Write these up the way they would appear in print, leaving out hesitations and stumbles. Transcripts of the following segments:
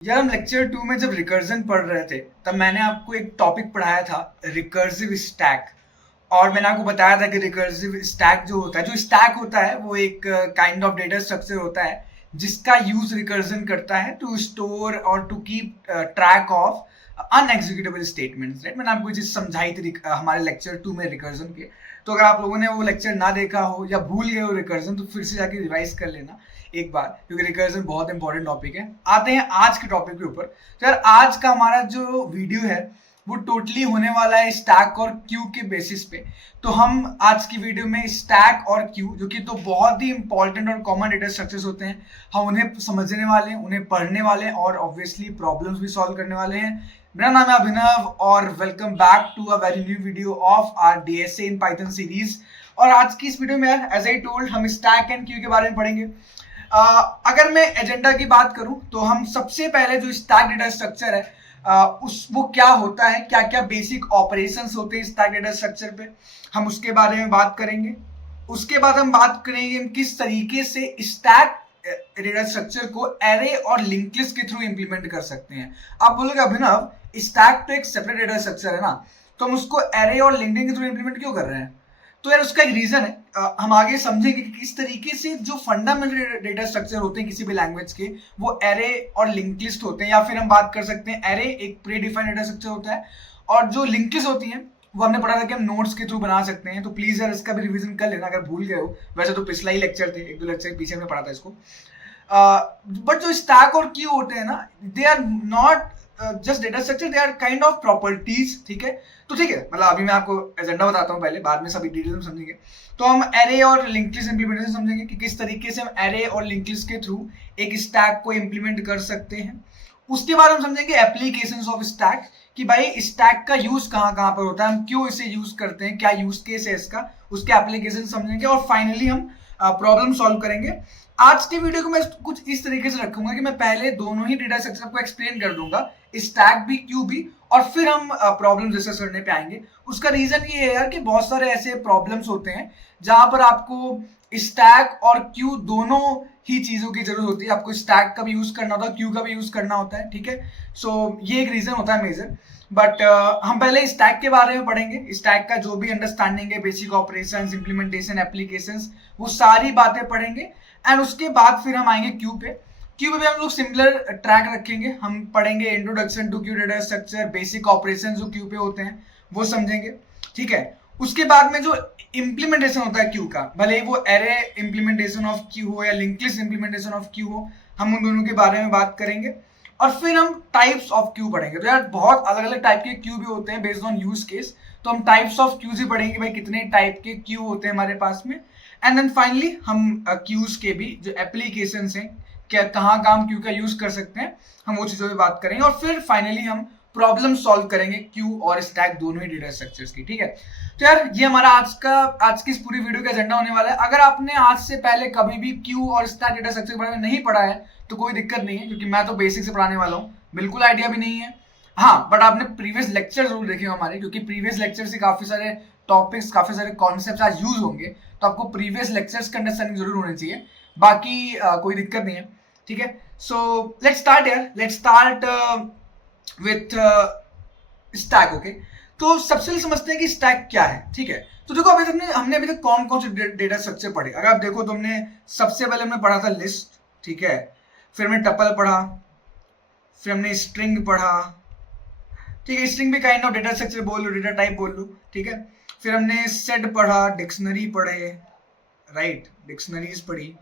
यार हम लेक्चर 2 में जब रिकर्जन पढ़ रहे थे तब मैंने आपको एक टॉपिक पढ़ाया था रिकर्सिव स्टैक। और मैंने आपको बताया था कि रिकर्सिव स्टैक जो होता है, जो स्टैक होता है वो एक काइंड ऑफ डेटा स्ट्रक्चर होता है जिसका यूज रिकर्जन करता है टू स्टोर और to keep track of unexecutable statements. Right, मैंने आपको ये चीज समझाई थी हमारे लेक्चर 2 में रिकर्जन के। तो अगर आप लोगों ने वो लेक्चर ना देखा हो या भूल गए हो रिकर्जन, तो फिर से जाके रिवाइज कर लेना एक बार, क्योंकि रिकर्जन बहुत इंपॉर्टेंट टॉपिक है। आते हैं आज के टॉपिक के ऊपर। तो यार आज का हमारा जो वीडियो है वो टोटली होने वाला है स्टैक और क्यू के बेसिस पे। तो हम आज की वीडियो में स्टैक और क्यू, जो कि तो बहुत ही इंपॉर्टेंट और कॉमन डेटा स्ट्रक्चर्स होते हैं, हम उन्हें समझने वाले हैं, उन्हें पढ़ने वाले हैं और ऑब्वियसली प्रॉब्लम्स भी सॉल्व करने वाले हैं। मेरा नाम है अभिनव और welcome back to a very new video of our DSA in Python series. और आज की इस वीडियो में यार एज आई टोल्ड हम स्टैक एंड क्यू के बारे में पढ़ेंगे। अगर मैं एजेंडा की बात करूं तो हम सबसे पहले जो स्टैक डेटा स्ट्रक्चर है वो क्या होता है, क्या क्या बेसिक ऑपरेशंस होते हैं स्टैक डेटा स्ट्रक्चर पे, हम उसके बारे में बात करेंगे। उसके बाद हम बात करेंगे हम किस तरीके से स्टैक डेटा स्ट्रक्चर को एरे और लिंक लिस्ट के थ्रू इंप्लीमेंट कर सकते हैं। आप बोलोगे अभिनव स्टैक तो एक सेपरेट डेटा स्ट्रक्चर है ना, तो हम उसको एरे और लिंकिंग के थ्रू इंप्लीमेंट क्यों कर रहे हैं? तो यार उसका एक रीजन है। हम आगे समझेंगे कि किस तरीके से जो फंडामेंटल डेटा स्ट्रक्चर होते हैं किसी भी लैंग्वेज के, वो एरे और लिंक लिस्ट होते हैं। या फिर हम बात कर सकते हैं एरे एक प्री डिफाइंड डेटा स्ट्रक्चर होता है और जो लिंक लिस्ट होती है वो हमने पढ़ा था कि हम नोट्स के थ्रू बना सकते हैं। तो प्लीज यार इसका भी रिवीजन कर लेना अगर भूल गए हो। वैसे तो पिछला ही लेक्चर थे, एक दो लेक्चर पीछे हमने पढ़ा था इसको। बट जो स्टैक और क्यू होते हैं ना, they are not just data structure, they are kind of properties. ठीक है, तो ठीक है, मतलब अभी मैं आपको एजेंडा बताता हूँ पहले, बाद में सभी डिटेल में समझेंगे। तो हम एरे और लिंक लिस्ट इंप्लीमेंटेशन समझेंगे कि किस तरीके से हम एरे और लिंक लिस्ट के थ्रू एक स्टैक को इंप्लीमेंट कर सकते हैं। उसके बाद हम समझेंगे एप्लीकेशंस ऑफ स्टैक, कि भाई स्टैक का यूज कहाँ कहाँ पर होता है, हम क्यों इसे यूज करते हैं, क्या यूज केस है इसका, उसके एप्लीकेशन समझेंगे और फाइनली हम प्रॉब्लम सॉल्व करेंगे। आज के वीडियो को मैं कुछ इस तरीके से रखूंगा कि मैं पहले दोनों ही डेटा स्ट्रक्चर को एक्सप्लेन कर दूंगा, स्टैक भी क्यू भी, और फिर हम प्रॉब्लम डिस्कस करने पे आएंगे। उसका रीजन ये है यार कि बहुत सारे ऐसे प्रॉब्लम्स होते हैं जहां पर आपको स्टैक और क्यू दोनों ही चीजों की जरूरत होती है। आपको स्टैक का भी यूज करना होता है, क्यू का भी यूज करना होता है। ठीक है, सो ये एक रीजन होता है मेजर। बट हम पहले स्टैक के बारे में पढ़ेंगे, स्टैक का जो भी अंडरस्टैंडिंग है, बेसिक ऑपरेशंस, इंप्लीमेंटेशन, एप्लीकेशंस, वो सारी बातें पढ़ेंगे। एंड उसके बाद फिर हम आएंगे क्यू पे। क्यू पे हम लोग सिमिलर ट्रैक रखेंगे, हम पढ़ेंगे introduction to queue data structure, basic operation जो क्यू पे होते हैं वो समझेंगे। ठीक है, उसके बाद में जो इंप्लीमेंटेशन होता है क्यू का, भले ही वो एरे इंप्लीमेंटेशन ऑफ क्यू हो या link list implementation of Q हो, हम उन दोनों के बारे में बात करेंगे। और फिर हम टाइप्स ऑफ क्यू पढ़ेंगे। तो यार बहुत अलग अलग टाइप के क्यू भी होते हैं बेस्ड ऑन यूज केस, तो हम टाइप्स ऑफ क्यूज ही पढ़ेंगे, भाई कितने टाइप के क्यू होते हैं हमारे पास में। एंड देन फाइनली हम क्यूज के भी जो एप्लीकेशन हैं, क्या कहाँ काम क्यू का यूज कर सकते हैं, हम वो चीजों पे बात करेंगे। और फिर फाइनली हम प्रॉब्लम सॉल्व करेंगे क्यू और स्टैक दोनों ही डेटा स्ट्रक्चर्स की। ठीक है, तो यार ये हमारा आज की इस पूरी वीडियो का एजेंडा होने वाला है। अगर आपने आज से पहले कभी भी क्यू और स्टैक डेटा स्ट्रक्चर के बारे में नहीं पढ़ा है तो कोई दिक्कत नहीं है, क्योंकि मैं तो बेसिक से पढ़ाने वाला हूँ, बिल्कुल आइडिया भी नहीं है। हाँ, बट आपने प्रीवियस लेक्चर जरूर देखे हमारे, क्योंकि प्रीवियस लेक्चर से काफी सारे टॉपिक्स, काफी सारे कॉन्सेप्ट आज यूज होंगे, तो आपको प्रीवियस लेक्चर्स का अंडरस्टैंडिंग जरूर होनी चाहिए। बाकी कोई दिक्कत नहीं है। ठीक है, सो लेट्स स्टार्ट यार, let's start with stack. Okay, तो सबसे पहले समझते हैं कि स्टैक क्या है। ठीक है, तो देखो हमने अभी तक कौन कौन से डेटा स्ट्रक्चर पढ़े। अगर आप देखो तो हमने सबसे पहले हमने पढ़ा था लिस्ट। ठीक है, फिर हमने टपल पढ़ा, फिर हमने स्ट्रिंग पढ़ा। ठीक है, स्ट्रिंग भी काइंड ऑफ डेटा स्ट्रक्चर बोल लो, डेटा टाइप बोल लो। ठीक है, फिर हमने सेट पढ़ा, डिक्शनरी पढ़े, राइट, डिक्शनरीज पढ़ी,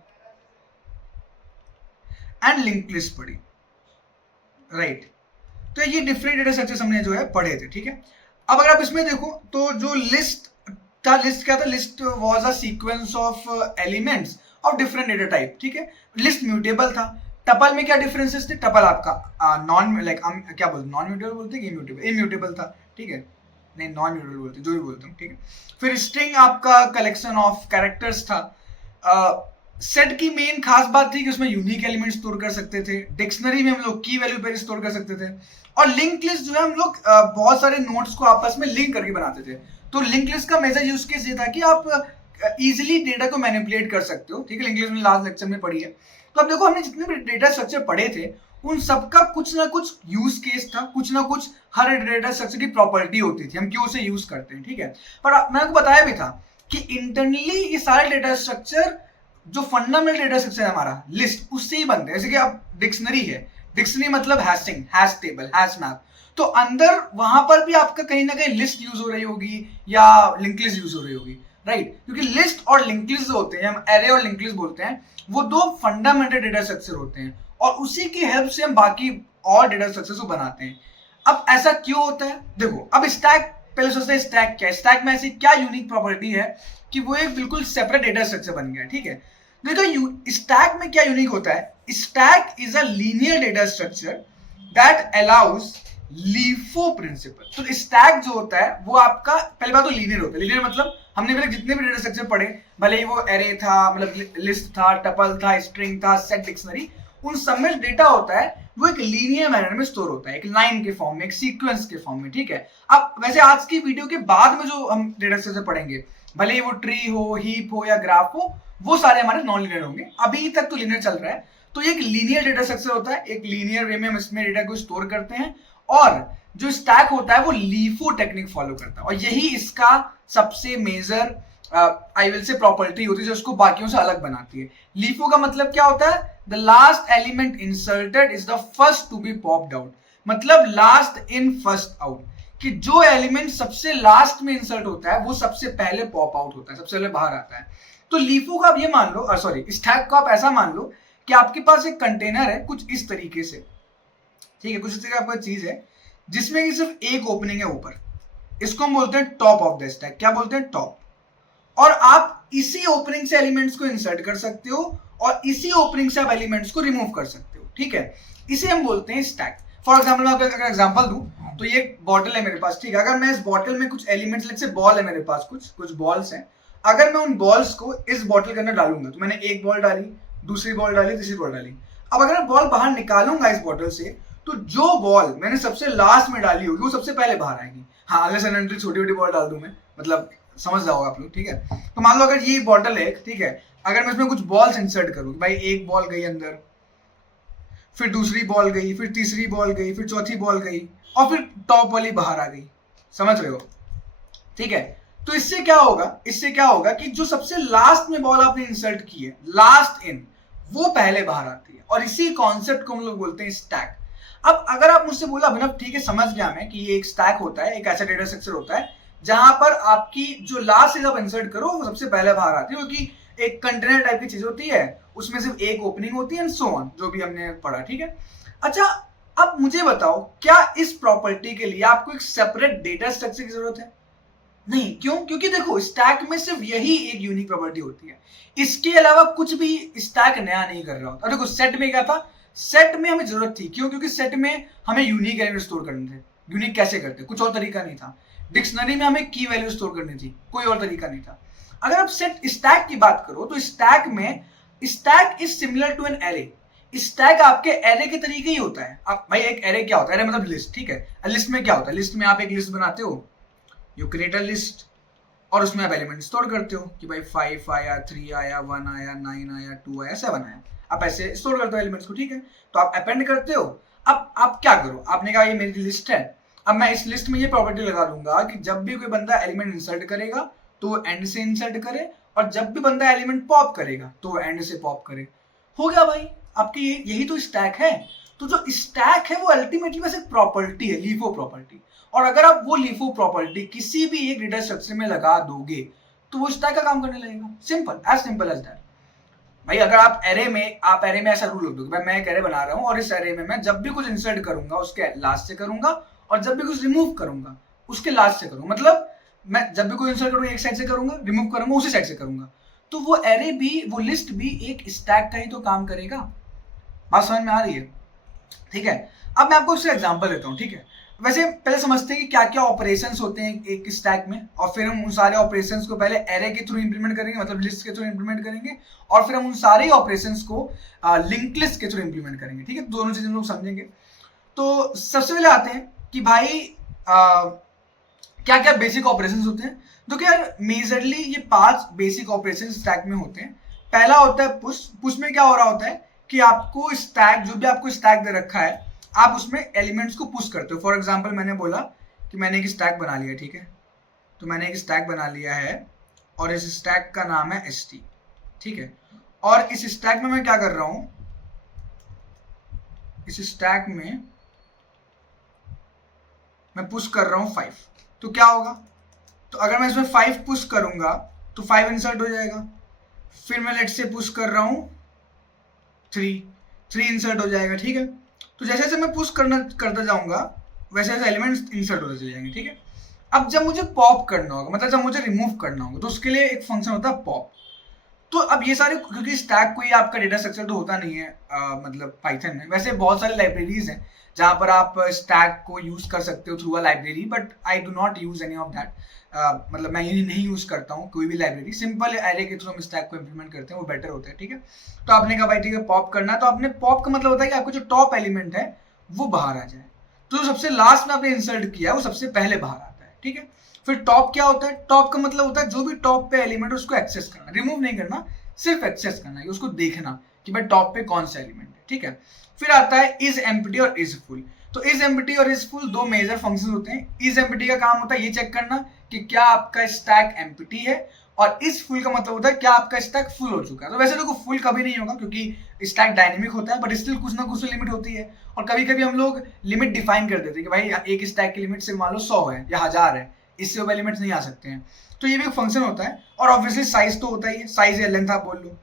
एंड लिंक लिस्ट पढ़ी, राइट। तो ये डिफरेंट डेटा स्ट्रक्चर्स हमने जो है पढ़े थे। ठीक है, अब अगर आप इसमें देखो तो जो लिस्ट था, लिस्ट क्या था, list was a sequence of elements of different data type. ठीक है, लिस्ट म्यूटेबल था। टपल में क्या डिफरेंसेस थे, टपल आपका नॉन लाइक क्या बोलते, नॉन म्यूटेबल बोलते हैं, इम्यूटेबल था। ठीक है, नहीं नॉन म्यूटेबल बोलते, जो भी बोलते हैं। ठीक है, फिर स्ट्रिंग आपका कलेक्शन ऑफ कैरेक्टर्स था। सेट की मेन खास बात थी कि उसमें यूनिक एलिमेंट स्टोर कर सकते थे। डिक्शनरी में हम लोग की वैल्यू पर स्टोर कर सकते थे। और लिंक लिस्ट जो है हम लोग बहुत सारे नोट्स को आपस में लिंक करके बनाते थे। तो लिंक लिस्ट का मेजर यूज केस ये था कि आप इजीली डेटा को मैनिपुलेट कर सकते हो। ठीक है, लिंक लिस्ट में लास्ट लेक्चर में पढ़ी है। तो अब देखो हमने जितने भी डेटा स्ट्रक्चर पढ़े थे उन सबका कुछ ना कुछ यूज केस था, कुछ ना कुछ हर डेटा स्ट्रक्चर की प्रॉपर्टी होती थी, हम क्यों उसे यूज करते हैं, ठीक है। पर मैंने आपको बताया भी था कि इंटरनली ये सारे डेटा स्ट्रक्चर जो फंडामेंटल डेटा स्ट्रक्चर है हमारा लिस्ट, उससे ही बनते हैं। जैसे कि अब डिक्शनरी है, डिक्शनरी मतलब hashing, hash table, hash map, तो अंदर वहां पर भी आपका कहीं ना कहीं लिस्ट यूज हो रही होगी या लिंक लिस्ट यूज हो रही होगी, राइट। क्योंकि लिस्ट और लिंक लिस्ट होते हैं, हम एरे और लिंक लिस्ट बोलते हैं, वो दो फंडामेंटल डेटा स्ट्रक्चर होते हैं और उसी की हेल्प से हम बाकी और डेटा स्ट्रक्चर को बनाते हैं। अब ऐसा क्यों होता है, देखो अब स्टैक, पहले सोचते हैं स्टैक क्या है, स्टैक में ऐसी क्या यूनिक प्रॉपर्टी है कि वो एक बिल्कुल सेपरेट डेटा स्ट्रक्चर बन गया, ठीक है। देखो स्टैक में क्या यूनिक होता है, stack is a linear data structure that allows LIFO principle. तो स्टैक जो होता है वो आपका पहली बात तो लीनियर होता है। लीनियर मतलब हमने पहले जितने भी डेटा स्ट्रक्चर पढ़े, भले ही वो एरे था, मतलब लिस्ट था, टपल था, स्ट्रिंग था, सेट, डिक्शनरी, उन सब में डेटा होता है वो एक लीनियर मैनर में स्टोर होता है, एक लाइन के फॉर्म में, एक सीक्वेंस के फॉर्म में, ठीक है। अब वैसे आज की वीडियो के बाद में जो हम डेटा स्ट्रक्चर पढ़ेंगे, भले ही वो ट्री हो, हीप हो या ग्राफ हो, वो सारे हमारे नॉन लीनियर होंगे। अभी तक तो लीनियर चल रहा है। तो ये एक लीनियर डेटा स्ट्रक्चर होता है, एक लीनियर वे में हम इसमें डेटा को स्टोर करते हैं, और जो स्टैक होता है वो लीफो टेक्निक फॉलो करता है, और यही इसका सबसे major I will say property होती है जो उसको बाकियों से अलग बनाती है। लीफो का मतलब क्या होता है, the last element inserted is the first to be popped out, मतलब लास्ट इन फर्स्ट आउट, कि जो एलिमेंट सबसे लास्ट में इंसर्ट होता है वो सबसे पहले पॉप आउट होता है, सबसे पहले बाहर आता है। तो लीफो का आप ये मान लो, सॉरी स्टैक को आप ऐसा मान लो कि आपके पास एक कंटेनर है कुछ इस तरीके से, ठीक है, कुछ इस तरीके आपका चीज है जिसमें कि सिर्फ एक ओपनिंग है ऊपर, इसको हम बोलते हैं टॉप ऑफ द स्टैक। क्या बोलते हैं, टॉप। और आप इसी ओपनिंग से एलिमेंट्स को इंसर्ट कर सकते हो और इसी ओपनिंग से आप एलिमेंट्स को रिमूव कर सकते हो, ठीक है। इसे हम बोलते हैं स्टैक। फॉर एग्जाम्पल मैं अगर एग्जाम्पल दूं तो ये बॉटल है मेरे पास, ठीक है। अगर मैं इस बॉटल में कुछ एलिमेंट्स, जैसे बॉल है मेरे पास, कुछ बॉल्स हैं, अगर मैं उन बॉल्स को इस बॉटल के अंदर डालूंगा, तो मैंने एक बॉल डाली, दूसरी बॉल डाली, तीसरी बॉल डाली, अब अगर मैं बॉल बाहर निकालूंगा इस बॉटल से, तो जो बॉल मैंने सबसे लास्ट में डाली होगी वो सबसे पहले बाहर आएगी। हाँ, अगर छोटी छोटी बॉल डाल दूं मैं, मतलब समझ जाओगे आप लोग, ठीक है। तो मान लो अगर ये बॉटल है, ठीक है, अगर मैं इसमें कुछ बॉल्स इंसर्ट करूँ, भाई एक बॉल गई अंदर, फिर दूसरी बॉल गई, फिर तीसरी बॉल गई, फिर चौथी बॉल गई, और फिर टॉप वाली बाहर आ गई, समझ रहे हो, ठीक है। तो इससे क्या होगा, इससे क्या होगा कि जो सबसे लास्ट में बॉल आपने इंसर्ट की है, लास्ट इन, वो पहले बाहर आती है, और इसी कॉन्सेप्ट को हम लोग बोलते हैं स्टैक। अब अगर आप मुझसे बोला अभिनव ठीक है समझ गया मैं कि ये एक स्टैक होता है, एक ऐसा डेटा स्ट्रक्चर होता है जहां पर आपकी जो लास्ट चीज आप इंसर्ट करो वो सबसे पहले बाहर आती है, क्योंकि एक कंटेनर टाइप की चीज होती है, उसमें सिर्फ एक ओपनिंग होती है एंड सो ऑन, जो भी हमने पढ़ा, ठीक है। अच्छा, अब मुझे बताओ क्या इस प्रॉपर्टी के लिए आपको एक सेपरेट डेटा स्ट्रक्चर की जरूरत है? नहीं, क्यों? क्योंकि देखो स्टैक में सिर्फ यही एक यूनिक प्रॉपर्टी होती है, इसके अलावा कुछ भी स्टैक नया नहीं कर रहा होता। देखो सेट में क्या था, सेट में हमें जरूरत थी, क्यों? क्योंकि सेट में हमें यूनिक एलिमेंट स्टोर करने थे। यूनिक कैसे करते, कुछ और तरीका नहीं था। डिक्शनरी में हमें की वैल्यू स्टोर करनी थी, कोई और तरीका नहीं था। अगर आप सेट स्टैक की बात करो तो स्टैक में, stack is similar to an array. Stack आपके एरे के तरीके ही होता है। आप भाई एक एरे क्या होता है, एरे मतलब लिस्ट, ठीक है। लिस्ट में क्या होता है, लिस्ट में आप एक लिस्ट बनाते हो, यू क्रिएट अ लिस्ट, और उसमें आप एलिमेंट स्टोर करते हो कि भाई 5 आया, 3 आया, 1 आया, 9 आया, 2 आया, 7 आया, आप ऐसे स्टोर करते हो एलिमेंट्स को, ठीक है। तो आप अपेंड करते हो। अब आप क्या करो, आपने कहा ये मेरी लिस्ट है, अब मैं इस लिस्ट में ये प्रॉपर्टी लगा दूंगा कि जब भी कोई बंदा एलिमेंट इंसर्ट करेगा तो वो एंड से इंसर्ट करे, और जब भी बंदा एलिमेंट पॉप करेगा तो वो एंड से पॉप करे। हो गया भाई, आपकी यही तो स्टैक है। तो जो स्टैक है वो अल्टीमेटली बस एक प्रॉपर्टी है, लीफो प्रॉपर्टी, और अगर आप वो लीफो प्रॉपर्टी किसी भी एक डेटा स्ट्रक्चर में लगा दोगे तो वो स्टैक का काम करने लगेगा। Simple as that. भाई अगर आप एरे में ऐसा रूल रख दोगे, भाई मैं एक एरे बना रहा हूं और इस एरे में मैं जब भी कुछ इंसर्ट करूंगा उसके लास्ट से करूंगा, और जब भी कुछ रिमूव करूंगा उसके लास्ट से करूंगा, मतलब मैं जब भी कोई इंसर्ट करूंगा एक साइड से करूंगा, रिमूव करूंगा उसी साइड से करूंगा, तो वो एरे भी, वो लिस्ट भी एक स्टैक का ही तो काम करेगा। बात समझ में आ रही है? ठीक है। अब मैं आपको उससे एग्जांपल देता हूं, ठीक है। वैसे पहले समझते हैं कि क्या क्या ऑपरेशंस होते हैं एक स्टैक में, और फिर हम उन सारे ऑपरेशंस को पहले एरे के थ्रू इंप्लीमेंट करेंगे, मतलब लिस्ट के थ्रू इंप्लीमेंट करेंगे, और फिर हम उन सारे ऑपरेशंस को लिंक लिस्ट के थ्रू इंप्लीमेंट करेंगे, ठीक है। दोनों चीजें हम लोग समझेंगे। तो सबसे पहले आते हैं कि भाई क्या क्या बेसिक ऑपरेशंस होते हैं। तो क्या मेजरली ये 5 बेसिक ऑपरेशंस स्टैक में होते हैं। पहला होता है पुश। पुश में क्या हो रहा होता है कि आपको स्टैक, जो भी आपको स्टैक दे रखा है, आप उसमें एलिमेंट्स को पुश करते हो। फॉर एग्जांपल मैंने बोला कि मैंने एक स्टैक बना लिया, ठीक है, तो मैंने एक स्टैक बना लिया है और इस स्टैक का नाम है st, ठीक है, और इस स्टैक में मैं क्या कर रहा हूं, इस स्टैक में मैं पुश कर रहा हूं 5। तो क्या होगा, तो अगर मैं इसमें 5 पुश करूंगा तो 5 इंसर्ट हो जाएगा, फिर मैं लेट से पुश कर रहा हूं 3 इंसर्ट हो जाएगा, ठीक है। तो जैसे जैसे मैं पुश करता जाऊंगा वैसे वैसे एलिमेंट्स इंसर्ट होते चले जाएंगे, ठीक है। अब जब मुझे पॉप करना होगा, मतलब जब मुझे रिमूव करना होगा, तो उसके लिए एक फंक्शन होता है पॉप। तो अब ये सारे, क्योंकि स्टैक कोई आपका डेटा स्ट्रक्चर तो होता नहीं है मतलब पाइथन में, वैसे बहुत सारी लाइब्रेरीज हैं जहाँ पर आप स्टैक को यूज कर सकते हो through a library, but I do not use any of that. मतलब मैं ये नहीं यूज करता हूँ कोई भी लाइब्रेरी, सिंपल एरे के थ्रू हम स्टैक को इंप्लीमेंट करते हैं, वो बेटर होता है, ठीक है। तो आपने कहा भाई ठीक है पॉप करना है, तो आपने पॉप का मतलब होता है कि आपको जो टॉप एलिमेंट है वो बाहर आ जाए। तो जो सबसे लास्ट में आपने इंसर्ट किया वो सबसे पहले बाहर आता है, ठीक है। फिर टॉप क्या होता है, टॉप का मतलब होता है जो भी टॉप पे एलिमेंट है उसको एक्सेस करना, रिमूव नहीं करना, सिर्फ एक्सेस करना है, उसको देखना कि भाई टॉप पे कौन सा एलिमेंट है, ठीक है। फिर आता है इज एम्प्टी और इज फुल। तो इज एम्प्टी और इज फुल दो मेजर फंक्शन होते हैं। इज एम्प्टी का काम होता है ये चेक करना कि क्या आपका स्टैक एम्प्टी है, और इज फुल का मतलब होता है क्या आपका स्टैक फुल हो चुका है। तो वैसे देखो फुल कभी नहीं होगा क्योंकि स्टैक डायनेमिक होता है, बट स्टिल कुछ ना कुछ लिमिट होती है। और कभी कभी हम लोग लिमिट डिफाइन कर देते हैं कि भाई एक स्टैक की लिमिट सिर्फ मान लो 100 है या 1000 है, इससे ऊपर लिमिट्स नहीं आ सकते हैं। तो ये भी एक फंक्शन होता है। और ऑब्वियसली साइज तो होता ही है, साइज या लेंथ आप बोल लो,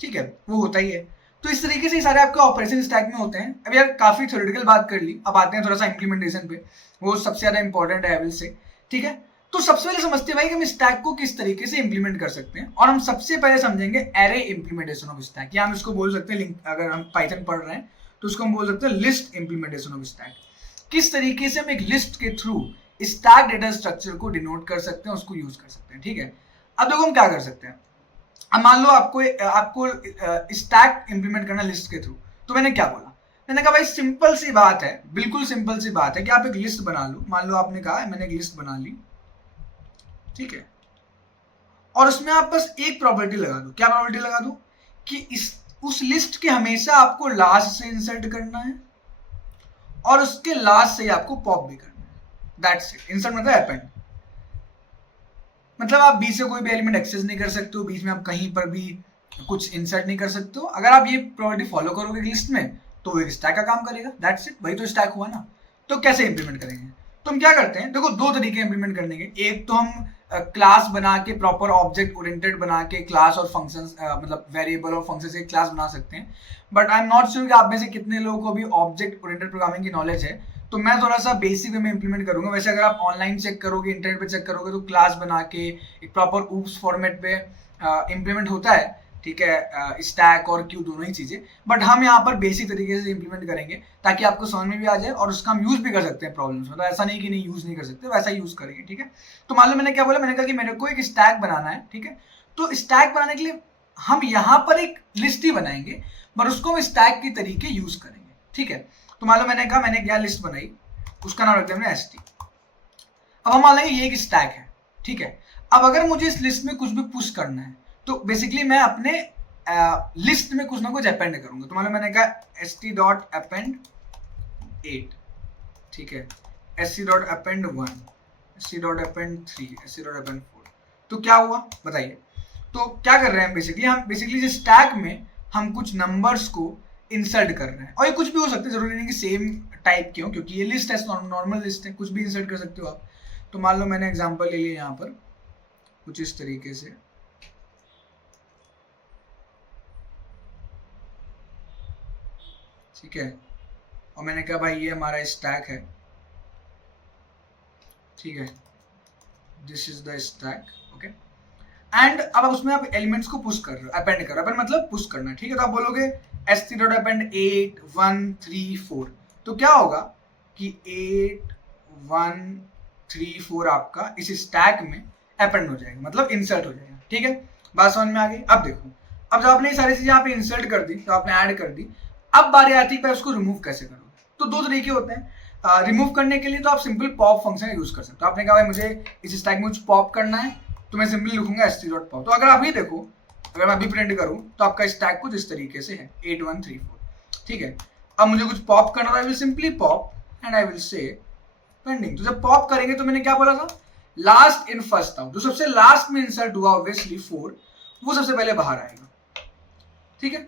ठीक है, वो होता ही है। तो इस तरीके से सारे आपके ऑपरेशन स्टैक में होते हैं। अब यार काफी थ्योरेटिकल बात कर ली, अब आते हैं थोड़ा सा इंप्लीमेंटेशन पे, वो सबसे ज्यादा इंपॉर्टेंट है एवल से, ठीक है। तो सबसे पहले समझते हैं भाई कि हम स्टैक को किस तरीके से इंप्लीमेंट कर सकते हैं, और हम सबसे पहले समझेंगे एरे इंप्लीमेंटेशन ऑफ स्टैक, या हम इसको बोल सकते हैं, अगर हम पाइथन पढ़ रहे हैं तो उसको हम बोल सकते हैं लिस्ट इंप्लीमेंटेशन ऑफ स्टैक। किस तरीके से हम एक लिस्ट के थ्रू स्टैक डेटा स्ट्रक्चर को डिनोट कर सकते हैं, उसको यूज कर सकते हैं, ठीक है। अब देखो हम क्या कर सकते हैं। अब मान लो आपको स्टैक इंप्लीमेंट करना लिस्ट के थ्रू, तो मैंने क्या बोला, मैंने कहा भाई सिंपल सी बात है, बिल्कुल सिंपल सी बात है कि आप एक लिस्ट बना लो। मान लो आपने कहा मैंने एक लिस्ट बना ली, ठीक है, और उसमें आप बस एक प्रॉपर्टी लगा दो। क्या प्रॉपर्टी लगा दो कि उस लिस्ट के हमेशा आपको लास्ट से इंसर्ट करना है और उसके लास्ट से ही आपको पॉप भी करना है। That's it. इंसर्ट मतलब अपेंड, मतलब आप बीच से कोई भी एलिमेंट एक्सेस नहीं कर सकते हो, बीच में आप कहीं पर भी कुछ इंसर्ट नहीं कर सकते हो। अगर आप ये प्रॉपर्टी फॉलो करोगे लिस्ट में तो वो एक स्टैक का काम करेगा। दैट्स इट, वही तो स्टैक हुआ ना। तो कैसे इंप्लीमेंट करेंगे, तो हम क्या करते हैं, देखो दो तरीके इंप्लीमेंट करने के। एक तो हम क्लास बना के प्रॉपर ऑब्जेक्ट ओरिएंटेड बना के क्लास और फंक्शंस मतलब वेरिएबल और फंक्शन से क्लास बना सकते हैं। But I am not sure कि आप में से कितने लोगों को भी ऑब्जेक्ट ओरिएंटेड प्रोग्रामिंग की नॉलेज है, तो मैं थोड़ा सा बेसिक वे में इंप्लीमेंट करूंगा। वैसे अगर आप ऑनलाइन चेक करोगे, इंटरनेट पे चेक करोगे, तो क्लास बना के एक प्रॉपर ऊप्स फॉर्मेट पे इंप्लीमेंट होता है, ठीक है, स्टैक और क्यू दोनों ही चीजें। बट हम यहाँ पर बेसिक तरीके से इंप्लीमेंट करेंगे ताकि आपको समझ में भी आ जाए और उसका हम यूज भी कर सकते हैं प्रॉब्लम्स में। तो ऐसा नहीं कि नहीं यूज नहीं कर सकते, वैसा यूज करेंगे, ठीक है। तो मान लो मैंने क्या बोला, मैंने कहा कि मेरे को एक स्टैक बनाना है, ठीक है। तो स्टैक बनाने के लिए हम यहाँ पर एक लिस्ट ही बनाएंगे, बट उसको हम स्टैक के तरीके यूज करेंगे, ठीक है। तो मान लो मैंने कहा मैंने क्या लिस्ट बनाई, उसका नाम रखते हैं st। अब हम मान लेंगे ये एक स्टैक है, ठीक है। अब अगर मुझे इस लिस्ट में कुछ भी पुश करना है तो बेसिकली मैं अपने लिस्ट में कुछ ना कुछ अपेंड करूंगा। तो मान लो मैंने कहा st.append 8, ठीक है, sc.append 1, sc.append 3, sc.append 4। तो क्या हुआ बताइए। तो क्या कर रहे हैं बेसिकली, हम बेसिकली जिस स्टैक में हम कुछ नंबर्स को इंसर्ट कर रहे हैं, और ये कुछ भी हो सकते हैं, जरूरी नहीं कि सेम टाइप के हो, क्योंकि ये लिस्ट है, नॉर्मल लिस्ट है, कुछ भी इंसर्ट कर सकते हो आप। तो मान लो मैंने एग्जांपल ले लिया यहाँ पर कुछ इस तरीके से, ठीक है, और मैंने कहा भाई ये हमारा स्टैक है, ठीक है, this is the stack, okay. And अब उसमें आप एलिमेंट्स को पुश कर रहे हो, अपेंड कर रहे हो, अपेंड मतलब पुश करना, ठीक है। तो आप बोलोगे st.append 8 1 3 4। तो क्या होगा कि 8 1 3 4 आपका इस स्टैक में अपेंड हो जाएगा, मतलब इंसर्ट हो जाएगा, ठीक है। बात समझ में आ गई। अब देखो, अब जब आपने ये सारी चीजें यहाँ पे इंसर्ट कर दी, तो आपने ऐड कर दी, अब बारी आती है उसको रिमूव कैसे करोगे। तो दो तरीके होते हैं रिमूव करने के लिए। तो आप सिंपल पॉप फंक्शन यूज कर सकते हो। आपने कहा भाई मुझे इस स्टैक में कुछ पॉप करना है, तो मैं सिंपली लिखूंगा st.pop। तो अगर आप ये देखो अगर मैं अभी प्रिंट करूं तो आपका स्टैक कुछ इस तरीके से है 8134, ठीक है। अब मुझे कुछ पॉप करना था, I will simply pop and I will से पेंडिंग। तो जब पॉप करेंगे तो मैंने क्या बोला था, लास्ट इन फर्स्ट आउट, जो सबसे लास्ट में इंसर्ट हुआ ऑब्वियसली 4, वो सबसे पहले बाहर आएगा, ठीक है।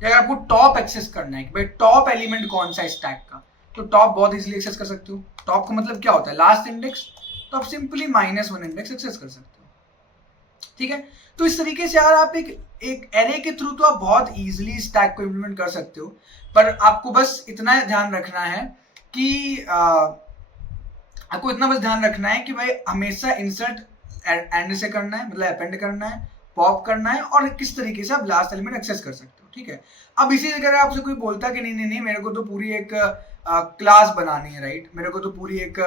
अगर आपको टॉप एक्सेस करना है कि भाई टॉप एलिमेंट कौन सा स्टैक का, तो टॉप बहुत इजीली एक्सेस कर सकते हो। टॉप का मतलब क्या होता है, लास्ट इंडेक्स, तो आप सिंपली -1 इंडेक्स एक्सेस कर सकते हो, ठीक है। तो इस तरीके से यार आप एक एरे के थ्रू तो आप बहुत इजीली स्टैक को इम्प्लीमेंट कर सकते हो, पर आपको बस इतना ध्यान रखना है कि आपको इतना बस ध्यान रखना है कि भाई हमेशा इंसर्ट एंड से करना है, मतलब अपेंड करना है, पॉप करना है, और किस तरीके से आप लास्ट एलिमेंट एक्सेस कर सकते हो, ठीक है। अब इसी जगह आपसे कोई बोलता कि नहीं नहीं नहीं मेरे को तो पूरी एक क्लास बनानी है, राइट, मेरे को तो पूरी एक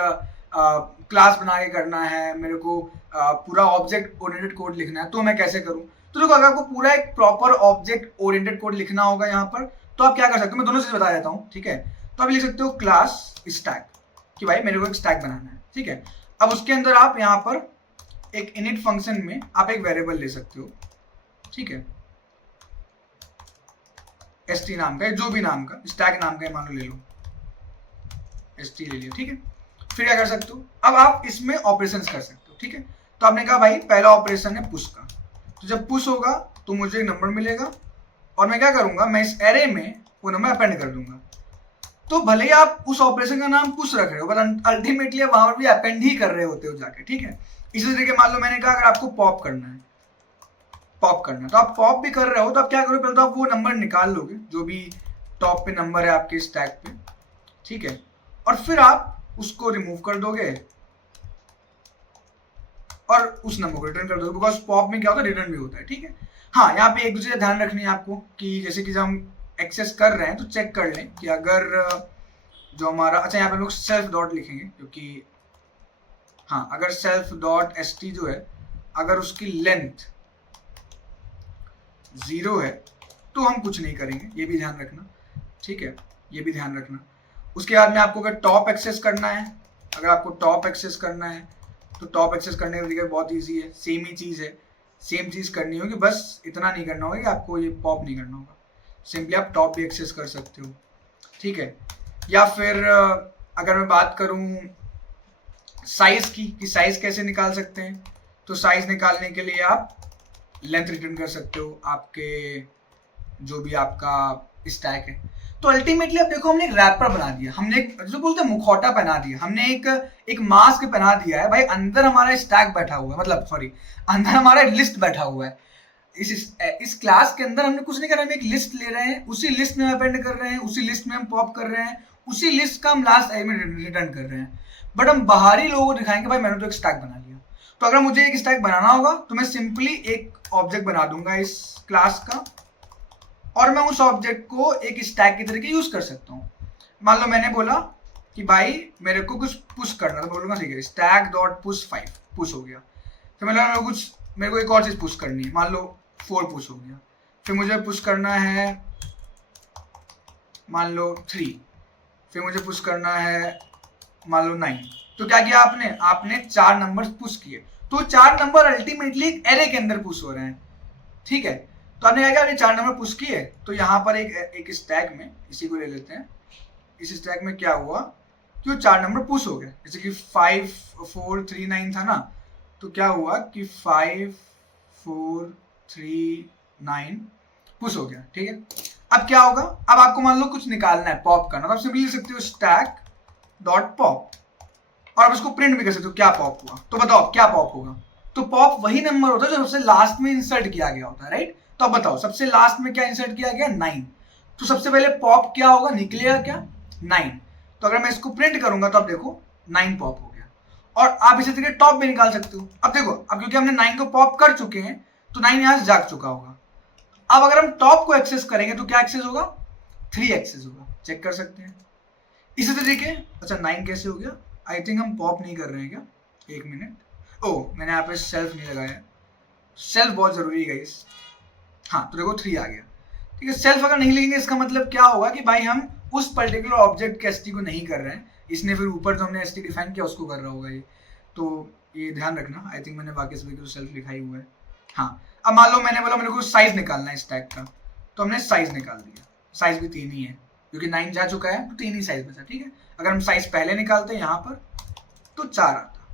क्लास बना के करना है, मेरे को पूरा ऑब्जेक्ट ओरिएंटेड कोड लिखना है, तो मैं कैसे करूं। तो देखो, अगर आपको पूरा एक प्रॉपर ऑब्जेक्ट ओरिएंटेड कोड लिखना होगा यहाँ पर, तो आप क्या कर सकते हो, मैं दोनों चीज बता देता हूँ, ठीक है। तो आप लिख सकते हो क्लास स्टैक, कि भाई मेरे को एक स्टैक बनाना है, ठीक है। अब उसके अंदर आप यहाँ पर एक इनिट फंक्शन में आप एक वेरिएबल ले सकते हो, ठीक है, st नाम का, जो भी नाम का, स्टैक नाम का मान लो, ले लो st ले लिया, ठीक है। फिर क्या कर सकते हो, अब आप इसमें ऑपरेशंस कर सकते हो, ठीक है। तो आपने कहा भाई पहला ऑपरेशन है पुश का, तो जब पुश होगा तो मुझे एक नंबर मिलेगा, और मैं क्या करूंगा, मैं इस एरे में वो नंबर अपेंड कर दूंगा। तो भले ही आप उस ऑपरेशन का नाम पुश रख रहे हो, पर अल्टीमेटली आप वहां पर भी अपेंड ही कर रहे होते हो जाके, ठीक है। इसी तरीके मान लो मैंने कहा अगर आपको पॉप करना है, तो आप पॉप भी कर रहे हो, तो आप क्या करोगे, पहले तो आप वो नंबर निकाल लोगे जो भी टॉप पे नंबर है आपके स्टैक पे, ठीक है, और फिर आप उसको रिमूव कर दोगे और उस नंबर को रिटर्न कर दोगे, बिकॉज पॉप में क्या होता है, रिटर्न भी होता है, ठीक है। हाँ, यहाँ पे एक दूसरे का ध्यान रखनी है आपको कि जैसे कि जब हम एक्सेस कर रहे हैं तो चेक कर लें कि अगर जो हमारा, अच्छा यहाँ पे लोग सेल्फ डॉट लिखेंगे, क्योंकि हाँ, अगर सेल्फ डॉट st जो है, अगर उसकी लेंथ 0 है तो हम कुछ नहीं करेंगे, ये भी ध्यान रखना, ठीक है, ये भी ध्यान रखना। उसके बाद में आपको अगर टॉप एक्सेस करना है, अगर आपको टॉप एक्सेस करना है तो टॉप एक्सेस करने का तरीका बहुत ईजी है, सेम ही चीज़ है, सेम चीज़ करनी होगी, बस इतना नहीं करना होगा कि आपको ये पॉप नहीं करना होगा, सिंपली आप टॉप भी एक्सेस कर सकते हो, ठीक है। या फिर अगर मैं बात करूं साइज की, कि साइज कैसे निकाल सकते हैं, तो साइज निकालने के लिए आप लेंथ रिटर्न कर सकते हो आपके जो भी आपका स्टैक है। तो अल्टीमेटली अब देखो, हमने एक रैपर बना दिया, हमने एक जो बोलते हैं मुखौटा पहना दिया, हमने एक मास्क पहना दिया है भाई, अंदर हमारा स्टैक बैठा हुआ है, मतलब सॉरी, अंदर हमारा लिस्ट बैठा हुआ है। इस क्लास के अंदर हमने कुछ नहीं कर रहा है, हम एक लिस्ट ले रहे हैं, उसी लिस्ट में अपेंड कर रहे हैं, उसी लिस्ट में हम पॉप कर रहे हैं, उसी लिस्ट का हम लास्ट एलिमेंट रिटर्न कर रहे हैं, बट हम बाहरी लोगों को दिखाएंगे भाई मैंने तो एक स्टैक बना लिया। तो अगर मुझे एक स्टैक बनाना होगा तो मैं सिंपली एक ऑब्जेक्ट बना दूंगा इस क्लास का, और मैं उस ऑब्जेक्ट को एक स्टैक की तरीके यूज कर सकता हूँ। मान लो मैंने बोला कि भाई मेरे को कुछ पुश करना, तो बोलूंगा ठीक है स्टैक डॉट पुश 5 पुश हो गया। फिर मेरे को एक और चीज पुश करनी है, मान लो 4 पुश हो गया। फिर मुझे पुश करना है मान लो 3, फिर मुझे पुश करना है मान लो 9। तो क्या किया आपने 4 नंबर पुश किए, तो 4 नंबर अल्टीमेटली एक एरे के अंदर पुश हो रहे हैं, ठीक है। तो आपने क्या किया, आपने 4 नंबर पुश किए, तो यहाँ पर एक स्टैक में, इसी को ले लेते हैं, इस स्टैक में क्या हुआ कि वो 4 नंबर पुश हो गए, जैसे कि 5 4 3 9 था ना, तो क्या हुआ कि 5 4 3 9 पुश हो गया, ठीक है। अब क्या होगा, अब आपको मान लो कुछ निकालना है, पॉप करना, तो आप सिंपली लिख सकते हो स्टैक डॉट पॉप, और आप इसको प्रिंट भी कर सकते हो क्या पॉप हुआ। तो बताओ क्या पॉप होगा, तो पॉप वही नंबर होता है जो सबसे लास्ट में इंसर्ट किया गया होता है, राइट। तो अब बताओ सबसे लास्ट में क्या इंसर्ट किया गया, 9, तो सबसे पहले पॉप क्या होगा, निकलेगा क्या, 9। तो अगर मैं इसको प्रिंट करूंगा तो आप देखो 9 पॉप हो गया, और आप इसी तरीके टॉप भी निकाल सकते हो। अब देखो, अब क्योंकि हमने 9 को पॉप कर चुके हैं तो 9 यहां से जाग चुका होगा। अब अगर हम टॉप को एक्सेस करेंगे तो क्या एक्सेस होगा, 3 एक्सेस होगा, चेक कर सकते हैं इसी तरीके। अच्छा 9 कैसे हो गया, आई थिंक हम पॉप नहीं कर रहे हैं क्या, एक मिनट, ओ मैंने यहाँ पे सेल्फ नहीं लगाया, सेल्फ बहुत जरूरी है गाइस। हाँ तो देखो 3 आ गया, ठीक है। सेल्फ अगर नहीं लिखेंगे इसका मतलब क्या होगा कि भाई हम उस पर्टिकुलर ऑब्जेक्ट के एसटी को नहीं कर रहे हैं, इसने फिर ऊपर जो हमने एसटी डिफाइन किया उसको कर रहा होगा ये, तो ये ध्यान रखना। आई थिंक मैंने बाकी सभी को सेल्फ लिखा ही हुआ है। हाँ अब मान लो मैंने बोला मेरे को साइज निकालना है स्टैक का, तो हमने साइज निकाल दिया, साइज भी 3 ही है क्योंकि 9 जा चुका है तो 3 ही साइज बचा, ठीक है। अगर हम साइज पहले निकालते हैं यहाँ पर तो 4 आता,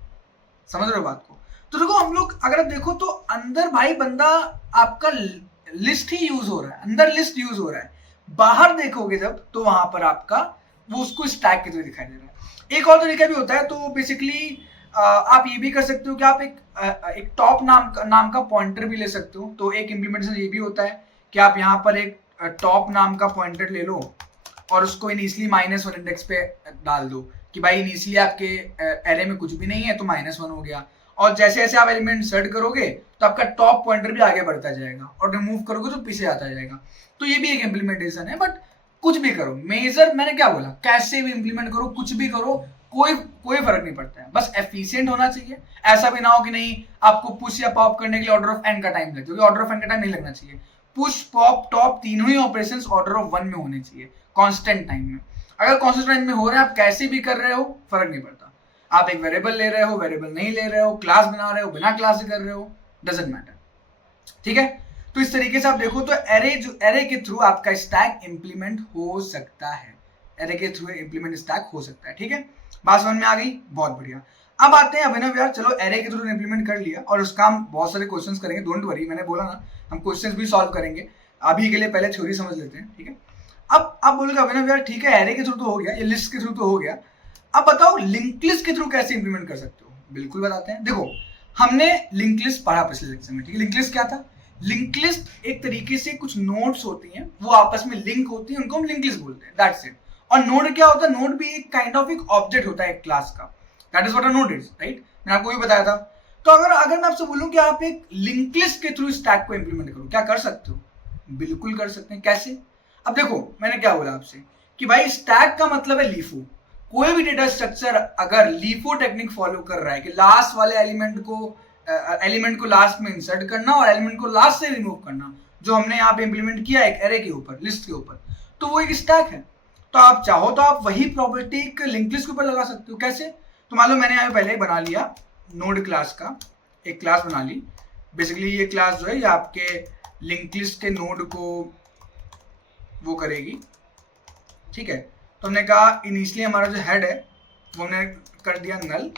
समझ रहे हो बात को। तो देखो हम लोग अगर आप देखो तो अंदर भाई बंदा आपका लिस्ट ही यूज हो रहा है, अंदर लिस्ट यूज हो रहा है, बाहर देखोगे जब तो वहां पर आपका वो उसको स्टैक के थ्रू दिखाई दे रहा है। एक और तरीका भी होता है, तो बेसिकली आप ये भी कर सकते हो कि आप एक टॉप नाम का पॉइंटर भी ले सकते हो। तो एक इम्प्लीमेंटेशन ये भी होता है कि आप यहाँ पर एक टॉप नाम का पॉइंटर ले लो और उसको इनिशियली -1 इंडेक्स पे डाल दो कि भाई इनिशियली आपके एरे में कुछ भी नहीं है तो -1 हो गया, और जैसे जैसे आप एलिमेंट इंसर्ट करोगे तो आपका टॉप पॉइंटर भी आगे बढ़ता जाएगा और रिमूव करोगे तो पीछे आता जाएगा। तो ये भी एक इम्प्लीमेंटेशन है। बट कुछ भी करो, मेजर मैंने क्या बोला, कैसे भी इंप्लीमेंट करो, कुछ भी करो, कोई फर्क नहीं पड़ता है, बस एफिशिएंट होना चाहिए। ऐसा भी ना हो कि नहीं आपको पुश या पॉप करने के लिए ऑर्डर ऑफ एन का टाइम लगे, क्योंकि ऑर्डर ऑफ एन का टाइम नहीं लगना चाहिए। पुश पॉप टॉप तीनों ही ऑपरेशंस ऑर्डर ऑफ 1 में होने चाहिए, कांस्टेंट टाइम में। अगर कांस्टेंट टाइम में हो रहा है, आप कैसे भी कर रहे हो फर्क नहीं पड़ता। आप एक वेरिएबल ले रहे हो, वेरिएबल नहीं ले रहे हो, क्लास बना रहे हो, बिना क्लास से कर रहे हो, डजंट मैटर, ठीक है। तो इस तरीके से आप देखो तो एरे के थ्रू आपका स्टैक इंप्लीमेंट हो सकता है, एरे के थ्रू इंप्लीमेंट स्टैक हो सकता है, ठीक है। बात समझ में आ गई, बहुत बढ़िया। अब आते हैं अभिनव यार, चलो एरे के थ्रू इंप्लीमेंट कर लिया और उसका हम बहुत सारे क्वेश्चंस करेंगे, डोंट वरी, मैंने बोला ना हम क्वेश्चंस भी सॉल्व करेंगे। अभी के लिए पहले थ्योरी समझ लेते हैं, ठीक है। अब आप बोलोगे अभिनव यार ठीक है एरे के थ्रू तो हो गया, ये लिस्ट के थ्रू तो हो गया, अब बताओ लिंक लिस्ट के थ्रू कैसे इंप्लीमेंट कर सकते हो। बिल्कुल बताते हैं। देखो हमने लिंक लिस्ट पढ़ा पिछले लेक्चर में, ठीक है। लिंक लिस्ट क्या था? लिंक लिस्ट एक तरीके से कुछ नोड्स होती हैं, वो आपस में लिंक होती हैं, उनको हम लिंक लिस्ट बोलते हैं, दैट्स इट। और नोड क्या होता है? नोड भी एक काइंड ऑफ एक ऑब्जेक्ट होता है एक क्लास का, that is what a node is, right. मैंने आपको भी बताया था। तो अगर मैं आपसे बोलूं कि आप एक लिंक लिस्ट के थ्रू स्टैक को इंप्लीमेंट करो, क्या कर सकते हो? बिल्कुल कर सकते हैं। कैसे? अब देखो मैंने क्या बोला आपसे कि भाई स्टैक का मतलब है लीफो। कोई भी डेटा स्ट्रक्चर अगर लीफो टेक्निक फॉलो कर रहा है कि लास्ट वाले एलिमेंट को लास्ट में इंसर्ट करना और एलिमेंट को लास्ट से रिमूव करना, जो हमने यहाँ पे इंप्लीमेंट किया एक एरे के ऊपर, लिस्ट के ऊपर, तो वो एक स्टैक है। तो आप चाहो तो आप वही प्रॉपर्टी एक लिंक लिस्ट के ऊपर लगा सकते हो। कैसे? तो मान लो मैंने यहाँ पहले बना लिया नोड क्लास का, एक क्लास बना ली। बेसिकली ये क्लास जो है ये आपके लिंक लिस्ट के नोड को वो करेगी, ठीक है। तो हमने कहा इनिशियली हमारा जो हेड है वो हमने कर दिया नल,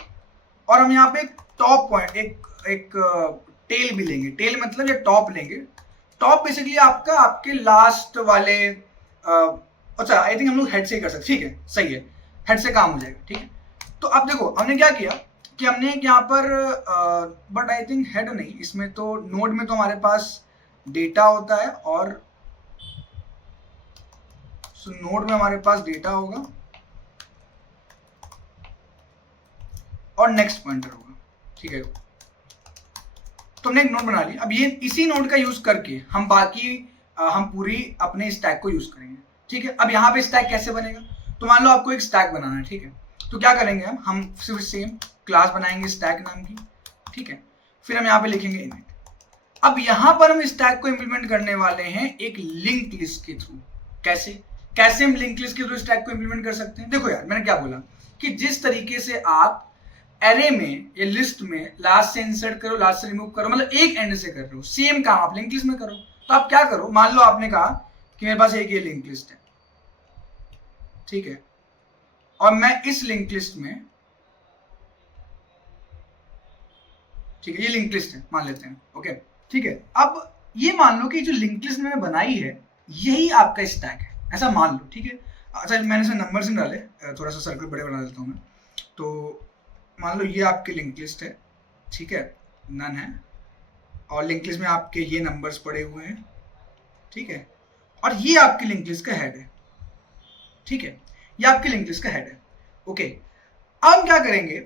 और हम यहाँ पे एक टॉप पॉइंट एक टेल भी लेंगे। टेल मतलब ये टॉप लेंगे। टॉप बेसिकली आपके लास्ट वाले अच्छा आई थिंक हम लोग हेड से ही कर सकते, ठीक है, सही है, हेड से काम हो जाएगा, ठीक है। तो अब देखो हमने क्या किया कि हमने यहाँ पर बट आई थिंक हेड नहीं, इसमें तो नोड में तो हमारे पास डेटा होता है, और नोड में हमारे पास डेटा होगा और नेक्स्ट पॉइंटर होगा, ठीक है। तो हमने एक नोड बना लिया। अब ये इसी नोड का यूज करके हम हम पूरी अपने स्टैक को यूज करेंगे, ठीक है। अब यहाँ पे स्टैक कैसे बनेगा? तो मान लो आपको एक स्टैक बनाना है, ठीक है। तो क्या करेंगे हम सिर्फ सेम क्लास बनाएंगे स्टैक नाम की, ठीक है। फिर हम यहाँ पे लिखेंगे इनिट। अब यहाँ पर हम स्टैक को इंप्लीमेंट करने वाले हैं एक लिंक लिस्ट के थ्रू। कैसे हम लिंक लिस्ट के थ्रू स्टैक को इंप्लीमेंट कर सकते हैं? देखो यार मैंने क्या बोला कि जिस तरीके से आप एरे में या लिस्ट में लास्ट से इंसर्ट करो, लास्ट से रिमूव करो, मतलब एक एंड से कर रहे हो, सेम काम आप लिंक लिस्ट में करो। तो आप क्या करो, मान लो आपने कहा कि मेरे पास एक ये लिंक लिस्ट है, ठीक है, और मैं इस लिंक लिस्ट में, ठीक है, ये लिंक लिस्ट है मान लेते हैं, ओके, ठीक है। अब ये मान लो कि जो लिंक लिस्ट मैंने बनाई है यही आपका स्टैक है, ऐसा मान लो, ठीक है। अच्छा मैंने इसमें नंबर्स नहीं डाले, थोड़ा सा सर्कल बड़े बना देता हूँ मैं। तो मान लो ये आपकी लिंक लिस्ट है, ठीक है, नन है, और लिंक लिस्ट में आपके ये नंबर्स पड़े हुए हैं, ठीक है, और ये आपकी लिंक लिस्ट का हेड है, ठीक है, ये आपकी लिंक लिस्ट का हेड है, ओके। अब हम क्या करेंगे,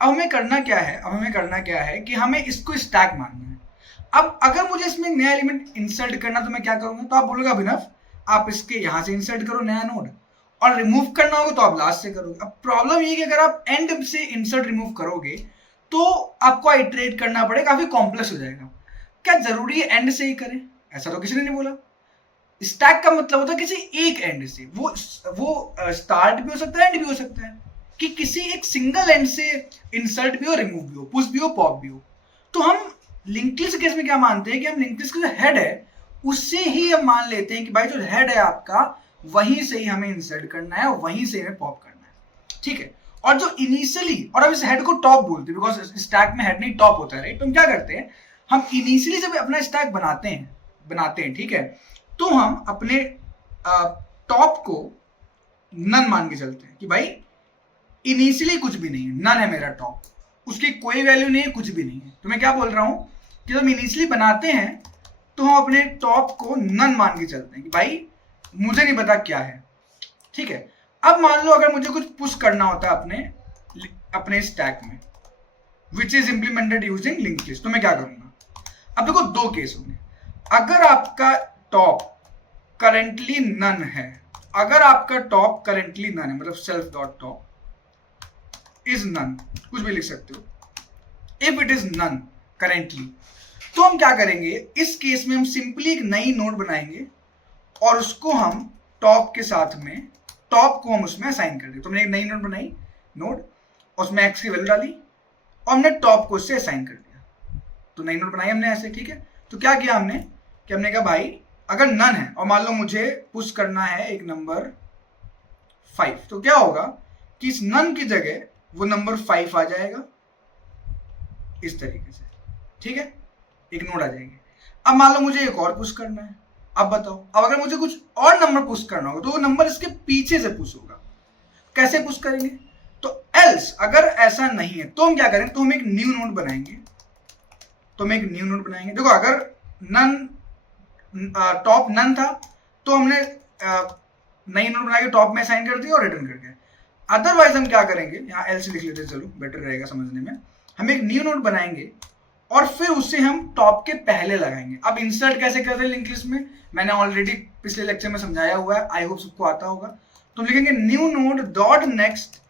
अब हमें करना क्या है कि हमें इसको स्टैक मानना है। अब अगर मुझे इसमें नया एलिमेंट इंसर्ट करना तो मैं क्या करूंगा? तो आप बोलोगे अभिनव आप इसके यहां से इंसर्ट करो नया नोड, और रिमूव करना होगा तो आप लास्ट से करोगे। अब प्रॉब्लम ये कि अगर आप एंड से इंसर्ट रिमूव करोगे तो आपको इटरेट करना पड़ेगा, काफी कॉम्प्लेक्स हो जाएगा। क्या जरूरी है एंड से ही करें? ऐसा तो किसी ने नहीं बोला। स्टैक का मतलब होता है किसी एक एंड से, वो स्टार्ट भी हो सकता है एंड भी हो सकता है, कि किसी एक सिंगल एंड से इंसर्ट भी हो, रिमूव भी हो, पुश भी हो, पॉप भी हो। तो हम लिंक्ड लिस्ट केस में क्या मानते हैं कि हम लिंक्ड लिस्ट का जो हेड है उससे ही हम मान लेते हैं कि भाई जो हेड है आपका वहीं से ही हमें इंसर्ट करना है और वहीं से हमें पॉप करना है, ठीक है। और जो इनिशियली, और अब इस हेड को टॉप बोलते हैं बिकॉज स्टैक में हेड नहीं टॉप होता है, राइट। तो हम क्या करते हैं, हम इनिशियली जब अपना स्टैक बनाते हैं, ठीक है, तो हम अपने टॉप को नन मान के चलते हैं कि भाई इनिशियली कुछ भी नहीं है, नन है मेरा टॉप, उसकी कोई वैल्यू नहीं है, कुछ भी नहीं है। तो मैं क्या बोल रहा हूं कि जब इनिशियली बनाते हैं तो हम अपने टॉप को नन मान के चलते हैं कि भाई मुझे नहीं पता क्या है, ठीक है। अब मान लो अगर मुझे कुछ पुश करना होता है अपने स्टैक में which is implemented using linked list, तो मैं क्या करूंगा। अब देखो दो केस होंगे, अगर आपका टॉप करेंटली नन है, अगर आपका टॉप करेंटली नन है मतलब self dot top is none, कुछ भी लिख सकते हो, if it is none currently, तो हम क्या करेंगे, इस केस में हम सिंपली एक नई नोड बनाएंगे और उसको हम टॉप के साथ में, टॉप को हम उसमें असाइन कर देंगे। तो हमने एक नई नोड बनाई, नोड, उसमें एक्स की वैल्यू डाली और हमने टॉप को उससे असाइन कर दिया। तो नई नोड बनाई हमने ऐसे, ठीक है। तो क्या किया हमने कि हमने कहा भाई अगर नन है और मान लो मुझे पुश करना है एक नंबर 5, तो क्या होगा कि इस नन की जगह वो नंबर 5 आ जाएगा इस तरीके से, ठीक है, एक नोड आ जाएगी। अब मान लो मुझे एक और पुश करना है, अब बताओ, अब अगर मुझे कुछ और नंबर पुश करना होगा तो वो नंबर इसके पीछे से पुश होगा, कैसे पुश करेंगे। तो एल्स अगर ऐसा नहीं है तो हम क्या करेंगे, तो हम एक न्यू नोड बनाएंगे, देखो अगर नन टॉप नन था तो हमने नई नोड बना के टॉप में असाइन कर दिया और रिटर्न कर दिया। अदरवाइज हम क्या करेंगे, यहाँ एल्स लिख लेते हैं, चलो बेटर रहेगा समझने में। हम एक न्यू नोड बनाएंगे और फिर उसे हम टॉप के पहले लगाएंगे। अब इंसर्ट कैसे करते हैं लिंक्ड लिस्ट में, मैंने ऑलरेडी पिछले लेक्चर में समझाया हुआ है, आई होप सबको आता होगा। तो हम लिखेंगे new node dot next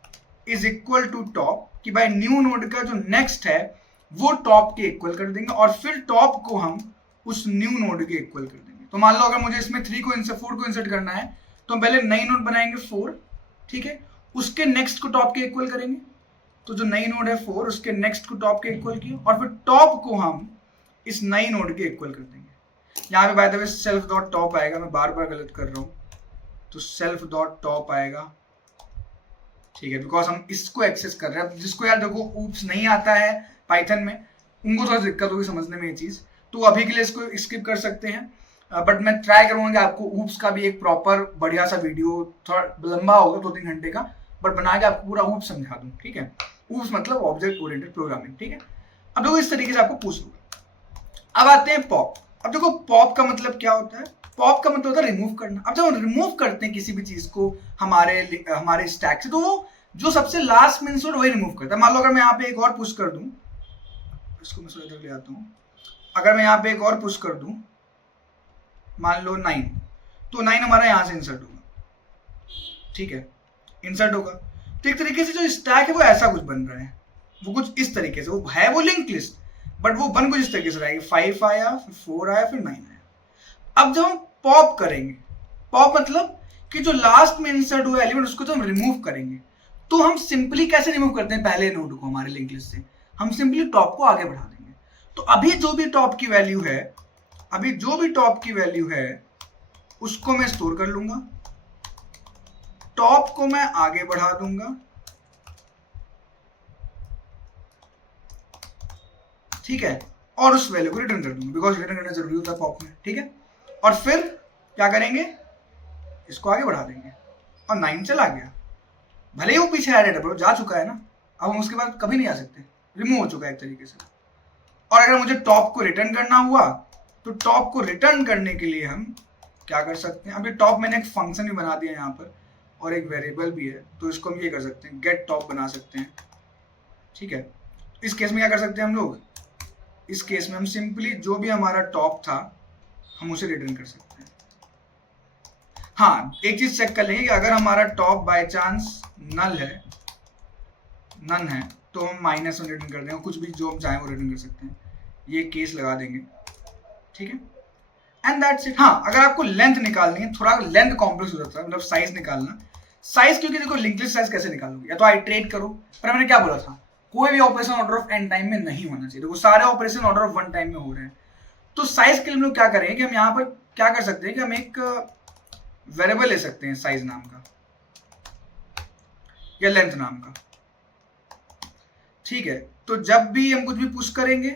is equal to top, कि भाई न्यू नोड का जो नेक्स्ट है वो टॉप के इक्वल कर देंगे और फिर टॉप को हम उस न्यू नोड के इक्वल कर देंगे। तो मान लो अगर मुझे इसमें 4 को इंसर्ट करना है तो हम पहले नई नोड बनाएंगे 4, ठीक है, उसके नेक्स्ट को टॉप के इक्वल करेंगे। तो जो नई नोड है 4 उसके नेक्स्ट को टॉप के इक्वल किया और फिर टॉप को हम इस नई नोड के इक्वल कर देंगे। यहाँ पे by the way self dot top आएगा, मैं बार बार गलत कर रहा हूँ, तो सेल्फ डॉट टॉप आएगा, ठीक है, बिकॉज हम इसको एक्सेस कर रहे हैं। जिसको यार देखो ऊप्स नहीं आता है पाइथन में, उनको थोड़ा दिक्कत होगी समझने में ये चीज़, तो अभी के लिए इसको स्किप कर सकते हैं। बट मैं ट्राई करूंगा कि आपको ऊप्स का भी एक प्रॉपर बढ़िया सा वीडियो, थोड़ा लंबा होगा 2-3 घंटे का, बट बना के आपको पूरा ऊप्स समझा दूं, ठीक है। ऊप्स मतलब ऑब्जेक्ट ओरिएंटेड प्रोग्रामिंग, ठीक है। अब देखो इस तरीके से आपको पूछ लूंगा। अब आते हैं पॉप। अब देखो पॉप का मतलब क्या होता है, पॉप का मतलब होता है रिमूव करना। अब जब हम रिमूव करते हैं किसी भी चीज को हमारे स्टैक से, तो वो जो सबसे लास्ट में इंसर्ट वही रिमूव करता है। मान लो अगर मैं यहाँ पे एक और पुश कर दूं, इसको मैं इधर ले आता हूँ, अगर मैं यहाँ पे एक और पुश कर दूं, मान लो 9, तो 9 हमारा यहाँ से इंसर्ट होगा, ठीक है, इंसर्ट होगा। तो एक तरीके से जो स्टैक है वो ऐसा कुछ बन रहा है, वो कुछ इस तरीके से, वो है वो लिंक्ड लिस्ट, बट वो बन कुछ इस तरीके से रहेगी। 5 आया, फिर 4 आया, फिर 9 आया। अब जब हम पॉप करेंगे, पॉप मतलब कि जो लास्ट में इंसर्ट हुआ एलिमेंट उसको तो हम रिमूव करेंगे। तो हम सिंपली कैसे रिमूव करते हैं पहले नोड को हमारे लिंक्ड लिस्ट से, हम सिंपली टॉप को आगे बढ़ा देंगे। तो अभी जो भी टॉप की वैल्यू है उसको मैं स्टोर कर लूंगा, टॉप को मैं आगे बढ़ा दूंगा, ठीक है, और उस वैल्यू को रिटर्न कर दूंगा, बिकॉज रिटर्न करना जरूरी होता है पॉप में, ठीक है। और फिर क्या करेंगे, इसको आगे बढ़ा देंगे और 9 चला गया। भले ही वो पीछे एडेड है, जा चुका है ना, अब हम उसके बाद कभी नहीं आ सकते, रिमूव हो चुका है एक तरीके से। और अगर मुझे टॉप को रिटर्न करना हुआ तो टॉप को रिटर्न करने के लिए हम क्या कर सकते हैं, अभी टॉप मैंने एक फंक्शन भी बना दिया यहाँ पर और एक वेरिएबल भी है, तो इसको हम ये कर सकते हैं, गेट टॉप बना सकते हैं, ठीक है। इस केस में क्या कर सकते हैं हम लोग, इस केस में हम सिंपली जो भी हमारा टॉप था हम उसे रिटर्न कर सकते हैं। हाँ, एक चीज चेक कर लेंगे कि अगर हमारा टॉप बाय चांस नन है तो हम -1 रिटर्न कर देंगे, कुछ भी जो हम चाहें वो रिटर्न कर सकते हैं, ये केस लगा देंगे, ठीक है, एंड दैट्स इट। हाँ, अगर आपको लेंथ निकालनी है, थोड़ा लेंथ कॉम्प्लेक्स हो जाता है, मतलब साइज निकालना, साइज, क्योंकि देखो लिंक्ड लिस्ट साइज कैसे निकालोगे, या तो आइटरेट करो, पर मैंने क्या बोला था, कोई भी operation order of n time में नहीं होना चाहिए। देखो सारे ऑपरेशन ऑर्डर ऑफ 1 टाइम में हो रहे हैं। तो साइज के लिए हम लोग क्या करेंगे कि हम यहाँ पर क्या कर सकते हैं कि हम एक वेरिएबल ले सकते हैं साइज नाम का या लेंथ नाम का, ठीक है। तो जब भी हम कुछ भी पुश करेंगे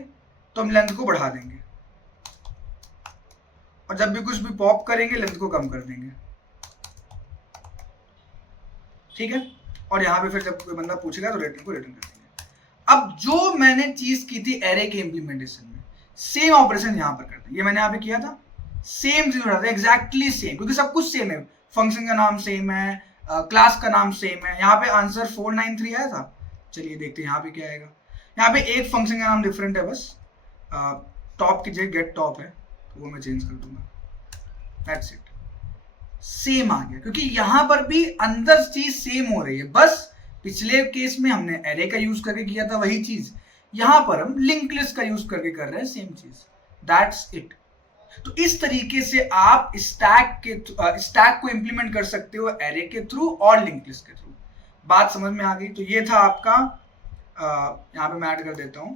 तो हम लेंथ को बढ़ा देंगे, और जब भी कुछ भी पॉप करेंगे लेंथ को कम कर देंगे, ठीक है। और यहाँ पे फिर जब कोई बंदा पूछेगा तो रिटर्न को रिटर्न कर देंगे। अब जो मैंने चीज की थी एरे के इंप्लीमेंटेशन में, सेम ऑपरेशन यहाँ पर करते हैं। ये मैंने यहाँ पे किया था, सेम चीज उठाते हैं, एग्जैक्टली सेम, क्योंकि सब कुछ सेम है। फंक्शन का नाम सेम है, क्लास का नाम सेम है। यहाँ पे आंसर 493 आया था। चलिए देखते हैं यहाँ पे क्या आएगा। यहाँ पे एक फंक्शन का नाम डिफरेंट है, बस टॉप की जगह गेट टॉप है, तो वो मैं चेंज कर दूंगा। दैट्स इट, सेम आ गया, क्योंकि यहां पर भी अंदर चीज सेम हो रही है। बस पिछले केस में हमने एरे का यूज करके किया था वही चीज, यहां पर हम लिंक लिस्ट का यूज करके कर रहे हैं सेम चीज। That's it. तो इस तरीके से आप स्टैक को इंप्लीमेंट कर सकते हो एरे के थ्रू और लिंक लिस्ट के थ्रू। बात समझ में आ गई? तो ये था आपका, यहाँ पे मैं ऐड कर देता हूं,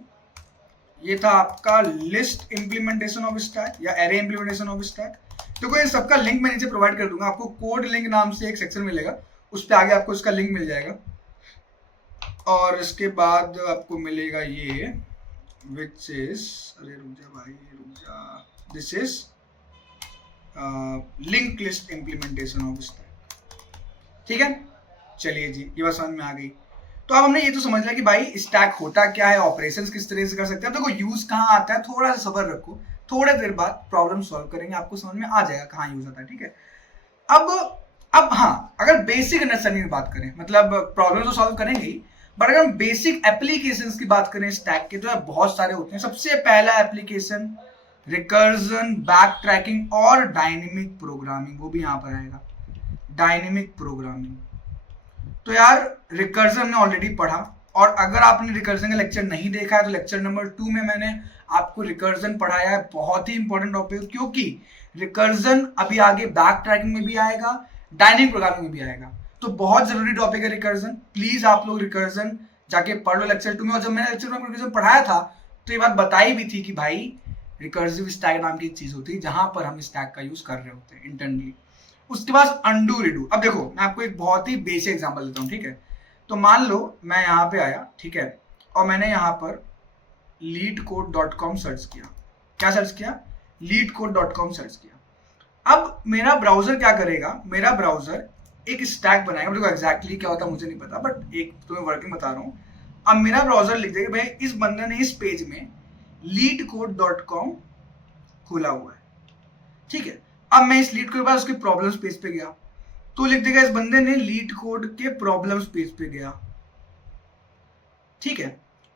ये था आपका लिस्ट इंप्लीमेंटेशन ऑफ स्टैक या एरे इंप्लीमेंटेशन ऑफ स्टैक। देखो ये सबका लिंक मैं नीचे प्रोवाइड कर दूंगा आपको। कोड लिंक नाम से एक सेक्शन मिलेगा, उस पर आगे आपको इसका लिंक मिल जाएगा। और इसके बाद आपको मिलेगा ये, विच इज, अरे रुक जा भाई रुक जा, this is link list implementation of stack, ठीक है। चलिए जी, ये बात समझ में आ गई। तो अब हमने ये तो समझ लिया कि भाई स्टैक होता क्या है, ऑपरेशंस किस तरह से कर सकते हैं। देखो यूज कहाँ आता है, थोड़ा सा सब्र रखो, थोड़े देर बाद प्रॉब्लम सॉल्व करेंगे, आपको समझ में आ जाएगा कहाँ यूज आता है, ठीक है। अब हाँ, अगर बेसिक अंडरस्टैंडिंग की बात करें, मतलब प्रॉब्लम तो सॉल्व करेंगे ही, बट अगर हम बेसिक एप्लीकेशंस की बात करें स्टैक के, तो बहुत सारे होते हैं। सबसे पहला एप्लीकेशन रिकर्जन, बैक ट्रैकिंग और डायनेमिक प्रोग्रामिंग, वो भी यहाँ पर आएगा, डायनेमिक प्रोग्रामिंग। तो यार रिकर्जन ने ऑलरेडी पढ़ा, और अगर आपने रिकर्जन का लेक्चर नहीं देखा है तो लेक्चर नंबर 2 में मैंने आपको रिकर्जन पढ़ाया है। बहुत ही इंपॉर्टेंट टॉपिक, क्योंकि रिकर्जन अभी आगे बैक ट्रैकिंग में भी आएगा, डायनेमिक प्रोग्रामिंग में भी आएगा। तो बहुत जरूरी टॉपिक है रिकर्जन। प्लीज आप लोग रिकर्जन जाके पढ़ लो लेक्चर 2 में। और जब मैंने लेक्चर 2 में रिकर्जन पढ़ाया था तो ये बात बताई भी थी कि भाई रिकर्सिव स्टैक नाम की चीज होती है जहां पर हम स्टैक का यूज कर रहे होते हैं इंटरनली। उसके बाद अंडू रिडू। अब देखो मैं आपको एक बहुत ही बेसिक एग्जांपल देता हूँ, ठीक है। तो मान लो मैं यहाँ पे आया, ठीक है, और मैंने यहाँ पर leetcode.com सर्च किया। क्या सर्च किया? leetcode.com सर्च किया। अब मेरा ब्राउजर क्या करेगा, मेरा ब्राउजर एक स्टैक बनाएगा। देखो एग्जैक्टली क्या होता है मुझे नहीं पता, बट एक तुम्हें वर्किंग बता रहा हूँ। अब मेरा ब्राउजर लिख देगा भाई इस बंदे ने इस पेज में leetcode.com खोला हुआ है, ठीक है। अब मैं इस लीड कोड के बाद उसके प्रॉब्लम्स पेज पे गया, तो लिख देगा इस बंदे ने लीड कोड के प्रॉब्लम्स पेज पे गया, ठीक है।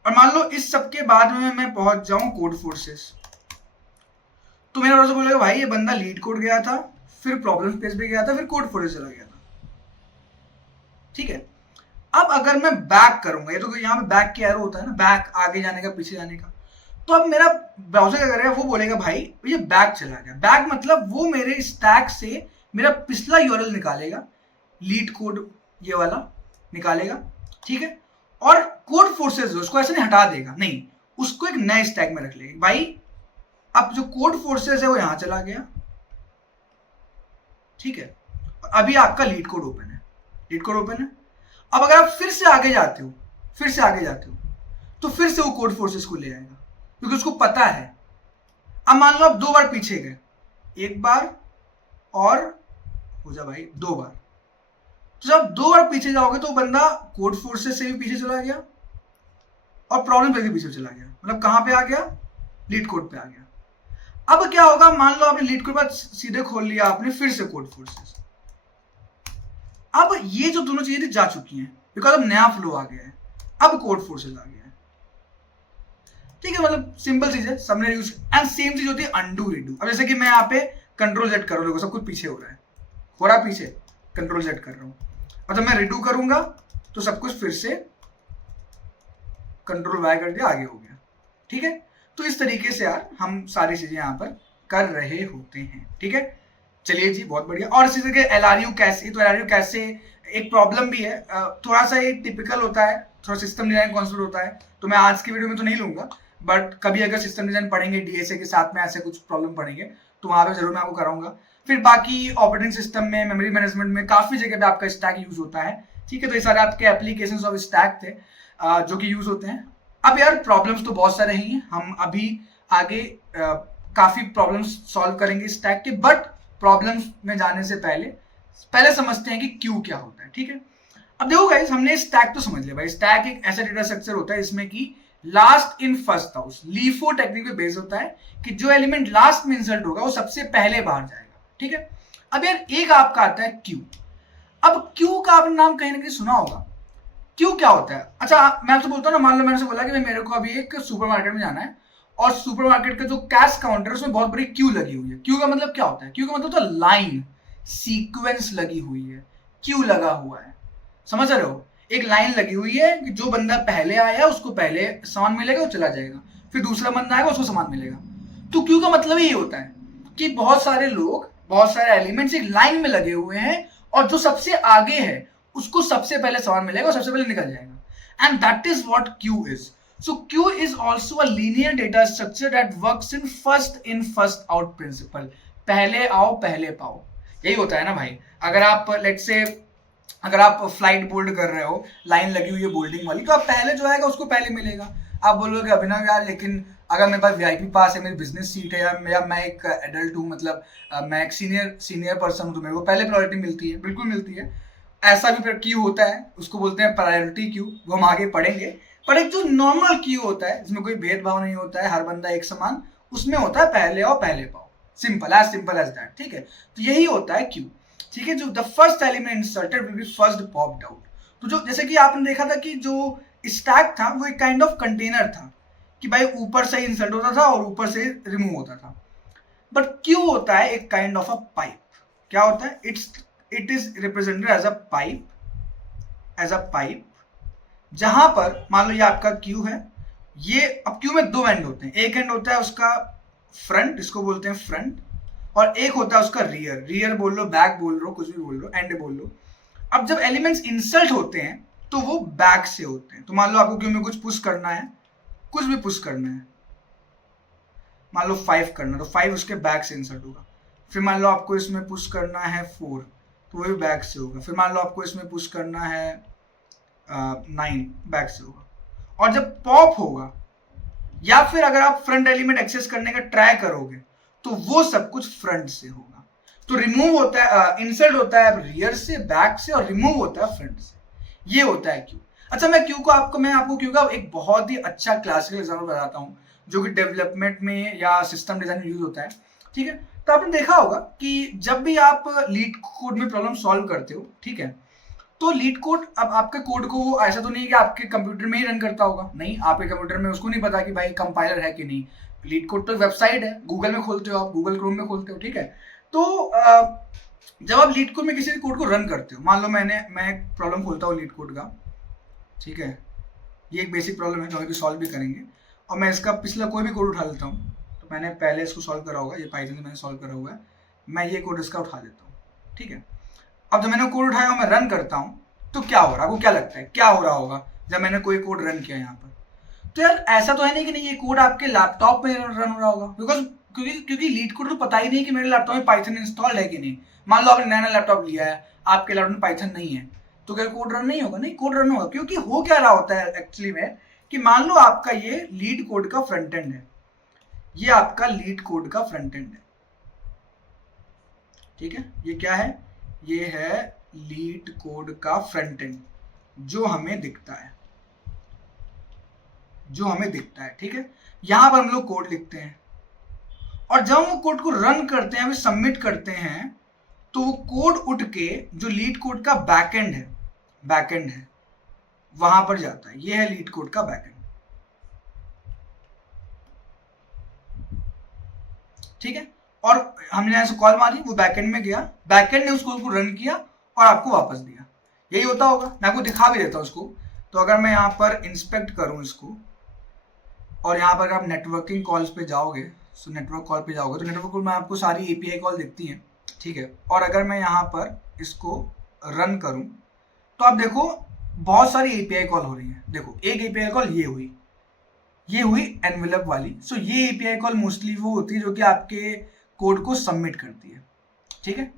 और मान लो इस सब के बाद में मैं पहुंच जाऊं कोड फोर्सेस, तो मेरा ब्राउज़र बोलेगा भाई ये बंदा लीड कोड गया था, फिर प्रॉब्लम्स पेज पे गया था, फिर कोड फोर्सेस चला गया था, ठीक है। अब अगर मैं बैक करूंगा, ये तो यहाँ पे बैक की एरो होता है ना, बैक आगे जाने का, पीछे जाने का। तो अब मेरा ब्राउजर क्या करेगा, वो बोलेगा भाई ये बैक चला गया। बैक मतलब वो मेरे स्टैक से मेरा पिछला यूआरएल निकालेगा, लीड कोड ये वाला निकालेगा, ठीक है। और कोड फोर्सेस उसको ऐसे नहीं हटा देगा, नहीं, उसको एक नए स्टैक में रख लेगा। भाई अब जो कोड फोर्सेस है वो यहां चला गया, ठीक है। अभी आपका लीड कोड ओपन है, लीड कोड ओपन है। अब अगर आप फिर से आगे जाते हो, तो फिर से वो कोड फोर्सेस को ले आएगा, क्योंकि उसको पता है। अब मान लो आप 2 बार पीछे गए, 1 बार और हो जा भाई 2 बार। तो जब 2 बार पीछे जाओगे तो बंदा कोड फोर्सेस से भी पीछे चला गया और प्रॉब्लम पे भी पीछे चला गया। मतलब कहां पे आ गया? लीड कोड पे आ गया। अब क्या होगा, मान लो आपने लीड कोड बाद सीधे खोल लिया आपने फिर से कोड फोर्सेस। अब ये जो दोनों चीजें जा चुकी हैं, बिकॉज अब नया फ्लो आ गया है, अब कोड फोर्सेस आ गया है, ठीक है। मतलब सिंपल चीज है, सबने यूज। एंड सेम चीज होती है अंडू रिडू। अब जैसे कि मैं यहाँ पे कंट्रोल जेड कर रहा हूँ, सब कुछ पीछे हो रहा है पीछे, कंट्रोल जेड कर रहा हूँ। और जब मैं रिडू करूंगा तो सब कुछ फिर से कंट्रोल वाई कर दिया, आगे हो गया, ठीक है। तो इस तरीके से यार हम सारी चीजें यहाँ पर कर रहे होते हैं, ठीक है। चलिए जी, बहुत बढ़िया। और इसी तरह LRU कैसे, तो LRU कैसे एक प्रॉब्लम भी है, थोड़ा सा ये टिपिकल होता है, थोड़ा सिस्टम डिजाइन कॉन्सेप्ट होता है, तो मैं आज की वीडियो में तो नहीं लूंगा, बट कभी अगर सिस्टम डिजाइन पढ़ेंगे DSA के साथ में ऐसे कुछ प्रॉब्लम पढ़ेंगे तो वहां पे जरूर मैं आपको कराऊंगा। फिर बाकी ऑपरेटिंग सिस्टम में, मेमोरी मैनेजमेंट में काफी जगह पे आपका स्टैक यूज होता है, ठीक है। तो ये सारे आपके एप्लीकेशंस ऑफ स्टैक थे जो कि यूज होते हैं। अब यार प्रॉब्लम्स तो बहुत सारे हैं, हम अभी आगे काफी प्रॉब्लम्स सॉल्व करेंगे स्टैक के, बट प्रॉब्लम्स में जाने से पहले समझते हैं कि क्यू क्या होता है, ठीक है। अब देखो गाइस, हमने स्टैक तो समझ लिया भाई। स्टैक एक ऐसा डेटा स्ट्रक्चर होता है इसमें कि last in first out, LIFO technique पे बेस्ड होता है कि जो एलिमेंट लास्ट में इंसर्ट होगा वो सबसे पहले बाहर जाएगा, ठीक है। अब यार एक आपका आता है क्यू। अब क्यू का आपने नाम कहीं ना कहीं सुना होगा। क्यू क्या होता है? अच्छा, मैं आपसे बोलता हूँ ना, मान लो मैंने से बोला कि मेरे को अभी एक सुपरमार्केट में जाना है और सुपरमार्केट का जो कैश काउंटर है उसमें बहुत बड़ी क्यू लगी हुई है। क्यू का मतलब क्या होता है? क्यू का मतलब तो लाइन, सीक्वेंस लगी हुई है, क्यू लगा हुआ है, समझ रहे हो? एक लाइन लगी हुई है कि जो बंदा पहले आया उसको पहले सामान मिलेगा, वो चला जाएगा, फिर दूसरा बंदा आएगा उसको सामान मिलेगा। तो क्यू का मतलब ही होता है कि बहुत सारे लोग, बहुत सारे एलिमेंट्स एक लाइन में लगे हुए हैं और जो सबसे आगे है उसको सबसे पहले सामान मिलेगा और सबसे पहले निकल जाएगा। And that is what Q is. So Q is also a linear data structure that works in first out principle. पहले आओ पहले पाओ, यही होता है ना भाई। अगर आप लेट्स से अगर आप फ्लाइट बोर्ड कर रहे हो, लाइन लगी हुई है बोर्डिंग वाली, तो आप पहले जो आएगा उसको पहले मिलेगा। आप बोलोगे अभिनव यार, लेकिन अगर मेरे पास VIP पास है, मेरी बिजनेस सीट है, या मैं एक एडल्ट हूँ, मतलब मैं एक सीनियर पर्सन हूँ, तो मेरे को पहले प्रायोरिटी मिलती है। बिल्कुल मिलती है, ऐसा भी क्यू होता है, उसको बोलते हैं प्रायोरिटी क्यू, वो हम आगे पढ़ेंगे। पर एक जो नॉर्मल क्यू होता है जिसमें कोई भेदभाव नहीं होता है, हर बंदा एक समान, उसमें होता है पहले आओ पहले पाओ, सिंपल एज दैट, ठीक है। तो यही होता है क्यू, ठीक है। जो the first element inserted will be first popped out. तो जो जैसे कि आपने देखा था कि जो स्टैक था वो एक काइंड ऑफ कंटेनर था कि भाई ऊपर से इंसर्ट होता था और ऊपर से रिमूव होता था। बट क्यू होता है एक काइंड ऑफ अ पाइप। क्या होता है? It is represented as a pipe, जहां पर मान लो ये आपका क्यू है। ये अब क्यू में दो एंड होते हैं, एक एंड होता है उसका फ्रंट, इसको बोलते हैं फ्रंट, और एक होता है उसका रियर बोल लो, बैक बोल लो, कुछ भी बोल लो, एंड बोल लो। अब जब एलिमेंट्स इंसर्ट होते हैं तो वो बैक से होते हैं। तो मान लो आपको क्यू में कुछ पुश करना है, कुछ भी पुश करना है, मान लो 5 करना, तो 5 उसके बैक से इंसर्ट होगा। फिर मान लो आपको इसमें पुश करना है 4, तो वो भी बैक से होगा। फिर मान लो आपको इसमें पुश करना है 9, बैक से होगा। और जब पॉप होगा, या फिर अगर आप फ्रंट एलिमेंट एक्सेस करने का ट्राई करोगे, तो वो सब कुछ फ्रंट से होगा। तो रिमूव होता है, इंसर्ट होता है रियर से, बैक से, और रिमूव होता है फ्रंट से। ये होता है क्यू। अच्छा, मैं आपको क्यू का एक बहुत ही अच्छा क्लासिकल एग्जाम्पल बताता हूँ जो कि डेवलपमेंट में या सिस्टम डिजाइन में यूज होता है, ठीक है। तो आपने देखा होगा कि जब भी आप लीड कोड में प्रॉब्लम सॉल्व करते हो, ठीक है, तो लीड कोड, अब आपके कोड को वो ऐसा तो नहीं कि आपके कंप्यूटर में ही रन करता होगा, नहीं, आपके कंप्यूटर में उसको नहीं पता कि भाई कंपाइलर है कि नहीं। लीड कोड तो वेबसाइट है, गूगल में खोलते हो आप, गूगल क्रोम में खोलते हो, ठीक है। तो जब आप लीड कोड में किसी कोड को रन करते हो, मान लो मैं एक प्रॉब्लम खोलता हूँ लीड कोड का, ठीक है, ये एक बेसिक प्रॉब्लम है जो अभी सॉल्व भी करेंगे, और मैं इसका पिछला कोई भी कोड उठा लेता हूँ। तो मैंने पहले इसको सॉल्व करा होगा, ये पाइथन से मैंने सॉल्व करा हुआ है, मैं ये कोड इसका उठा लेता हूँ, ठीक है। अब जब मैंने कोड उठाया और मैं रन करता हूँ, तो क्या हो रहा है? आपको क्या लगता है क्या हो रहा होगा जब मैंने कोई कोड रन किया यहाँ पर? तो यार ऐसा तो है नहीं कि नहीं ये कोड आपके लैपटॉप में रन हो रहा होगा, बिकॉज क्योंकि लीड कोड तो पता ही नहीं कि मेरे लैपटॉप में पाइथन इंस्टॉल है कि नहीं। मान लो आपने नया लैपटॉप लिया है, आपके लैपटॉप में पाइथन नहीं है, तो क्या कोड रन नहीं होगा? नहीं, कोड रन होगा। क्योंकि हो क्या रहा होता है एक्चुअली में कि मान लो आपका ये लीड कोड का फ्रंट एंड है, ये आपका लीड कोड का फ्रंट एंड है, ठीक है। ये क्या है? ये है लीड कोड का फ्रंट एंड जो हमें दिखता है, ठीक है। यहां पर हम लोग कोड लिखते हैं, और जब हम वो कोड को रन करते हैं, सबमिट करते हैं, तो वो कोड उठ के जो लीड कोड का बैकएंड है वहां पर जाता है। ये है लीड कोड का बैकएंड, ठीक है। और हमने यहां से कॉल मारी, वो बैकएंड में गया, बैकएंड ने उस कोड को रन किया और आपको वापस दिया। यही होता होगा, मैं आपको दिखा भी देता हूं इसको। तो अगर मैं यहाँ पर इंस्पेक्ट करूं इसको, और यहाँ पर आप नेटवर्किंग कॉल्स पे जाओगे, तो नेटवर्क कॉल में आपको सारी API कॉल दिखती हैं, ठीक है। और अगर मैं यहाँ पर इसको रन करूं तो आप देखो बहुत सारी एपीआई कॉल हो रही है। देखो एक एपीआई कॉल ये हुई एनवेलप वाली। सो ये एपीआई कॉल मोस्टली वो होती है जो कि आपके कोड को सबमिट करती है, ठीक है।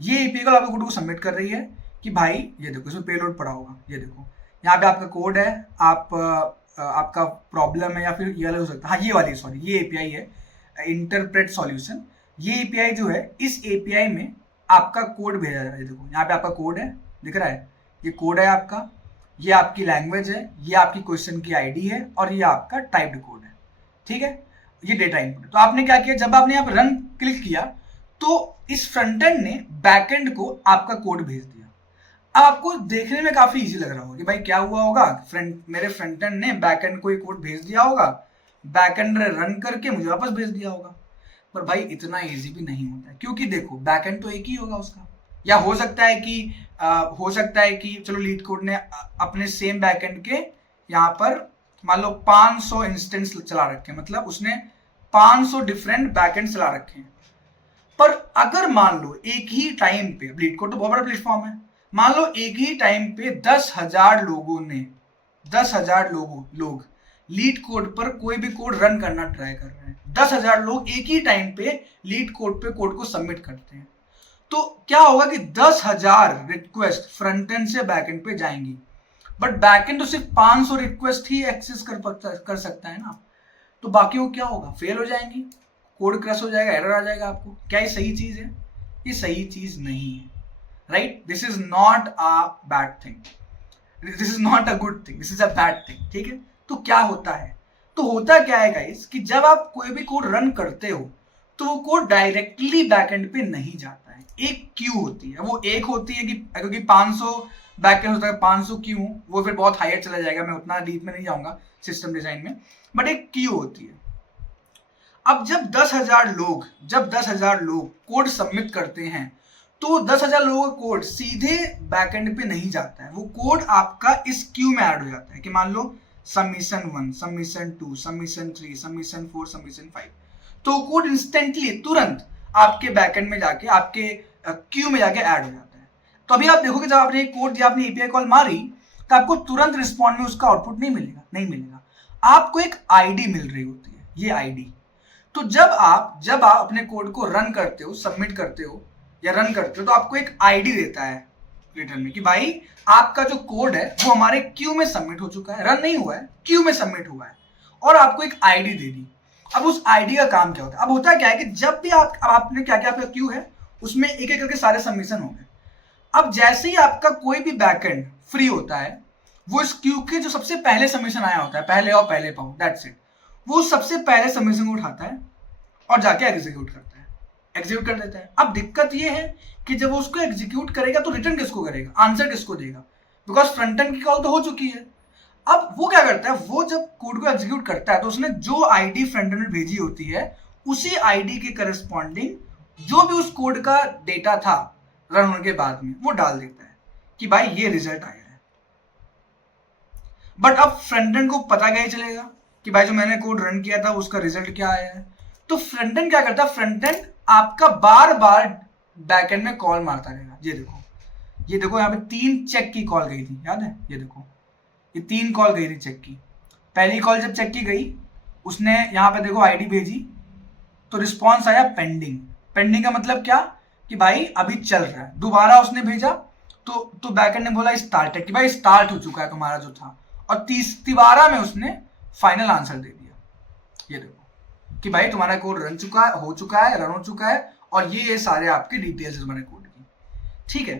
ये एपीआई कॉल आपके कोड को सबमिट कर रही है कि भाई ये देखो इसमें पेलोड पड़ा होगा, ये देखो यहाँ पे आपका कोड है, आपका प्रॉब्लम है या फिर ये वाला हो सकता है, हाँ ये वाली सॉरी ये एपीआई है इंटरप्रेट सॉल्यूशन। ये एपीआई जो है इस एपीआई में आपका कोड भेजा जा रहा है। देखो यहाँ पे आपका कोड है, दिख रहा है, ये कोड है आपका, ये आपकी लैंग्वेज है, ये आपकी क्वेश्चन की आईडी है और ये आपका टाइप्ड कोड है, ठीक है। ये डेटा इनपुट। तो आपने क्या किया, जब आपने यहाँ पर रन क्लिक किया तो इस फ्रंट एंड ने बैक एंड को आपका कोड भेज दिया। अब आपको देखने में काफी इजी लग रहा होगा कि भाई क्या हुआ होगा, मेरे फ्रंट एंड ने बैक एंड को एक कोड भेज दिया होगा, बैक एंड ने रन करके मुझे वापस भेज दिया होगा। पर भाई इतना इजी भी नहीं होता है, क्योंकि देखो बैक एंड तो एक ही होगा उसका, या हो सकता है कि चलो लीड कोड ने अपने सेम बैक एंड के यहाँ पर मान लो 500 इंस्टेंस चला रखे हैं, मतलब उसने 500 डिफरेंट बैकएंड चला रखे हैं। पर अगर मान लो एक ही टाइम पे, लीड कोड तो बहुत बड़ा प्लेटफॉर्म है, मान लो एक ही टाइम पे 10,000 लोग लीड कोड पर कोई भी कोड रन करना ट्राई कर रहे हैं, 10,000 लोग एक ही टाइम पे लीड कोड पे कोड को सबमिट करते हैं, तो क्या होगा कि 10,000 रिक्वेस्ट फ्रंट एंड से बैकएंड पे जाएंगी, बट बैकएंड तो सिर्फ 500 रिक्वेस्ट ही एक्सेस कर सकता है ना। तो बाकी वो क्या होगा, फेल हो जाएंगी, कोड क्रैश हो जाएगा, एरर आ जाएगा आपको। क्या ये सही चीज है? ये सही चीज नहीं है, right. This is not a bad thing, this is not a good thing, this is a bad thing, ठीक है। तो क्या होता है, तो होता क्या है गाइस कि जब आप कोई भी कोड रन करते हो तो वो कोड डायरेक्टली बैकएंड पे नहीं जाता है, एक क्यू होती है, वो एक होती है कि क्योंकि 500 बैकएंड होता है, 500 क्यू, वो फिर बहुत हायर चला जाएगा, मैं उतना डीप में नहीं जाऊंगा सिस्टम डिजाइन में, बट एक क्यू होती है। अब जब 10,000 लोग कोड सबमिट करते हैं तो 10,000 लोगों का कोड सीधे बैकएंड पे नहीं जाता है, वो कोड आपका इस क्यू में ऐड हो जाता है कि मान लो submission 1, submission 2, submission 3, submission 4, submission 5, तो कोड इंस्टेंटली तुरंत आपके बैकएंड में जाके आपके क्यू में जाके ऐड हो जाता है। तो अभी आप देखोगे जब आपने कोड दिया, आपने एपीआई कॉल मारी, तो आपको तुरंत रिस्पॉन्ड में उसका आउटपुट नहीं मिलेगा, आपको एक आईडी मिल रही होती है, ये आईडी। तो जब आप अपने कोड को रन करते हो, सबमिट करते हो या रन करते हो, तो आपको एक आईडी देता है रिटर्न में कि भाई आपका जो कोड है वो हमारे क्यू में सबमिट हो चुका है, रन नहीं हुआ है, क्यू में सबमिट हुआ है, और आपको एक आईडी दे दी। अब उस आईडी का काम क्या होता है, अब होता क्या है कि जब भी आपने क्या आपका क्यू है उसमें एक एक करके सारे सबमिशन हो गए। अब जैसे ही आपका कोई भी बैकएंड फ्री होता है, वो इस क्यू के जो सबसे पहले सबमिशन आया होता है, पहले और पहले पाओ, दैट्स इट, वो सबसे पहले सबमिशन को उठाता है और जाके एग्जीक्यूट करता है, एग्जीक्यूट कर देता है। अब दिक्कत ये है कि जब वो उसको एग्जीक्यूट करेगा तो रिटर्न किसको करेगा, आंसर किसको देगा, बिकॉज फ्रंट एंड की कॉल तो हो चुकी है। अब वो क्या करता है, वो जब कोड को एग्जीक्यूट करता है तो उसने जो आईडी फ्रंट एंड में भेजी होती है, उसी आईडी के करस्पॉन्डिंग जो भी उस कोड का डेटा था रन होने के बाद में, वो डाल देता है कि भाई ये रिजल्ट आया है। बट अब फ्रंट एंड को पता क्या ही चलेगा कि भाई जो मैंने कोड रन किया था उसका रिजल्ट क्या आया है। तो फ्रंट एंड क्या करता है, फ्रंट एंड आपका बार बार बैक एंड में कॉल मारता रहेगा। ये देखो यहाँ पे 3 चेक की कॉल गई थी, याद है, ये देखो ये 3 कॉल गई थी चेक की। पहली कॉल जब चेक की गई, उसने यहाँ पे देखो आईडी भेजी, तो रिस्पॉन्स आया पेंडिंग। पेंडिंग का मतलब क्या कि भाई अभी चल रहा है। दोबारा उसने भेजा तो बैकएंड ने बोला स्टार्ट है, कि भाई स्टार्ट हो चुका है तुम्हारा जो था, और तिबारा में उसने फाइनल आंसर दे दिया। ये देखो कि भाई तुम्हारा कोड रन हो चुका है और ये सारे आपके डिटेल्स तुम्हारे कोड की, ठीक है।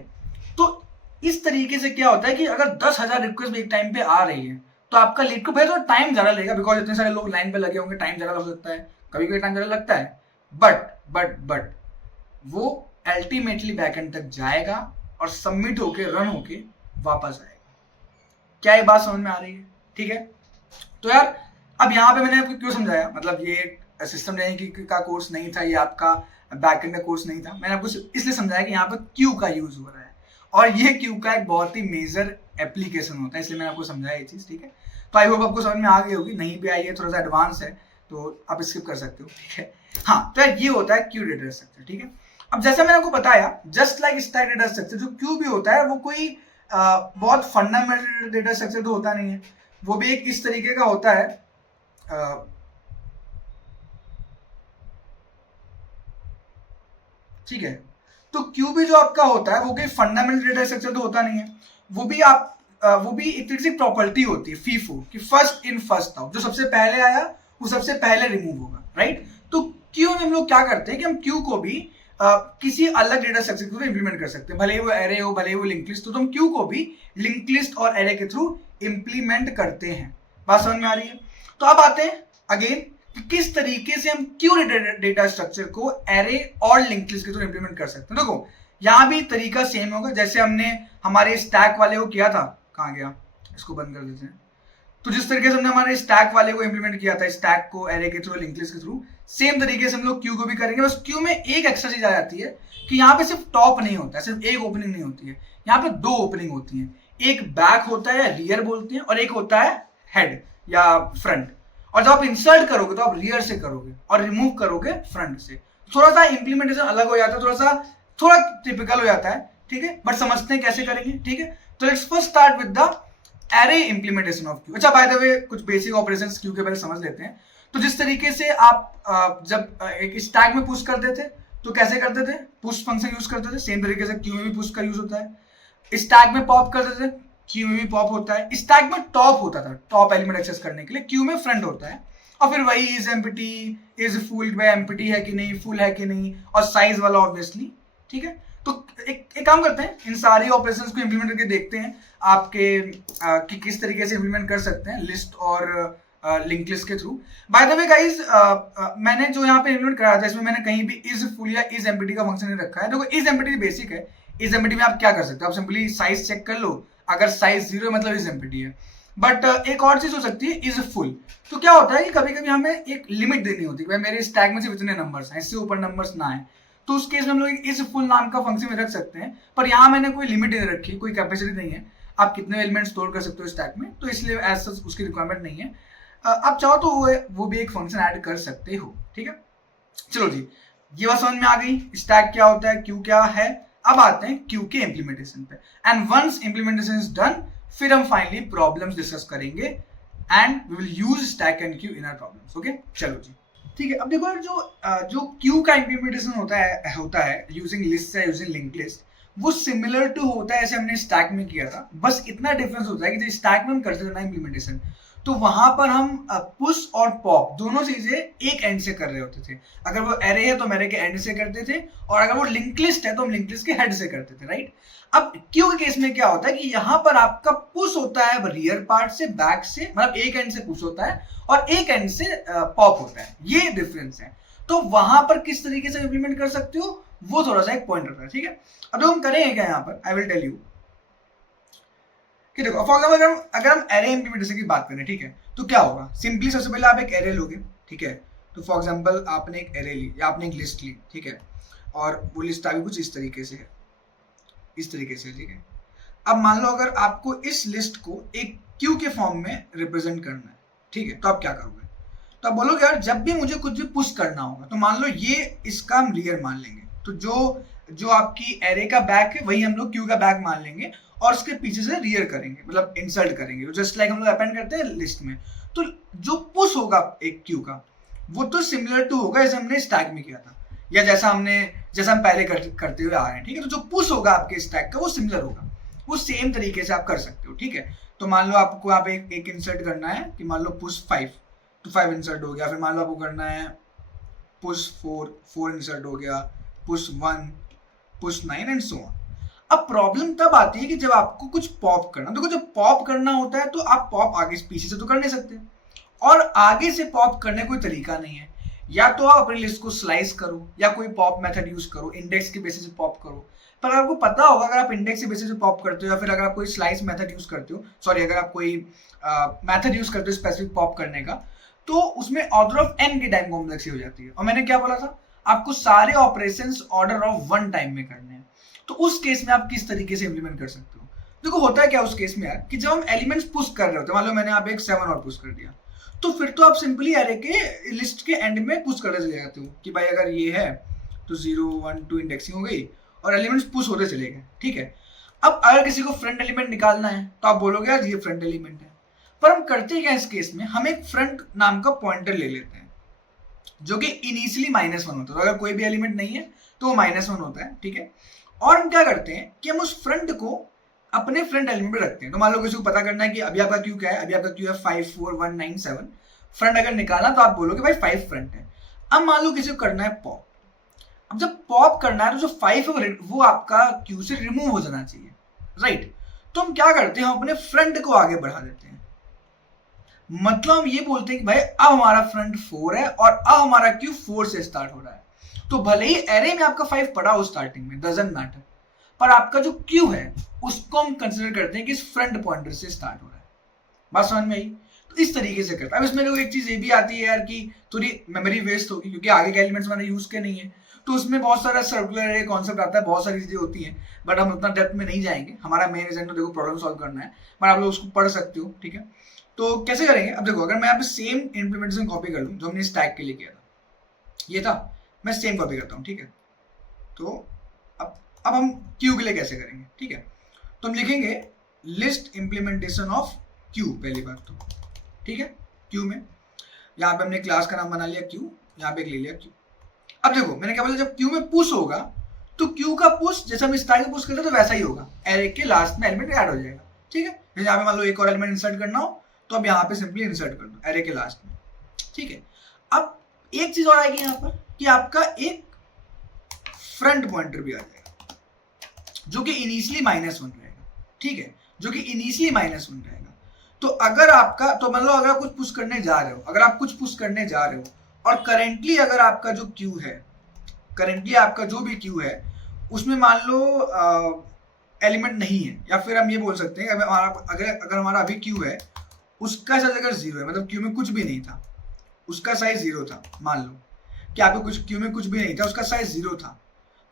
तो इस तरीके से क्या होता है कि अगर 10,000 रिक्वेस्ट एक टाइम पे आ रही है तो आपका लीड को भेज तो टाइम ज़्यादा लगेगा, बिकॉज इतने सारे लोग लाइन पे लगे होंगे, टाइम ज़्यादा लग सकता है, कभी कभी टाइम ज़्यादा लगता है, बट वो अल्टीमेटली बैकएंड तक जाएगा और सबमिट होके रन होके वापस आएगा। क्या ये बात समझ में आ रही है? ठीक है। तो यार अब यहाँ पे मैंने आपको क्यों समझाया, मतलब ये सिस्टम डिजाइनिंग का कोर्स नहीं था, ये आपका बैकएंड का कोर्स नहीं था, मैंने आपको इसलिए समझाया कि यहाँ पर क्यू का यूज हो रहा है और ये क्यू का एक बहुत ही मेजर एप्लीकेशन होता है, इसलिए मैंने आपको समझाया ये चीज़, ठीक है। तो आई होप आपको समझ में आ गई होगी, नहीं भी आई है, थोड़ा सा एडवांस है तो आप स्किप कर सकते हो, ठीक है। हाँ, तो ये होता है क्यू डेटा स्ट्रक्चर, ठीक है। अब जैसा मैंने आपको बताया, just like stack data structure, जो क्यू भी होता है वो कोई बहुत फंडामेंटल डेटा स्ट्रक्चर तो होता नहीं है, वो भी एक इस तरीके का होता है। ठीक है, तो क्यू भी जो आपका होता है वो कोई फंडामेंटल डेटा स्ट्रक्चर तो होता नहीं है, वो भी वो भी एक तरीके से प्रॉपर्टी होती है फीफो कि फर्स्ट इन फर्स्ट आउट, जो सबसे पहले आया वो सबसे पहले रिमूव होगा, राइट। तो क्यू में हम लोग क्या करते हैं कि हम क्यू को भी किसी अलग डेटा स्ट्रक्चर के थ्रू इंप्लीमेंट कर सकते हैं, भले ही वो एरे हो, भले ही वो लिंक लिस्ट, तो हम क्यू को भी लिंक लिस्ट और एरे के थ्रू इंप्लीमेंट करते हैं। बात समझ में आ रही है? तो अब आते हैं अगेन कि किस तरीके से हम क्यू डेटा स्ट्रक्चर को एरे और लिंक लिस्ट के थ्रू इंप्लीमेंट कर सकते हैं। देखो यहां भी तरीका सेम होगा जैसे हमने हमारे स्टैक वाले को किया था। कहां गया, इसको बंद कर देते हैं। तो जिस तरीके से हमने हमारे स्टैक वाले को इंप्लीमेंट किया था, स्टैक को एरे के थ्रू, लिंक लिस्ट के थ्रू, सेम तरीके से हम लोग क्यू को भी करेंगे। बस क्यू में एक एक्स्ट्रा चीज आ जाती है कि यहाँ पे सिर्फ टॉप नहीं होता है, सिर्फ एक ओपनिंग नहीं होती है, यहाँ पे दो ओपनिंग होती है। एक बैक होता है या रियर बोलते हैं, और एक होता है हेड या फ्रंट। और जब आप इंसर्ट करोगे तो आप रियर से करोगे और रिमूव करोगे फ्रंट से। थोड़ा सा इंप्लीमेंटेशन अलग हो जाता है, थोड़ा टिपिकल हो जाता है, ठीक है, बट समझते हैं कैसे करेंगे, ठीक है। तो let's first start with the array implementation of Q. अच्छा, बाय द वे कुछ बेसिक ऑपरेशंस क्यू के पहले समझ लेते हैं। तो जिस तरीके से आप जब एक स्टैक में पुश करते थे तो कैसे करते थे, पुश फंक्शन यूज करते थे, सेम तरीके से क्यू में भी पुश का यूज होता है। स्टैक में पॉप करते थे, क्यू में भी पॉप होता है। स्टैक में टॉप होता था, टॉप एलिमेंट एक्सेस करने के लिए, क्यू में फ्रंट होता है। और फिर वही is empty, is full by empty है कि नहीं, फुल है कि नहीं, और साइज वाला ऑब्वियसली, ठीक है। तो एक काम करते हैं, इन सारी ऑपरेशंस को इंप्लीमेंट करके देखते हैं आपके कि किस तरीके से इंप्लीमेंट कर सकते हैं लिस्ट और लिंक लिस्ट के through. By the way guys, मैंने जो यहाँ पे इंप्लीमेंट कराया था इसमें मैंने कहीं भी इज फुल या इज एम्प्टी का फंक्शन नहीं रखा है। देखो इज एम्प्टी बेसिक है, इज एम्प्टी में आप क्या कर सकते हो, आप सिंपली साइज चेक कर लो, अगर साइज 0 मतलब इज एम्प्टी है। बट एक और चीज हो सकती है इज फुल। तो क्या होता है कि कभी कभी हमें एक लिमिट देनी होती है, भाई मेरे स्टैक में सिर्फ इतने नंबर्स हैं, इससे ऊपर नंबर्स ना है, तो उस केस में हम लोग इज फुल नाम का फंक्शन में रख सकते हैं। पर यहाँ मैंने कोई लिमिट नहीं रखी, कोई कैपेसिटी नहीं है, आप कितने एलिमेंट स्टोर कर सकते हो स्टैक में, तो इसलिए एज सच उसकी रिक्वायरमेंट नहीं है। आप चाहो तो वो भी एक फंक्शन ऐड कर सकते हो, ठीक है। चलो जी, ये बात समझ में आ गई, स्टैक क्या होता है, क्यू क्या है। अब आते हैं क्यू के इम्प्लीमेंटेशन पे, and once implementation is done, फिर हम फाइनली प्रॉब्लम्स डिस्कस करेंगे and we will use stack and queue in our problems. Okay, चलो जी, ठीक है। अब देखो यार, जो क्यू का इम्प्लीमेंटेशन होता है यूजिंग लिस्ट या यूजिंग लिंक लिस्ट, वो सिमिलर टू होता है ऐसे हमने स्टैक में किया था। बस इतना डिफरेंस होता है कि जो स्टैक में हम करते थे ना इम्प्लीमेंटेशन, तो वहां पर हम पुश और पॉप दोनों चीजें एक एंड से कर रहे होते थे। अगर वो एरे है तो हम एरे के एंड से करते थे, और अगर वो लिंक लिस्ट है तो हम लिंक लिस्ट के हेड से करते थे, राइट। अब क्यू के केस में क्या होता है कि यहाँ पर आपका पुश होता है रियर पार्ट से, बैक से, मतलब एक एंड से पुश होता है और एक एंड से पॉप होता है, ये डिफरेंस है। तो वहां पर किस तरीके से इंप्लीमेंट कर सकते हो वो थोड़ा सा एक पॉइंट रहता है, ठीक है। अब जो हम करेंगे क्या यहाँ पर, आई विल टेल यू कि देखो फॉर एग्जाम्पल अगर हम एरे इंप्लीमेंटेशन की बात करें, ठीक है, तो क्या होगा, सिंपली सबसे पहले आप एक एरे लोगे, ठीक है। तो फॉर एग्जाम्पल आपने एक एरे ली या आपने एक लिस्ट ली, ठीक है, और वो लिस्ट अभी कुछ इस तरीके से है, इस तरीके से, ठीक है। अब मान लो अगर आपको इस लिस्ट को एक क्यू के फॉर्म में रिप्रेजेंट करना है, ठीक है, तो आप क्या करोगे, तो आप बोलोगे यार जब भी मुझे कुछ भी पुश करना होगा, तो मान लो ये इसका हम रियर मान लेंगे, तो जो आपकी एरे का बैक है वही हम लोग क्यू का बैक मान लेंगे और उसके पीछे से रियर करेंगे, मतलब इंसर्ट करेंगे, जस्ट लाइक हम लोग अपेंड करते हैं लिस्ट में। तो जो पुश होगा एक क्यू का वो तो सिमिलर टू होगा जैसे हमने स्टैक में किया था, या जैसा हम पहले करते हुए आ रहे हैं, ठीक है। तो जो पुश होगा आपके स्टैक का वो सिमिलर होगा, वो सेम तरीके से आप कर सकते हो, ठीक है। तो मान लो आपको आप एक इंसर्ट करना है कि मान लो पुश 5, तो 5 इंसर्ट हो गया। फिर मान लो आपको करना है पुश 4 इंसर्ट हो गया, push 1, push 9 and so on. अब प्रॉब्लम तब आती है कि जब आपको कुछ पॉप करना, देखो जब पॉप करना होता है तो आप पॉप आगे पीछे से तो कर नहीं सकते, और आगे से पॉप करने कोई तरीका नहीं है। या तो आप अपनी लिस्ट को स्लाइस करो या कोई पॉप मेथड यूज करो, इंडेक्स के बेसिस पे पॉप करो। पर आपको पता होगा अगर आप इंडेक्स के बेसिस पे पॉप करते हो या फिर अगर आप कोई स्लाइस मेथड यूज करते हो, सॉरी अगर आप कोई मेथड यूज करते हो स्पेसिफिक पॉप करने का, तो उसमें ऑर्डर ऑफ एन की टाइम कॉम्प्लेक्सिटी हो जाती है। और मैंने क्या बोला था, आपको सारे ऑपरेशंस ऑर्डर ऑफ 1 टाइम में करने हैं। तो उस केस में आप किस तरीके से इंप्लीमेंट कर सकते हो, देखो होता है क्या उस केस में यार कि जब हम एलिमेंट्स पुश कर रहे होते हैं, मान लो मैंने आप एक 7 और पुश कर दिया, तो फिर तो आप सिंपली एरे के लिस्ट के एंड में पुश करते चले जाते हो कि भाई अगर ये है तो 0 1 2 इंडेक्सिंग हो गई और एलिमेंट्स पुश होते चले गए, ठीक है। अब अगर किसी को फ्रंट एलिमेंट निकालना है तो आप बोलोगे यार ये फ्रंट एलिमेंट है, पर हम करते क्या इस केस में, हम एक फ्रंट नाम का पॉइंटर ले लेते हैं जो कि इनिशियली -1 होता है। तो अगर कोई भी एलिमेंट नहीं है तो वो -1 होता है, ठीक है। और हम क्या करते हैं कि हम उस फ्रंट को अपने फ्रंट एलिमेंट पे रखते हैं। तो मान लो किसी को पता करना है कि अभी आपका क्यू क्या है, अभी आपका क्यू है 5 4 1 9 7, फ्रंट अगर निकाला तो आप बोलोगे भाई 5 फ्रंट है। अब मान लो किसी को करना है पॉप, अब जब पॉप करना है तो जो 5 है वो आपका क्यू से रिमूव हो जाना चाहिए, राइट। तो हम क्या करते हैं, हम अपने फ्रंट को आगे बढ़ा देते हैं। मतलब हम ये बोलते हैं कि भाई अब हमारा फ्रंट 4 है और अब हमारा क्यू 4 से स्टार्ट हो रहा है। तो भले ही एरे में आपका 5 पड़ा हो स्टार्टिंग में, डजंट मैटर, पर आपका जो क्यू है उसको हम कंसिडर करते हैं कि इस फ्रंट पॉइंटर से स्टार्ट हो रहा है। बात समझ में आई? तो इस तरीके से करता है। अब इसमें एक चीज ये भी आती है यार कि थोड़ी मेमोरी वेस्ट होगी क्योंकि आगे के एलिमेंट्स मैंने यूज के नहीं है, तो उसमें बहुत सारा सर्कुलर एरे कॉन्सेप्ट आता है, बहुत सारी चीजें होती हैं, बट हम उतना डेप्थ में नहीं जाएंगे। हमारा मेन एजेंडा देखो प्रॉब्लम सॉल्व करना है, पर आप लोग उसको पढ़ सकते हो, ठीक है। तो कैसे करेंगे, अब देखो अगर मैं यहाँ पे सेम इम्प्लीमेंटेशन कॉपी कर लूँ जो हमने स्टैक के लिए किया था, ये था, मैं सेम कॉपी करता हूँ, ठीक है। तो अब हम क्यू के लिए कैसे करेंगे, ठीक है। तो हम लिखेंगे लिस्ट इम्प्लीमेंटेशन ऑफ क्यू पहली बात तो, ठीक है। क्यू में यहाँ पे हमने क्लास का नाम बना लिया क्यू, यहाँ पे ले लिया क्यू। अब देखो मैंने क्या बोला, जब क्यू में पुश होगा तो क्यू का पुश जैसे हम स्टैक में पुश करते हैं तो वैसा ही होगा, एरे के लास्ट में एलिमेंट ऐड हो जाएगा, ठीक है। जैसे यहाँ पे मान लो एक और एलिमेंट इंसर्ट करना हो तो अब यहाँ पे सिंपली इंसर्ट कर दो एरे के लास्ट में, ठीक है। अब एक चीज और आएगी यहाँ पर कि आपका एक फ्रंट पॉइंटर भी आ जाएगा जो कि इनिशियली -1 रहेगा, ठीक है, जो कि इनिशियली -1 रहेगा। तो अगर आपका, तो मतलब अगर आप कुछ पुश करने जा रहे हो, अगर आप कुछ पुश करने जा रहे हो और करेंटली अगर आपका जो क्यू है, करेंटली आपका जो भी क्यू है उसमें मान लो एलिमेंट नहीं है, या फिर हम ये बोल सकते हैं अगर हमारा अभी क्यू है उसका साइज अगर 0 है, मतलब क्यू में कुछ भी नहीं था, उसका साइज 0 था, मान लो कि आपके कुछ क्यू में कुछ भी नहीं था, उसका साइज 0 था,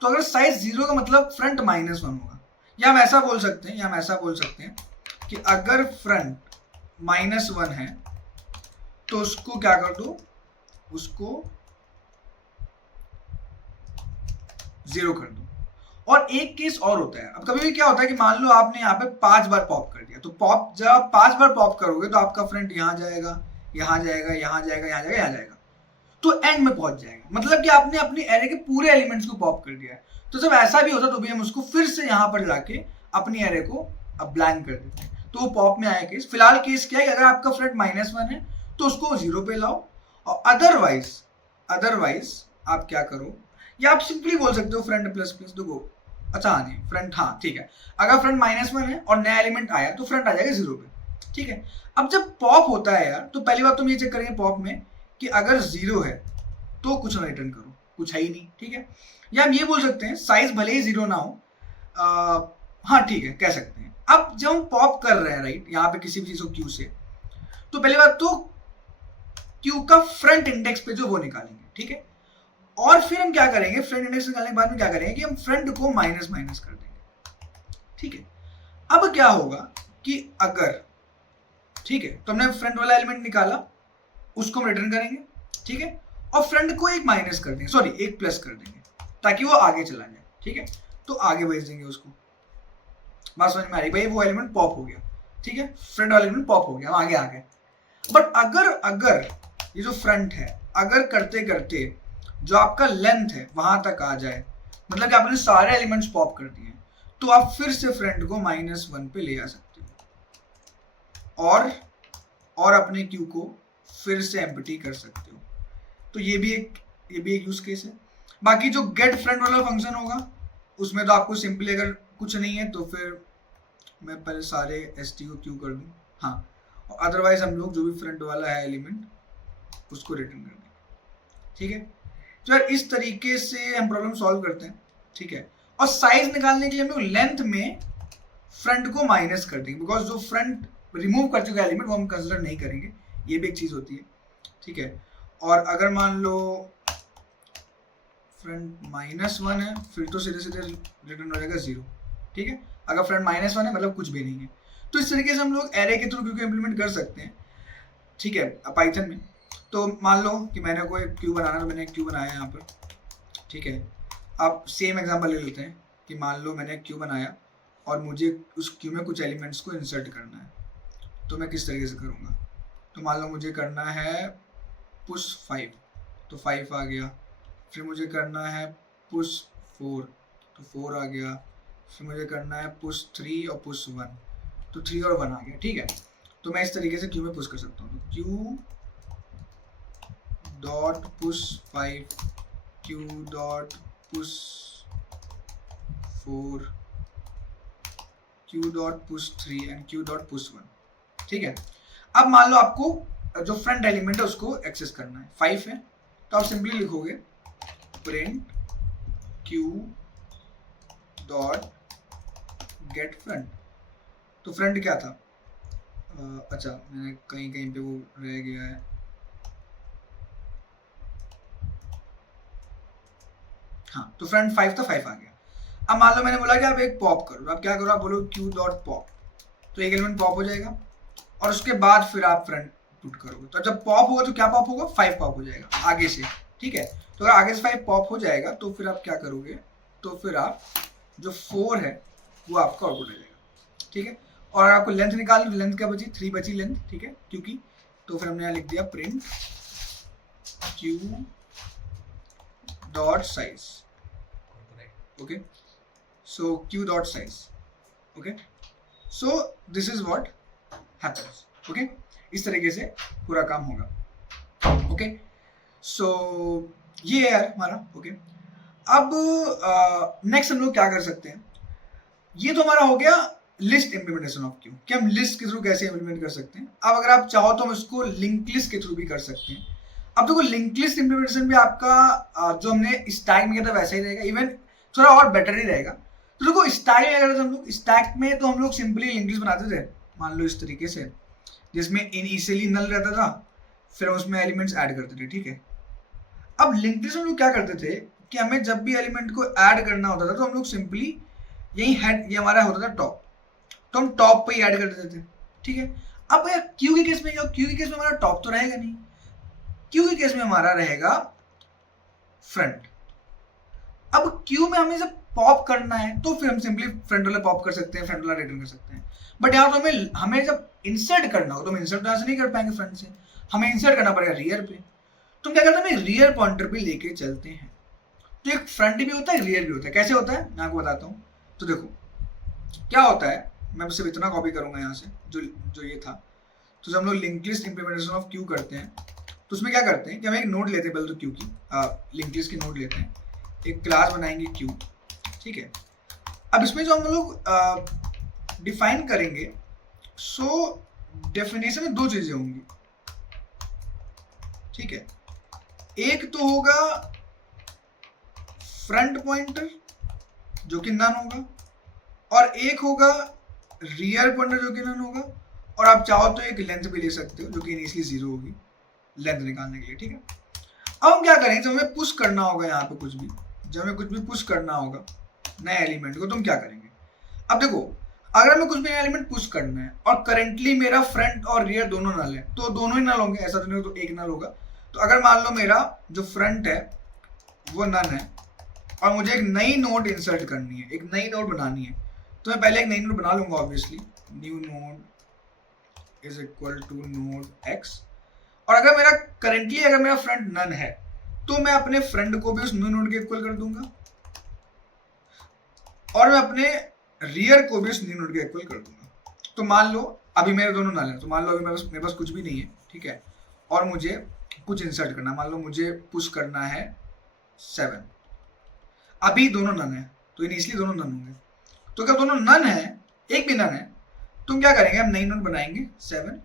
तो अगर साइज 0 का मतलब फ्रंट -1 होगा। या हम ऐसा बोल सकते हैं कि अगर फ्रंट -1 है तो उसको क्या कर दो, उसको 0 कर दो। और एक केस और होता है, अब कभी भी क्या होता है कि मान लो आपने यहाँ पे 5 बार पॉप कर दिया, तो पॉप जब आप 5 बार पॉप करोगे तो आपका फ्रंट यहाँ जाएगा, यहाँ जाएगा, यहाँ जाएगा, यहाँ जाएगा, यहाँ जाएगा, तो एंड में पहुंच जाएगा। मतलब कि आपने अपनी एरे के पूरे एलिमेंट्स को पॉप कर दिया है। तो जब ऐसा भी होता तो भी हम उसको फिर से यहाँ पर लाके अपनी एरे को अब ब्लैंक कर देते हैं, तो वो पॉप में आया केस। फिलहाल केस क्या है, अगर आपका फ्रंट -1 है तो उसको 0 पे लाओ, और अदरवाइज आप क्या करो, या आप सिंपली बोल सकते हो फ्रंट प्लस प्लस दो, अच्छा हाँ नहीं फ्रंट, हाँ ठीक है, अगर फ्रंट -1 है और नया एलिमेंट आया तो फ्रंट आ जाएगा 0 पे, ठीक है। अब जब पॉप होता है यार, तो पहली बात तुम ये चेक करेंगे पॉप में कि अगर 0 है तो कुछ ना रिटर्न करो, कुछ है ही नहीं, ठीक है। या हम ये बोल सकते हैं साइज भले ही 0 ना हो, हाँ ठीक है, कह सकते हैं। अब जब हम पॉप कर रहे हैं राइट, यहाँ पे किसी भी चीज को क्यू से, तो पहली बात तो क्यू का फ्रंट इंडेक्स पे जो वो निकालेंगे, ठीक है। और फिर हम क्या करेंगे, फ्रंट इंडेक्स निकालने के बाद में क्या करेंगे कि हम फ्रंट को माइनस कर देंगे, ठीक है। अब क्या होगा कि अगर, ठीक है, तो हमने फ्रंट वाला एलिमेंट निकाला, उसको हम रिटर्न करेंगे, ठीक है, और फ्रंट को एक माइनस कर देंगे, सॉरी एक प्लस कर देंगे ताकि वो आगे चला जाए, ठीक है। तो आगे भेज देंगे उसको। बात समझ में आ रही भाई, वो एलिमेंट पॉप हो गया, ठीक है, फ्रंट वाला एलिमेंट पॉप हो गया, हम आगे आ गए। बट अगर ये जो फ्रंट है, अगर करते करते जो आपका लेंथ है वहां तक आ जाए, मतलब कि आपने सारे एलिमेंट्स पॉप कर दिए, तो आप फिर से फ्रंट को -1 पे ले आ सकते हो और अपने क्यू को फिर से एम्प्टी कर सकते हो। तो ये भी एक यूज केस है। बाकी जो गेट फ्रंट वाला फंक्शन होगा उसमें तो आपको सिंपली अगर कुछ नहीं है तो फिर मैं पहले सारे st को क्यू कर दूं, हाँ, और अदरवाइज हम लोग जो भी फ्रंट वाला है एलिमेंट उसको रिटर्न कर देंगे, ठीक है। तो यार इस तरीके से हम प्रॉब्लम सॉल्व करते हैं, ठीक है। और साइज निकालने के लिए हम लोग लेंथ में फ्रंट को माइनस कर देंगे, बिकॉज जो फ्रंट रिमूव कर चुका एलिमेंट वो हम कंसिडर नहीं करेंगे, ये भी एक चीज होती है, ठीक है। और अगर मान लो फ्रंट -1 है फिर तो सीधे सीधे रिटर्न हो जाएगा 0, ठीक है। अगर फ्रंट -1 है मतलब कुछ भी नहीं है। तो इस तरीके से हम लोग एरे के थ्रू क्यू को इम्प्लीमेंट कर सकते हैं, ठीक है, पाइथन में। तो मान लो कि मैंने कोई क्यू बनाना, तो मैंने क्यू बनाया यहाँ पर, ठीक है। आप सेम एग्जांपल ले लेते हैं कि मान लो मैंने क्यू बनाया और मुझे उस क्यू में कुछ एलिमेंट्स को इंसर्ट करना है, तो मैं किस तरीके से करूँगा। तो मान लो मुझे करना है पुश 5, तो 5 आ गया। फिर मुझे करना है पुश 4, तो 4 आ गया। फिर मुझे करना है पुश 3 और पुश 1, तो 3 और 1 आ गया। ठीक है, तो मैं इस तरीके से क्यू में पुश कर सकता हूँ। तो Q dot push 5, Q dot push 4, Q dot push 3 and Q dot push 1। ठीक है, अब मान लो आपको जो फ्रंट एलिमेंट है उसको एक्सेस करना है, 5 है, तो आप सिंपली लिखोगे print Q dot gate front. तो फ्रंट क्या था, अच्छा मैंने कहीं कहीं पे वो रह गया है। हाँ, तो फ्रंट 5 था, 5 आ गया। अब मान लो मैंने बोला कि आप एक पॉप करो, आप क्या करो, आप बोलो क्यू डॉट पॉप, तो एक एलिमेंट पॉप हो जाएगा और उसके बाद फिर आप फ्रंट पुट करोगे। तो जब पॉप होगा तो क्या पॉप होगा, 5 पॉप हो जाएगा आगे से। ठीक है, तो अगर आगे से 5 पॉप हो जाएगा तो फिर आप क्या करोगे, तो फिर आप जो 4 है वो आपका आउटपुट हो जाएगा। ठीक है, और आपको लेंथ निकालनी, तो लेंथ क्या बची, 3 बची लेंथ। ठीक है, क्योंकि तो फिर हमने यहाँ लिख दिया print Q dot size. Okay, so Q dot size. Okay, so this is what happens. Okay, इस तरीके से पूरा काम होगा। ओके, सो ये है हमारा। ओके, अब नेक्स्ट हम लोग क्या कर सकते हैं, ये तो हमारा हो गया लिस्ट इंप्लीमेंटेशन ऑफ क्यू, कि हम लिस्ट के थ्रू कैसे इंप्लीमेंट कर सकते हैं। अब अगर आप चाहो तो हम इसको लिंक लिस्ट के थ्रू भी कर सकते हैं। अब देखो लिंक लिस्ट इंप्लीमेंटेशन भी आपका जो हमने स्टैक में किया था वैसा ही रहेगा, इवन थोड़ा और बेटर ही रहेगा। तो देखो स्टैक में अगर हम लोग स्टैक में तो हम लोग सिंपली लिंक लिस्ट बनाते थे, मान लो इस तरीके से, जिसमें इनिशियली नल रहता था, फिर हम उसमें एलिमेंट्स ऐड करते थे। ठीक है, अब लिंक लिस्ट में हम लोग क्या करते थे कि हमें जब भी एलिमेंट को ऐड करना होता था तो हम लोग सिंपली यही हेड, ये हमारा होता था टॉप, तो हम टॉप पे ही ऐड कर देते थे। ठीक है, अब यार क्यू के केस में क्या, क्यू के केस में हमारा टॉप तो रहेगा नहीं, क्यू के केस में हमारा रहेगा फ्रंट। अब क्यू में हमें जब पॉप करना है तो फिर हम सिंपली फ्रंट वाला पॉप कर सकते हैं, फ्रंट वाला रिटर्न कर सकते हैं। बट यहाँ तो हमें जब इंसर्ट करना हो तो हम इंसर्ट तो ऐसे नहीं कर पाएंगे फ्रंट से, हमें इंसर्ट करना पड़ेगा रियर पे। तो क्या करते हैं, रियर पॉइंटर पे लेके चलते हैं। तो एक फ्रंट भी होता है, रियर भी होता है। कैसे होता है मैं आपको बताता हूँ। तो देखो क्या होता है, मैं सिर्फ इतना कॉपी करूंगा यहाँ से जो ये था। तो जब हम लोग link list implementation of Q करते हैं तो उसमें क्या करते हैं कि हम एक नोड लेते हैं, पहले तो क्यू की लिंक लिस्ट की नोड लेते हैं, एक क्लास बनाएंगे क्यू। ठीक है, अब इसमें जो हम लोग डिफाइन करेंगे, सो डेफिनेशन में दो चीजें होंगी। ठीक है, एक तो होगा फ्रंट पॉइंटर जो कि नन होगा, और एक होगा रियर पॉइंटर जो कि नन होगा, और आप चाहो तो एक लेंथ भी ले सकते हो जो कि इनिशियली 0 होगी लेंथ निकालने के लिए। ठीक है, अब हम क्या करेंगे, जब हमें पुश करना होगा यहाँ पे कुछ भी, जब हमें कुछ भी पुश करना होगा नए एलिमेंट को, तो हम क्या करेंगे। अब देखो अगर हमें कुछ भी एलिमेंट पुश करना है और करेंटली मेरा फ्रंट और रियर दोनों नल है, तो दोनों ही नल होंगे, ऐसा तो नहीं तो एक नल होगा। तो अगर मान लो मेरा जो फ्रंट है वो नन है और मुझे एक नई नोड इंसर्ट करनी है, एक नई नोड बनानी है, तो मैं पहले एक नई नोड बना लूंगा obviously, new node is equal to node X. और अगर मेरा करेंटली अगर मेरा फ्रंट नन है तो मैं अपने फ्रंट को भी उस न्यू नोड के इक्वल कर दूंगा और मैं अपने रियर को भी उस न्यू नोड के इक्वल कर दूंगा। तो मान लो अभी मेरे दोनों नल है, तो मान लो अभी मेरे पास कुछ भी नहीं है। ठीक है, और मुझे कुछ इंसर्ट करना, मान लो मुझे पुश करना है 7, अभी दोनों नन है तो इनिशियली दोनों नन होंगे। तो अगर दोनों नन है, एक भी नन है, तो क्या करेंगे, हम नई नोड बनाएंगे 7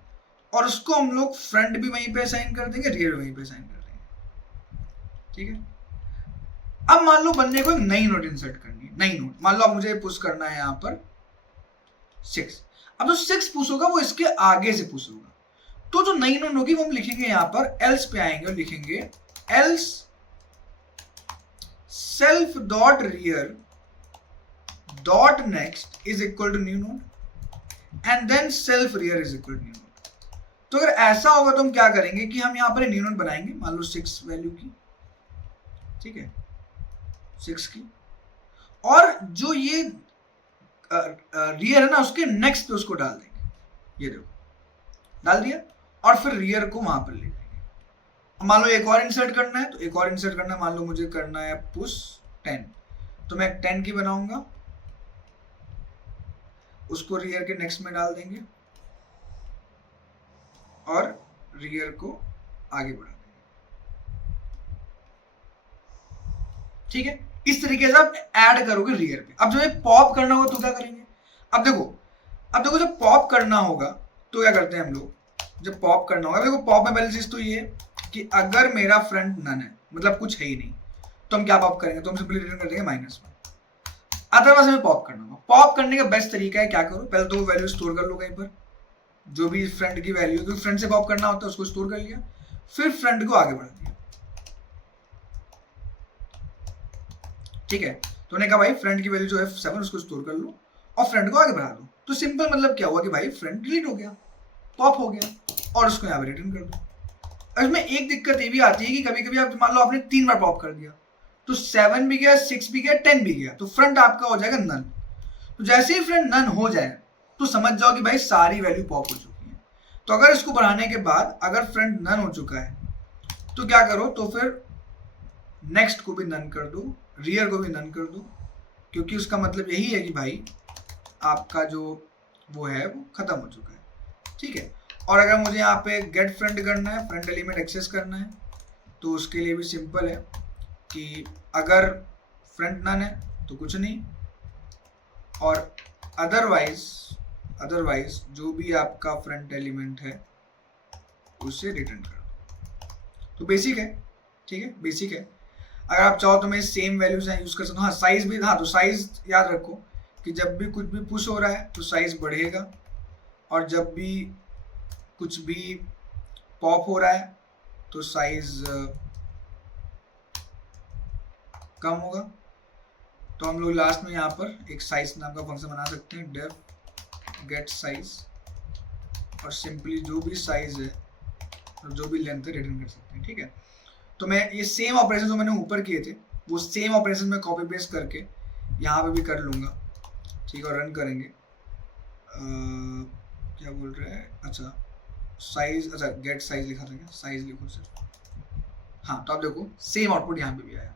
और उसको हम लोग फ्रंट भी वहीं पे असाइन कर देंगे, रियर वहीं पे असाइन कर देंगे। ठीक है, अब मान लो बंदे को एक नई नोड इंसर्ट करनी है, नई नोड, मान लो अब मुझे पुश करना है यहाँ पर 6। अब जो 6 पुश होगा वो इसके आगे से पुश होगा, तो जो नई नोड होगी वो हम लिखेंगे यहाँ पर एल्स पे आएंगे और लिखेंगे else self dot rear dot next is equal to new node and then self rear is equal to new node. तो अगर ऐसा होगा तो हम क्या करेंगे कि हम यहाँ पर न्यू नोड बनाएंगे, मान लो 6 वैल्यू की। ठीक है, 6 की, और जो ये रियर है ना उसके नेक्स्ट पे उसको डाल देंगे, ये देखो डाल दिया, और फिर रियर को वहां पर ले जाएंगे। मान लो एक और इंसर्ट करना है, तो एक और इंसर्ट करना है, मान लो मुझे करना है पुश 10, तो मैं 10 की बनाऊंगा, उसको रियर के नेक्स्ट में डाल देंगे और रियर को आगे बढ़ा देंगे। ठीक है, इस तरीके से आप ऐड करोगे रियर पे। अब जब पॉप करना होगा तो क्या करेंगे, अब देखो जब पॉप करना होगा तो क्या करते हैं हम लोग, जब पॉप करना होगा, देखो पॉप में पहली चीज तो ये कि अगर मेरा फ्रंट नन है, मतलब कुछ है ही नहीं, तो हम क्या पॉप करेंगे, तो हम सिंपली रिटर्न कर देंगे -1। अदरवाइज हमें पॉप करना होगा। पॉप करने का बेस्ट तरीका है, क्या करो, पहले तो वैल्यू स्टोर कर लो कहीं पर, जो भी फ्रंट की वैल्यू, क्योंकि फ्रंट से पॉप करना होता है, उसको स्टोर कर लिया, फिर फ्रंट को आगे बढ़ा दिया। ठीक है, तो उन्होंने कहा भाई फ्रंट की वैल्यू जो है 7 उसको स्टोर कर लो और फ्रंट को आगे बढ़ा दो। तो सिंपल मतलब क्या हुआ कि भाई फ्रंट डिलीट हो गया, पॉप हो गया, और उसको यहाँ पे रिटर्न कर दो। इसमें एक दिक्कत ये भी आती है कि कभी कभी आप मान लो आपने 3 बार पॉप कर दिया, तो 7 भी गया, 6 भी गया, 10 भी गया, तो फ्रंट आपका हो जाएगा नन। तो जैसे ही फ्रंट नन हो जाए तो समझ जाओ कि भाई सारी वैल्यू पॉप हो चुकी है। तो अगर इसको बढ़ाने के बाद अगर फ्रंट नन हो चुका है तो क्या करो, तो फिर नेक्स्ट को भी नन कर दो, रियर को भी नन कर दो, क्योंकि उसका मतलब यही है कि भाई आपका जो वो है वो खत्म हो चुका है। ठीक है, और अगर मुझे यहाँ पे गेट फ्रंट करना है, फ्रंट एलिमेंट एक्सेस करना है, तो उसके लिए भी सिंपल है कि अगर फ्रंट नन है तो कुछ नहीं, और अदरवाइज जो भी आपका फ्रंट एलिमेंट है उसे रिटर्न कर दो। तो बेसिक है, ठीक है, बेसिक है। अगर आप चाहो तो मैं सेम वैल्यूज यूज कर सकता हूँ। हाँ साइज भी, हाँ तो साइज याद रखो कि जब भी कुछ भी पुश हो रहा है तो साइज बढ़ेगा, और जब भी कुछ भी पॉप हो रहा है तो साइज कम होगा। तो हम लोग लास्ट में यहाँ पर एक साइज नाम का फंक्शन बना सकते हैं, डेफ गेट साइज, और सिंपली जो भी साइज है और जो भी लेंथ है रिटर्न कर सकते हैं। ठीक है, तो मैं ये सेम ऑपरेशन जो मैंने ऊपर किए थे वो सेम ऑपरेशन में कॉपी पेस्ट करके यहाँ पे भी कर लूँगा। ठीक है, और रन करेंगे। क्या बोल रहे हैं, अच्छा साइज, अच्छा गेट साइज लिखा था क्या, साइज लिखो सिर्फ। हाँ, तो आप देखो सेम आउटपुट यहाँ पे भी आया।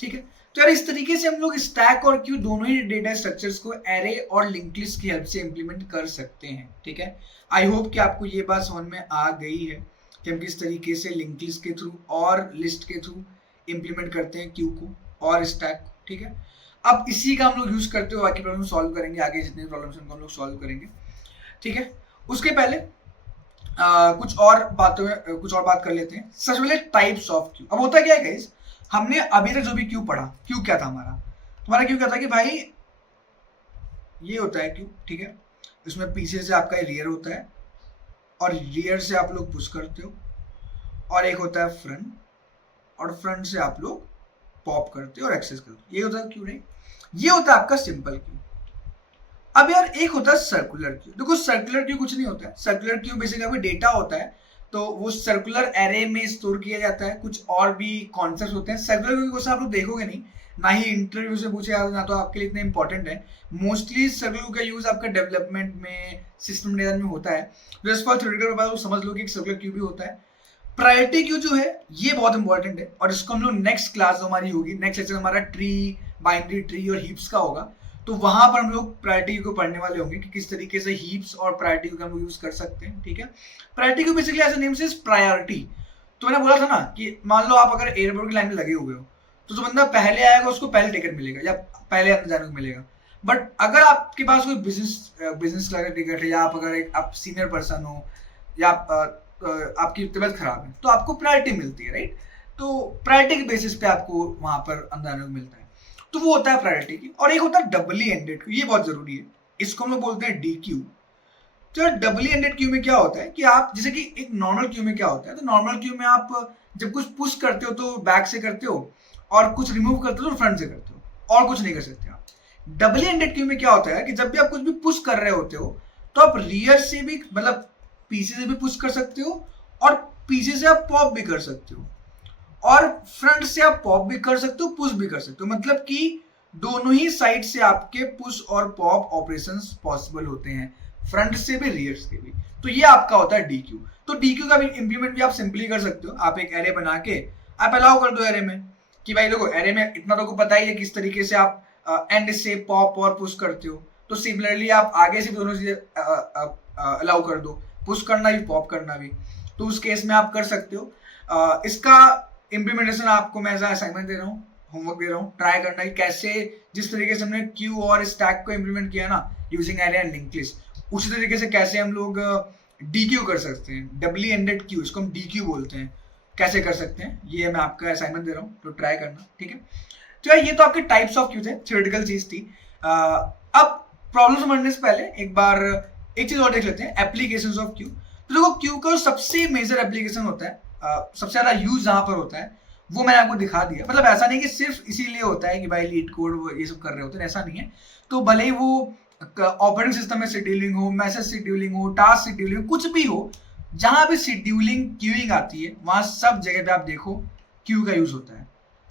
ठीक है, तो यार इस तरीके से हम लोग स्टैक और क्यू दोनों ही डेटा स्ट्रक्चर्स को एरे और लिंक लिस्ट की हेल्प से इम्प्लीमेंट कर सकते हैं। ठीक है, आई होप कि आपको ये बात समझ में आ गई है कि हम किस तरीके से लिंक लिस्ट के थ्रू और लिस्ट के थ्रू इम्प्लीमेंट करते हैं क्यू को और स्टैक को। ठीक है, अब इसी का हम लोग यूज करते हुए बाकी प्रॉब्लम सॉल्व करेंगे, आगे जितने प्रॉब्लम्स हैं हम लोग सॉल्व करेंगे। ठीक है, उसके पहले कुछ और बात कर लेते हैं। सबसे पहले टाइप्स ऑफ क्यू। अब होता क्या है गाइस, हमने अभी तक जो भी क्यू पढ़ा, क्यू क्या था हमारा क्यू क्या था कि भाई ये होता है क्यू। ठीक है, इसमें पीछे से आपका रियर होता है और रियर से आप लोग पुश करते हो, और एक होता है फ्रंट, और फ्रंट से आप लोग पॉप करते हो और एक्सेस करते हो। ये होता है क्यू, नहीं, ये होता है आपका सिंपल क्यू। अब यार एक होता है सर्कुलर क्यू। देखो सर्कुलर क्यू कुछ नहीं होता है, सर्कुलर क्यू बेसिकली आपका डेटा होता है, तो वो सर्कुलर एरे में स्टोर किया जाता है। कुछ और भी कॉन्सेप्ट होते हैं सर्कुलर क्यू, क्वेश्चन आप लोग देखोगे नहीं, ना ही इंटरव्यू से पूछे जाते, ना तो आपके लिए इतने इंपॉर्टेंट है। मोस्टली सर्कुलर क्यू का यूज आपका डेवलपमेंट में, सिस्टम डिजाइन में होता है। जस्ट फॉर थ्योरेटिकल पर्पस समझ लो कि एक सर्कुलर क्यू भी होता है। प्रायोरिटी क्यू जो है ये बहुत इंपॉर्टेंट है, और इसको हम लोग नेक्स्ट क्लास जो हमारी होगी, नेक्स्ट लेक्चर हमारा ट्री, बाइनरी ट्री और हीप्स का होगा, तो वहां पर हम लोग प्रायोरिटी को पढ़ने वाले होंगे कि किस तरीके से हीप्स और प्रायोरिटी को हम लोग यूज कर सकते हैं। ठीक है, प्रायोरिटी को बेसिकली एज अ नेम से प्रायोरिटी। तो मैंने बोला था ना कि मान लो आप अगर एयरपोर्ट की लाइन में लगे हुए हो, तो जो बंदा पहले आएगा उसको पहले टिकट मिलेगा या पहले अंदर जाने को मिलेगा। बट अगर आपके पास कोई बिजनेस क्लास का टिकट है, या आप अगर आप सीनियर पर्सन हो, या आपकी तबीयत खराब है, तो आपको प्रायोरिटी मिलती है, राइट। तो प्रायोरिटी के बेसिस पे आपको वहां पर अंदर आने को मिलता है, तो वो होता है प्रायोरिटी की। और एक होता है डबली एंडेड क्यू, ये बहुत जरूरी है, इसको हम लोग बोलते हैं डी क्यू। तो डबली एंडेड क्यू में क्या होता है कि आप, जैसे कि एक नॉर्मल क्यू में क्या होता है, तो नॉर्मल क्यू में आप जब कुछ पुश करते हो तो बैक से करते हो, और कुछ रिमूव करते हो तो फ्रंट से करते हो, और कुछ नहीं कर सकते आप। डबली एंडेड क्यू में क्या होता है कि जब भी आप कुछ भी पुश कर रहे होते हो, तो आप रियर से भी, मतलब पीछे से भी पुश कर सकते हो, और पीछे से आप पॉप भी कर सकते हो। और फ्रंट से आप पॉप भी कर सकते हो, पुश भी कर सकते हो, मतलब कि दोनों ही साइड से आपके पुश और पॉप ऑपरेशंस पॉसिबल होते हैं, फ्रंट से भी रियर से भी। तो ये आपका होता है DQ। तो DQ का भी इम्प्लीमेंट भी आप सिंपली कर सकते हो। आप एक एरे बना के आप अलाउ कर दो एरे में कि भाई देखो एरे में इतना तो को पता ही है किस तरीके से आप एंड से पॉप और पुश करते हो, तो सिमिलरली आप आगे से दोनों चीजें अलाउ कर दो, पुश करना भी पॉप करना भी। तो उस केस में आप कर सकते हो। इसका इम्प्लीमेंटेशन आपको मैं एज असाइनमेंट दे रहा हूँ, होमवर्क दे रहा हूँ, ट्राई करना कि कैसे जिस तरीके से हमने क्यू और स्टैक को इम्प्लीमेंट किया ना using array and linked list, उसी तरीके से कैसे हम लोग DQ कर सकते हैं, डबली एंडेड क्यू, इसको हम DQ बोलते हैं, कैसे कर सकते हैं, ये मैं आपका असाइनमेंट दे रहा हूँ, तो ट्राई करना, ठीक है। तो यार ये तो आपके टाइप्स ऑफ क्यू थे, थ्योरेटिकल चीज थी। अब प्रॉब्लम समझने से पहले एक बार एक चीज और देख लेते हैं, एप्लीकेशंस ऑफ क्यू। तो देखो क्यू का सबसे मेजर एप्लीकेशन होता है, सबसे ज्यादा यूज जहां पर होता है वो मैंने आपको दिखा दिया। मतलब ऐसा नहीं कि सिर्फ इसीलिए होता है कि भाई लीड कोड ये सब कर रहे होते हैं, ऐसा नहीं है। तो भले ही वो ऑपरेटिंग सिस्टम में शेड्यूलिंग हो, मैसेज शेड्यूलिंग हो, टास्क शेड्यूलिंग, कुछ भी हो, जहां भी शेड्यूलिंग क्यूइंग आती है वहां सब जगह पे आप देखो क्यू का यूज होता है।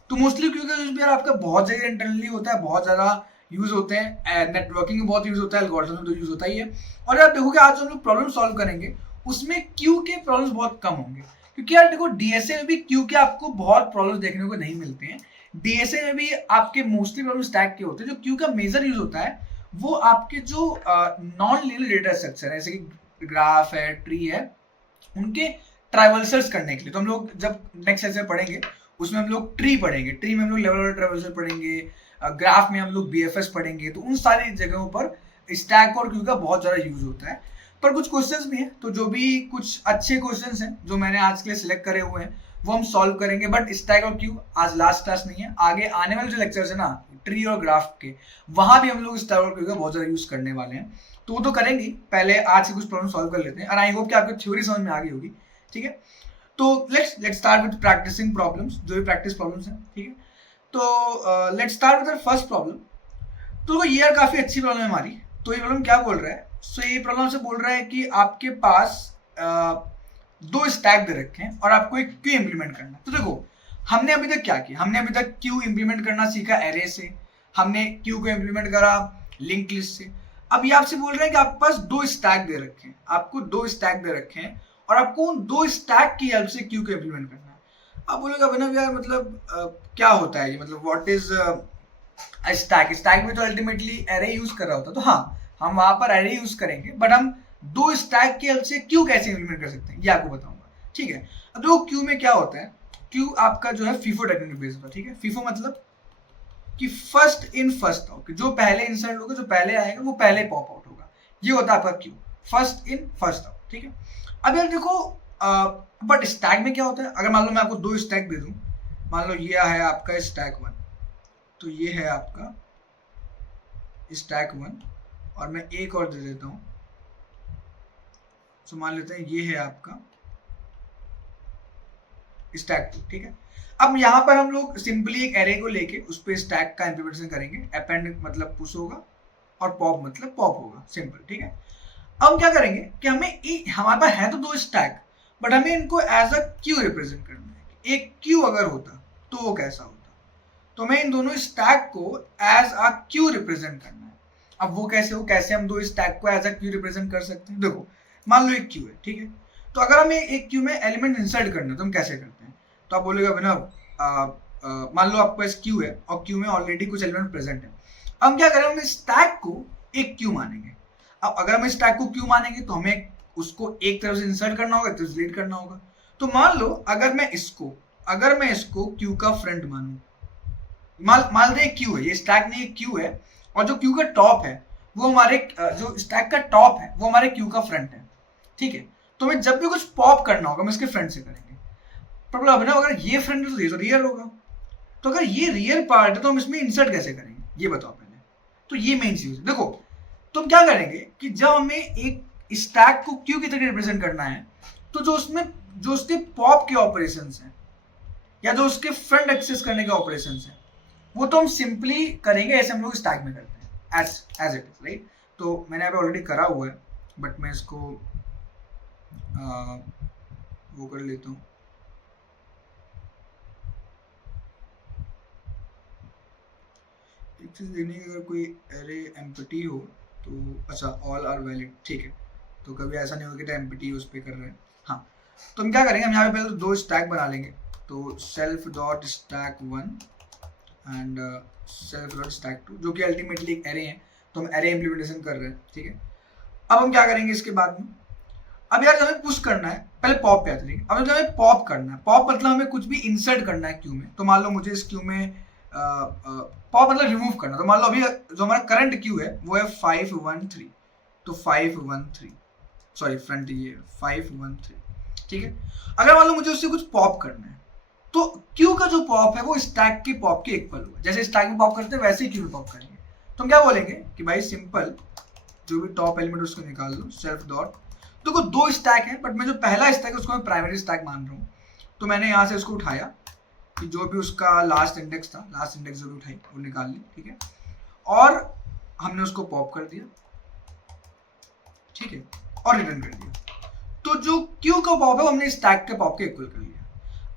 तो मोस्टली क्यू का यूज भी यार आपका बहुत जगह इंटरनली होता है, बहुत ज्यादा यूज होते हैं, नेटवर्किंग में बहुत यूज होता है, एल्गोरिथम में तो यूज होता ही है। और यार देखोगे आज हम लोग प्रॉब्लम सॉल्व करेंगे उसमें क्यू के प्रॉब्लम्स बहुत कम होंगे, क्योंकि यार देखो डीएसए में भी क्यू के आपको बहुत प्रॉब्लम्स देखने को नहीं मिलते हैं। डीएसए में भी आपके मोस्टली प्रॉब्लम स्टैक के होते हैं। जो क्यू का मेजर यूज होता है वो आपके जो नॉन लीनियर डेटा स्ट्रक्चर है, जैसे कि ग्राफ है, ट्री है, उनके ट्राइवर्सल्स करने के लिए। तो हम लोग जब नेक्स्ट सेशन पढ़ेंगे उसमें हम लोग ट्री पढ़ेंगे, ट्री में हम लोग लेवल वाला ट्राइवर्सल पढ़ेंगे, ग्राफ में हम लोग BFS पढ़ेंगे। तो उन सारी जगहों पर स्टैक और क्यू का बहुत ज़्यादा यूज होता है। पर कुछ क्वेश्चंस भी हैं, तो जो भी कुछ अच्छे क्वेश्चंस हैं जो मैंने आज के लिए सिलेक्ट करे हुए हैं वो हम सॉल्व करेंगे। बट स्टैक और क्यू आज लास्ट क्लास नहीं है, आगे आने वाले जो लेक्चर्स है ना ट्री और ग्राफ के, वहां भी हम लोग स्टैक और क्यू का बहुत ज़्यादा यूज करने वाले हैं। तो वो तो करेंगे, पहले आज से कुछ प्रॉब्लम सॉल्व कर लेते हैं और आई होप कि आपको थ्योरी समझ में आ गई होगी, ठीक है। तो let's start with practising problems, जो भी प्रैक्टिस प्रॉब्लम्स हैं, ठीक है। तो let's start with first problem. तो ये यार काफी अच्छी प्रॉब्लम है हमारी। तो ये प्रॉब्लम क्या बोल रहा है, सो ये प्रॉब्लम से बोल रहा है कि आपके पास दो स्टैक दे रखे हैं और आपको एक क्यू इंप्लीमेंट करना है। तो देखो हमने अभी तक क्या किया, हमने अभी तक क्यू इंप्लीमेंट करना सीखा एरे से, हमने क्यू को इंप्लीमेंट करा लिंक लिस्ट से। अब ये आपसे बोल रहे हैं कि आपके पास दो स्टैक दे रखे हैं, आपको दो स्टैक दे रखे हैं और आपको उन दो स्टैक की हेल्प से क्यू को इंप्लीमेंट करना है। अब बोलेगा अभिनव यार मतलब क्या होता है ये, मतलब व्हाट इज स्टैक। स्टैक में तो अल्टीमेटली एरे यूज कर रहा होता, तो हाँ हम वहां पर एरे यूज करेंगे, बट हम दो स्टैक की हेल्प से क्यू कैसे इंप्लीमेंट कर सकते हैं ये आपको बताऊंगा, ठीक है। अब देखो क्यू में क्या होता है, क्यू आपका जो है फीफो टेक्निक बेस्ड होता है, ठीक है। फीफो मतलब कि फर्स्ट इन फर्स्ट आउट, जो पहले इंसर्ट होगा, जो पहले आएगा वो पहले पॉप आउट होगा, ये होता है आपका Q, first in first out, ठीक है। अब यार देखो बट स्टैक में क्या होता है, अगर मान लो मैं आपको दो स्टैक दे दूं, मान लो ये है आपका स्टैक 1, तो ये है आपका स्टैक 1 और मैं एक और दे देता हूं, तो मान लेते हैं ये है आपका स्टैक 2, ठीक है। अब यहाँ पर हम लोग सिंपली एक एरे को लेके उस पर स्टैक का इंप्लीमेंटेशन करेंगे। अपेंड मतलब पुश होगा और पॉप मतलब पॉप होगा, सिंपल, ठीक है। अब हम क्या करेंगे कि हमारे पास है तो दो स्टैक, बट हमें इनको एज अ क्यू रिप्रेजेंट करना है। एक क्यू अगर होता तो वो कैसा होता, तो हमें इन दोनों स्टैक को एज अ क्यू रिप्रेजेंट करना है। अब वो कैसे हो, कैसे हम दो स्टैक को एज अ क्यू रिप्रेजेंट कर सकते हैं। देखो मान लो एक क्यू है, ठीक है, तो अगर हमें एक क्यू में एलिमेंट इंसर्ट करना है तो हम कैसे करते हैं। तो आप बोलेगा अभिनव मान लो आपके पास क्यू है और क्यू में ऑलरेडी कुछ एलिमेंट प्रेजेंट है, हम क्या करें, हम स्टैक को एक क्यू मानेंगे। अब अगर हम स्टैक को क्यू मानेंगे तो हमें उसको एक तरफ से इंसर्ट करना होगा, एक तरफ से डिलीट करना होगा। तो मान लो अगर मैं इसको क्यू का फ्रंट मानूं, मान दे क्यू है, ये स्टैक नहीं एक क्यू है, और जो क्यू का टॉप है वो हमारे जो स्टैक का टॉप है वो हमारे क्यू का फ्रंट है, ठीक है। तो हमें जब भी कुछ पॉप करना होगा हम इसके फ्रंट से करेंगे। प्रॉब्लम है ना, अगर ये फ्रंट है तो ये तो रियर होगा, तो अगर ये रियर पार्ट है तो हम इसमें इंसर्ट कैसे करेंगे ये बताओ पहले। तो ये मेन चीज है। देखो तो हम क्या करेंगे कि जब हमें एक स्टैक को क्यू की तरह रिप्रेजेंट करना है, तो जो उसके पॉप के ऑपरेशंस हैं या जो उसके फ्रंट एक्सेस करने के ऑपरेशंस हैं वो तो हम सिंपली करेंगे ऐसे हम लोग स्टैक में करते हैं, एज इट इज, राइट। तो मैंने अभी ऑलरेडी करा हुआ है, बट मैं इसको वो कर लेता हूँ, एक चीज़ देखनी है, अगर कोई एरे एम्प्टी हो तो अच्छा ऑल आर वैलिड, ठीक है, तो कभी ऐसा नहीं होगा कि एम्प्टी उस पर कर रहे हैं। हाँ, तो हम क्या करेंगे, हम यहाँ पे पहले तो 2 स्टैक बना लेंगे, तो self dot stack 1 and self dot stack 2, जो कि अल्टीमेटली एक एरे है, तो हम एरे इम्प्लीमेंटेशन कर रहे हैं, ठीक है। अब हम क्या करेंगे इसके बाद में, अब यार हमें पुश करना है, पहले पॉप पे आते हैं, अब हमें पॉप करना है, पॉप मतलब हमें कुछ भी इंसर्ट करना है क्यू में। तो मान लो मुझे इस क्यू में पॉप मतलब रिमूव करना, तो मान लो अभी जो हमारा करंट क्यू है वो है 513, तो 513 सॉरी फ्रंट ये 513, ठीक है। अगर मान लो मुझे उससे कुछ पॉप करना है, तो क्यू का जो पॉप है वो स्टैक के पॉप के इक्वल होगा, जैसे स्टैक में पॉप करते हैं वैसे ही क्यू में पॉप करेंगे। तो हम क्या बोलेंगे कि भाई सिंपल जो भी टॉप एलिमेंट उसको निकाल लो, सेल्फ डॉट, देखो 2 स्टैक है बट मैं जो पहला स्टैक है उसको मैं प्राइमरी स्टैक मान रहा हूँ, तो मैंने यहाँ से उसको उठाया कि जो भी उसका लास्ट इंडेक्स था, लास्ट इंडेक्स जो भी उठाई वो निकाल ली, ठीक है, और हमने उसको पॉप कर दिया, ठीक है, और रिटर्न कर दिया। तो जो क्यू का पॉप है वो हमने स्टैक के पॉप के इक्वल कर लिया।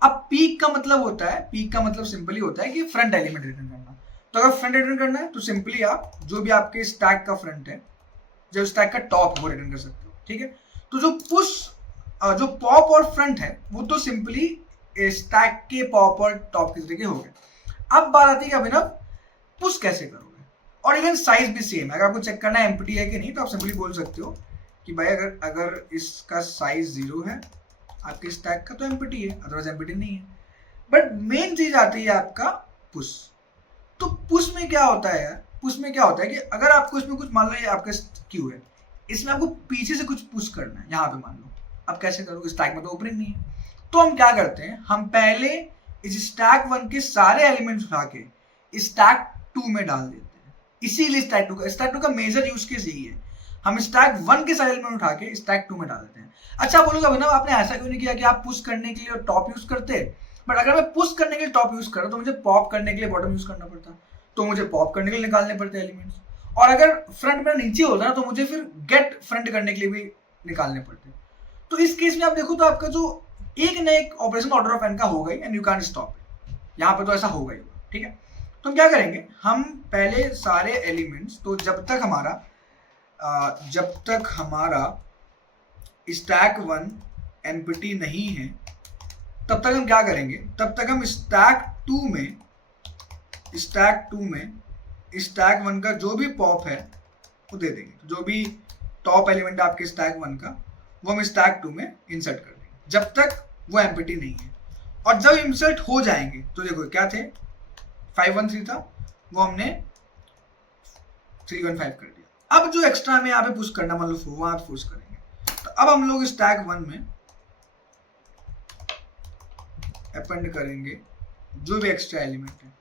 अब पीक का मतलब होता है, पीक का मतलब सिंपली होता है कि फ्रंट एलिमेंट रिटर्न करना। तो अगर फ्रंट रिटर्न करना है तो सिंपली आप जो भी आपके स्टैक का फ्रंट है, जो स्टैक का टॉप वो रिटर्न कर सकते हो, ठीक है। तो जो पुश जो पॉप और फ्रंट है वो तो सिंपली स्टैक के पॉप और टॉप के तरीके हो गए। अब बात आती है कि अभिनव पुश कैसे करोगे, और इवन साइज भी सेम है। अगर आपको चेक करना है एम्प्टी है कि नहीं, तो आप सिंपली बोल सकते हो कि भाई अगर इसका साइज 0 है आपके स्टैक का तो एम्प्टी है, अदरवाइज एम्प्टी नहीं है। बट मेन चीज आती है आपका पुश। तो पुश में क्या होता है यार, पुश में क्या होता है कि अगर आपको इसमें कुछ, मान लो ये आपका क्यू है, इसमें आपको पीछे से कुछ पुश करना है, यहाँ पे मान लो, अब कैसे करोगे, स्टैक में तो ओपनिंग नहीं है। तो हम क्या करते हैं, हम पहले इस स्टैक 1 के सारे एलिमेंट्स उठा के स्टैक 2 में डाल देते हैं। इसीलिए स्टैक 2 का मेजर यूज केस यही है, हम स्टैक 1 के सारे एलिमेंट उठा के स्टैक 2 में डाल देते हैं। अच्छा बोलोगे अभिनव आपने ऐसा क्यों नहीं किया कि आप पुश करने के लिए टॉप यूज करते, बट अगर मैं पुश करने के लिए टॉप यूज कर रहा तो मुझे पॉप करने के लिए बॉटम यूज करना पड़ता, तो मुझे पॉप करने के लिए निकालने पड़ते एलिमेंट्स, और अगर फ्रंट मेरा नीचे होता ना तो मुझे फिर गेट फ्रंट करने के लिए भी निकालने पड़ते। तो इस केस में आप देखो तो आपका जो एक न एक ऑपरेशन ऑर्डर ऑफ एन का होगा ही, and you can stop it, यहाँ पे तो ऐसा होगा ही होगा, ठीक है। तो हम क्या करेंगे, हम पहले सारे एलिमेंट्स, तो जब तक हमारा स्टैक 1 एम्प्टी नहीं है तब तक हम क्या करेंगे, तब तक हम स्टैक 2 में स्टैक 1 का जो भी पॉप है वो दे देंगे। जो भी टॉप एलिमेंट है आपके स्टैक 1 का वो हम स्टैक 2 में इंसर्ट कर देंगे जब तक वो एम्प्टी नहीं है। और जब इंसर्ट हो जाएंगे तो देखो क्या थे, 513 था, वो हमने 315 कर दिया। अब जो एक्स्ट्रा में यहाँ पे पुश करना, मान लो वहां पे पुश करेंगे, तो अब हम लोग स्टैक 1 में अपेंड करेंगे जो भी एक्स्ट्रा एलिमेंट है,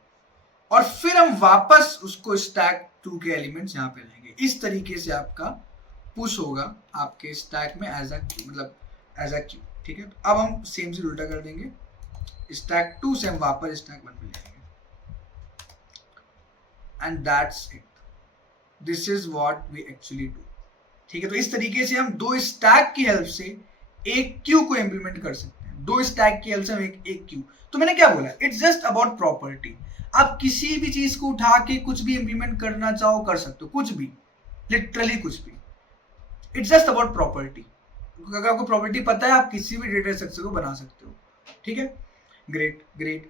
और फिर हम वापस उसको स्टैक 2 के एलिमेंट्स यहाँ पे लाएंगे। इस तरीके से आपका पुश होगा आपके स्टैक में एज अ क्यू, मतलब एज अ क्यू, ठीक है। तो अब हम सेम से उल्टा कर देंगे, स्टैक 2 से हम वापस स्टैक 1 पे लाएंगे, and that's it, this is what we actually do, ठीक है। तो इस तरीके से हम 2 स्टैक की हेल्प से एक क्यू को इंप्लीमेंट कर सकते हैं, 2 स्टैक की हेल्प से हम एक क्यू। तो मैंने क्या बोला, इट्स जस्ट अबाउट प्रॉपर्टी। आप किसी भी चीज को उठा के कुछ भी इंप्लीमेंट करना चाहो कर सकते हो, कुछ भी, लिटरली कुछ भी। It's just about property. अगर आपको प्रॉपर्टी पता है आप किसी भी डेटा स्ट्रक्चर को बना सकते हो, ठीक है। ग्रेट।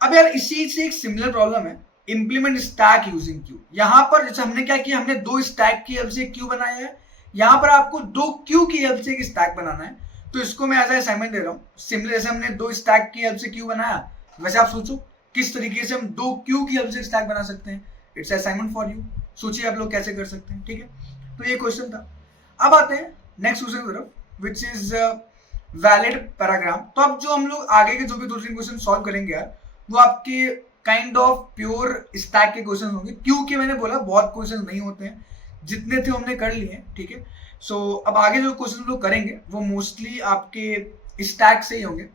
अब यार इसी से एक सिमिलर प्रॉब्लम है, इंप्लीमेंट स्टैक यूजिंग क्यू। यहां पर जैसे हमने क्या किया, हमने 2 स्टैक की हेल्प से क्यू बनाया है, यहां पर आपको 2 क्यू की हेल्प से एक स्टैक बनाना है। तो इसको मैं एज ए असाइनमेंट दे रहा हूँ। सिमिलर जैसे हमने 2 स्टैक की हेल्प से क्यू बनाया, वैसे आप सोचो किस तरीके से हम 2 क्यू की हेल्प से स्टैक बना सकते हैं। इट्स असाइनमेंट फॉर यू, सोचिए आप लोग कैसे कर सकते हैं, ठीक है। तो ये क्वेश्चन था। अब आते हैं नेक्स्ट क्वेश्चन की तरफ, विच इज वैलिड पैराग्राम। तो अब जो हम लोग आगे के जो भी 2-3 क्वेश्चन सॉल्व करेंगे यार, वो आपके काइंड ऑफ प्योर स्टैक के क्वेश्चन होंगे, क्योंकि मैंने बोला बहुत क्वेश्चन नहीं होते हैं, जितने थे हमने कर लिए, ठीक है। सो अब आगे जो क्वेश्चन लोग करेंगे वो मोस्टली आपके स्टैक से ही होंगे,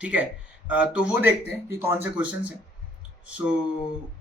ठीक है। तो वो देखते हैं कि कौन से क्वेश्चन हैं। So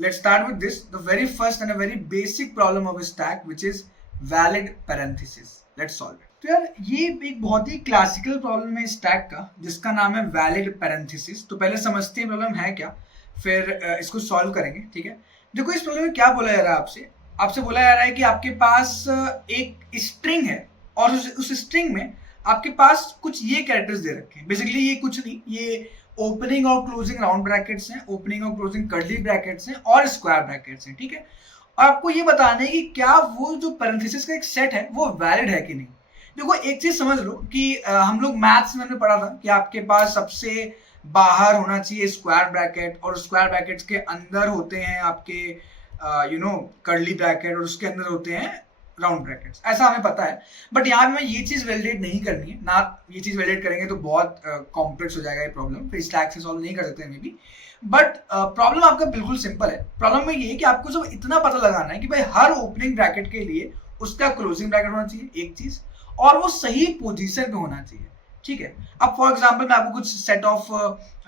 let's start with this, the very first and a very basic problem of stack which is valid parenthesis. Let's solve it. तो यार ये एक बहुत ही क्लासिकल प्रॉब्लम है स्टैक का, जिसका नाम है वैलिड पैरेंथेसिस। तो पहले समझते हैं प्रॉब्लम है क्या, फिर इसको सॉल्व करेंगे, ठीक है। देखो इस प्रॉब्लम में क्या बोला जा रहा है आपसे, आपसे बोला जा रहा है कि आपके पास एक स्ट्रिंग है और उस स्ट्रिंग में आपके पास कुछ ये कैरेक्टर्स दे रखे हैं। बेसिकली ये कुछ नहीं, ये ओपनिंग और क्लोजिंग राउंड ब्रैकेट्स हैं, ओपनिंग और क्लोजिंग कर्ली ब्रैकेट्स हैं और स्क्वायर ब्रैकेट्स हैं, ठीक है। और आपको ये बताना है कि क्या वो जो पैरेंथेसिस का एक सेट है वो वैलिड है कि नहीं। देखो एक चीज समझ लो कि हम लोग मैथ्स में हमने पढ़ा था कि आपके पास सबसे बाहर होना चाहिए स्क्वायर ब्रैकेट और स्क्वायर ब्रैकेट्स के अंदर होते हैं आपके कर्ली ब्रैकेट और उसके अंदर होते हैं राउंड ब्रैकेट्स, ऐसा हमें पता है। बट यहाँ पे मैं ये चीज वैलिडेट नहीं करनी है ना, ये चीज वैलिडेट करेंगे तो बहुत कॉम्प्लेक्स हो जाएगा ये प्रॉब्लम, फिर स्टैक से सॉल्व नहीं कर सकते मे बी। बट प्रॉब्लम आपका बिल्कुल सिंपल है। प्रॉब्लम में ये है कि आपको सब इतना पता लगाना है कि भाई हर ओपनिंग ब्रैकेट के लिए उसका क्लोजिंग ब्रैकेट होना चाहिए एक चीज, और वो सही पोजीशन पे होना चाहिए, ठीक है। अब फॉर एग्जांपल मैं आपको कुछ सेट ऑफ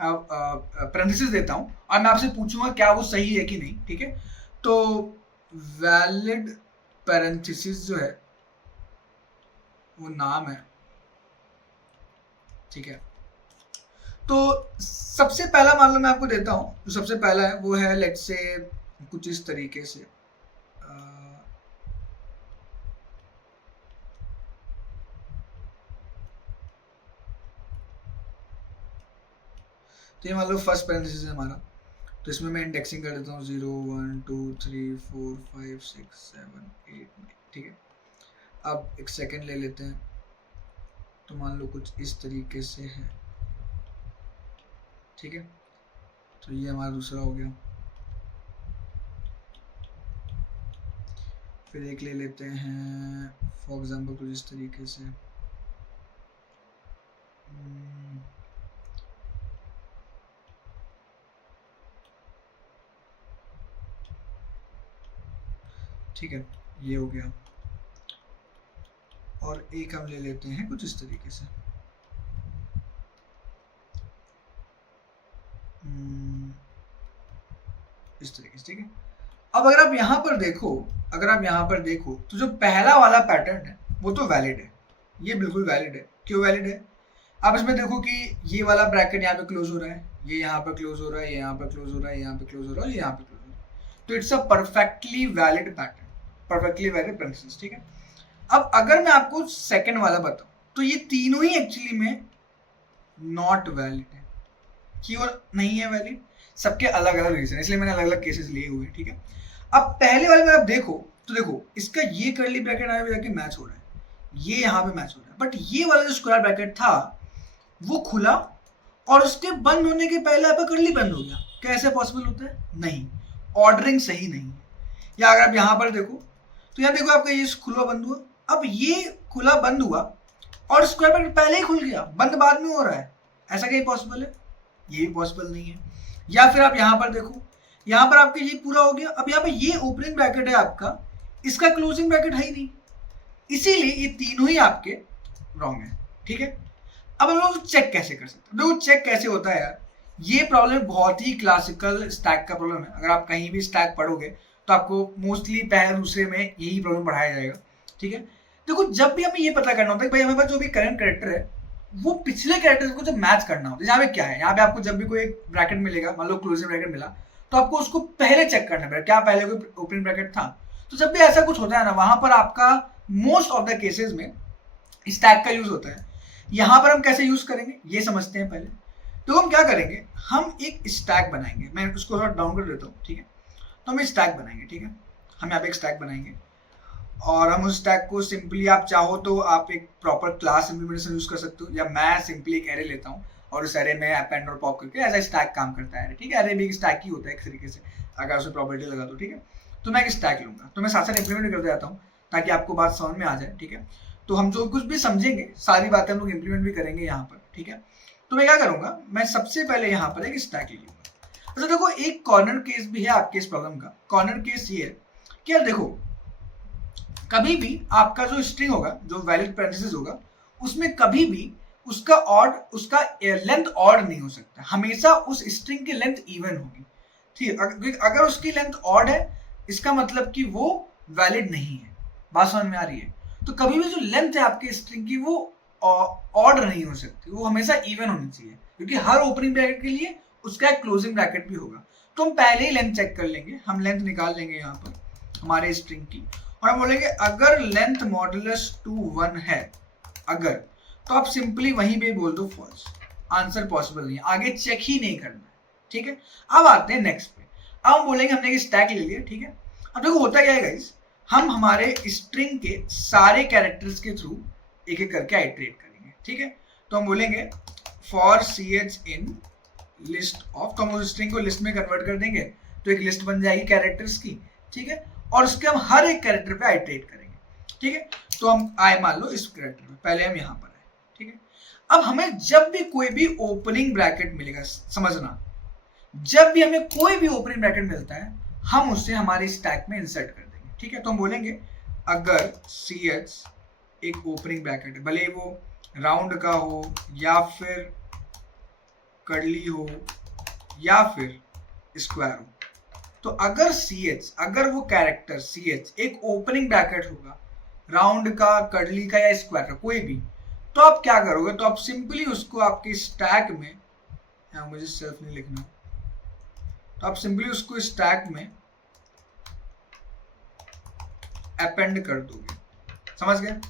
पैरेंथेसिस देता हूं और मैं आपसे पूछूंगा क्या वो सही है कि नहीं, ठीक है। तो वैलिड पैरेंथेसिस जो है वो नाम है, ठीक है। तो सबसे पहला मान लो मैं आपको देता हूं, जो सबसे पहला है वो है लेट्स से कुछ इस तरीके से, तो ये मान लो फर्स्ट पैरेंथेसिस है हमारा, तो इसमें मैं इंडेक्सिंग कर देता हूँ 0 1 2 3 4 5 6 7 8 9, ठीक है। अब एक सेकंड ले लेते हैं, तो मान लो कुछ इस तरीके से है, ठीक है। तो ये हमारा दूसरा हो गया। फिर एक ले लेते हैं फॉर एग्जांपल कुछ इस तरीके से, ठीक है, ये हो गया। और एक हम ले लेते हैं कुछ इस तरीके से, इस तरीके से, ठीक है। अब अगर आप यहाँ पर देखो, अगर आप यहाँ पर देखो तो जो पहला वाला पैटर्न है वो तो वैलिड है, ये बिल्कुल वैलिड है। क्यों वैलिड है? आप इसमें देखो कि ये वाला ब्रैकेट यहाँ पे क्लोज हो रहा है, ये यहाँ पर क्लोज हो रहा है, ये यहाँ पर क्लोज हो रहा है, यहाँ पे क्लोज हो रहा है, ये यहाँ पे क्लोज हो रहा है। तो it's a perfectly valid pattern, perfectly valid parenthesis, ठीक है। अब अगर मैं आपको सेकंड वाला बताऊं तो ये तीनों ही एक्चुअली में नॉट वैलिड है। क्यों नहीं है वैलिड? सबके अलग अलग रीजन, इसलिए मैंने अलग अलग केसेस लिए हुए हैं, ठीक है। अब पहले वाले में आप देखो तो देखो इसका ये कर्ली ब्रैकेट आगे जाके मैच हो रहा है, ये यहाँ पे मैच हो रहा है, बट ये वाला जो स्क्वायर ब्रैकेट था वो खुला और उसके बंद होने के पहले आपका कर्ली बंद हो गया। कैसे पॉसिबल होता है? नहीं, ऑर्डरिंग सही नहीं है। या अगर आप यहाँ पर देखो तो यहाँ देखो आपका ये खुला बंद हुआ, अब ये खुला बंद हुआ और स्क्वायर ब्रैकेट पहले ही खुल गया, बंद बाद में हो रहा है। ऐसा कहीं पॉसिबल है? ये भी पॉसिबल नहीं है। या फिर आप यहाँ पर देखो, यहाँ पर आपका ये पूरा हो गया, अब यहाँ पे ये ओपनिंग ब्रैकेट है आपका, इसका क्लोजिंग ब्रैकेट है ही नहीं, इसीलिए ये तीनों ही आपके रॉन्ग है, ठीक है। अब हम लोग चेक कैसे कर सकते हैं? देखो चेक कैसे होता है यार, ये प्रॉब्लम बहुत ही क्लासिकल स्टैक का प्रॉब्लम है। अगर आप कहीं भी स्टैक पढ़ोगे तो आपको मोस्टली पहले दूसरे में यही प्रॉब्लम पढ़ाया जाएगा, ठीक है। देखो जब भी हमें ये पता करना होता है कि भाई हमारे पास जो भी करंट कैरेक्टर है वो पिछले कैरेक्टर को जब मैच करना होता है, यहाँ पे क्या है, यहाँ पे आपको जब भी कोई एक ब्रैकेट मिलेगा, मान लो क्लोजिंग ब्रैकेट मिला, तो आपको उसको पहले चेक करना पड़ेगा क्या पहले कोई ओपनिंग ब्रैकेट था। तो जब भी ऐसा कुछ होता है ना, वहां पर आपका मोस्ट ऑफ द केसेस में स्टैक का यूज होता है। यहाँ पर हम कैसे यूज करेंगे ये समझते हैं पहले। तो हम क्या करेंगे, हम एक स्टैक बनाएंगे, मैं उसको थोड़ा डाउन कर देता हूँ, ठीक है। तो हम स्टैक बनाएंगे, ठीक है, हम यहाँ पे एक स्टैक बनाएंगे और हम उस स्टैक को सिंपली, आप चाहो तो आप एक प्रॉपर क्लास इम्प्लीमेंटेशन यूज कर सकते हो, या मैं सिंपली एक एरे लेता हूँ और उस एरे में अपेंड और पॉप करके एज अ स्टैक काम करता है, ठीक है। एरे भी एक स्टैक ही होता है एक तरीके से, अगर उसमें प्रॉपर्टी लगा तो, ठीक है। तो मैं एक स्टैक लूंगा, तो मैं साथ साथ इम्प्लीमेंट करते जाता हूँ ताकि आपको बात समझ में आ जाए, ठीक है। तो हम जो कुछ भी समझेंगे सारी बातें हम लोग इम्प्लीमेंट भी करेंगे यहाँ पर, ठीक है। तो मैं क्या करूंगा, मैं सबसे पहले यहाँ पर एक स्टैक ले लूंगा। अच्छा देखो एक कॉर्नर केस भी है आपके इस प्रॉब्लम का। कॉर्नर केस ये है कि यार देखो कभी भी आपका जो स्ट्रिंग होगा, जो वैलिड पैरेंथेसिस होगा, उसमें कभी भी उसका लेंथ ऑड नहीं हो सकता, हमेशा उस स्ट्रिंग की लेंथ इवन होगी, ठीक है। अगर उसकी लेंथ ऑड है इसका मतलब कि वो वैलिड नहीं है। बात समझ में आ रही है? तो कभी भी जो लेंथ है आपके स्ट्रिंग की वो ऑड नहीं हो सकती, वो हमेशा इवन होनी चाहिए, क्योंकि हर ओपनिंग ब्रैकेट के लिए उसका एक क्लोजिंग ब्रैकेट भी होगा। तो हम पहले ही लेंथ चेक कर लेंगे, हम लेंथ निकाल लेंगे यहाँ पर हमारे स्ट्रिंग की, और हम बोलेंगे अगर लेंथ मॉडुलस 2 1 है अगर, तो आप सिंपली वहीं पे बोल दो फॉल्स, आंसर पॉसिबल नहीं है, आगे चेक ही नहीं करना है, ठीक है। अब आते हैं नेक्स्ट पे, अब हम बोलेंगे हमने एक स्टैक ले लिया, ठीक है। अब देखो होता क्या है गाइस, हम हमारे स्ट्रिंग के सारे कैरेक्टर्स के थ्रू एक एक करके आइटरेट करेंगे, ठीक है। तो हम बोलेंगे for ch in list of, तो हम उस स्ट्रिंग को लिस्ट में कन्वर्ट कर देंगे, तो एक लिस्ट बन जाएगी कैरेक्टर्स की, ठीक है। और उसके हम हर एक कैरेक्टर पे आइटरेट करेंगे, ठीक है। तो हम आए मान लो इस कैरेक्टर में, पहले हम यहाँ पर आए, ठीक है। अब हमें जब भी कोई भी ओपनिंग ब्रैकेट मिलेगा, समझना, जब भी हमें कोई भी ओपनिंग ब्रैकेट मिलता है हम उसे हमारे स्टैक में इंसर्ट कर देंगे, ठीक है। तो हम बोलेंगे अगर ch एक ओपनिंग ब्रैकेट है, भले वो राउंड का हो या फिर कर्ली हो या फिर स्क्वायर हो, तो अगर ch, अगर वो कैरेक्टर ch एक ओपनिंग ब्रैकेट होगा, राउंड का, कर्ली का या स्क्वायर का, कोई भी, तो आप क्या करोगे, तो आप सिंपली उसको आपके स्टैक में, यहाँ मुझे सेल्फ नहीं लिखना, तो आप सिंपली उसको स्टैक में अपेंड कर दोगे, समझ गए।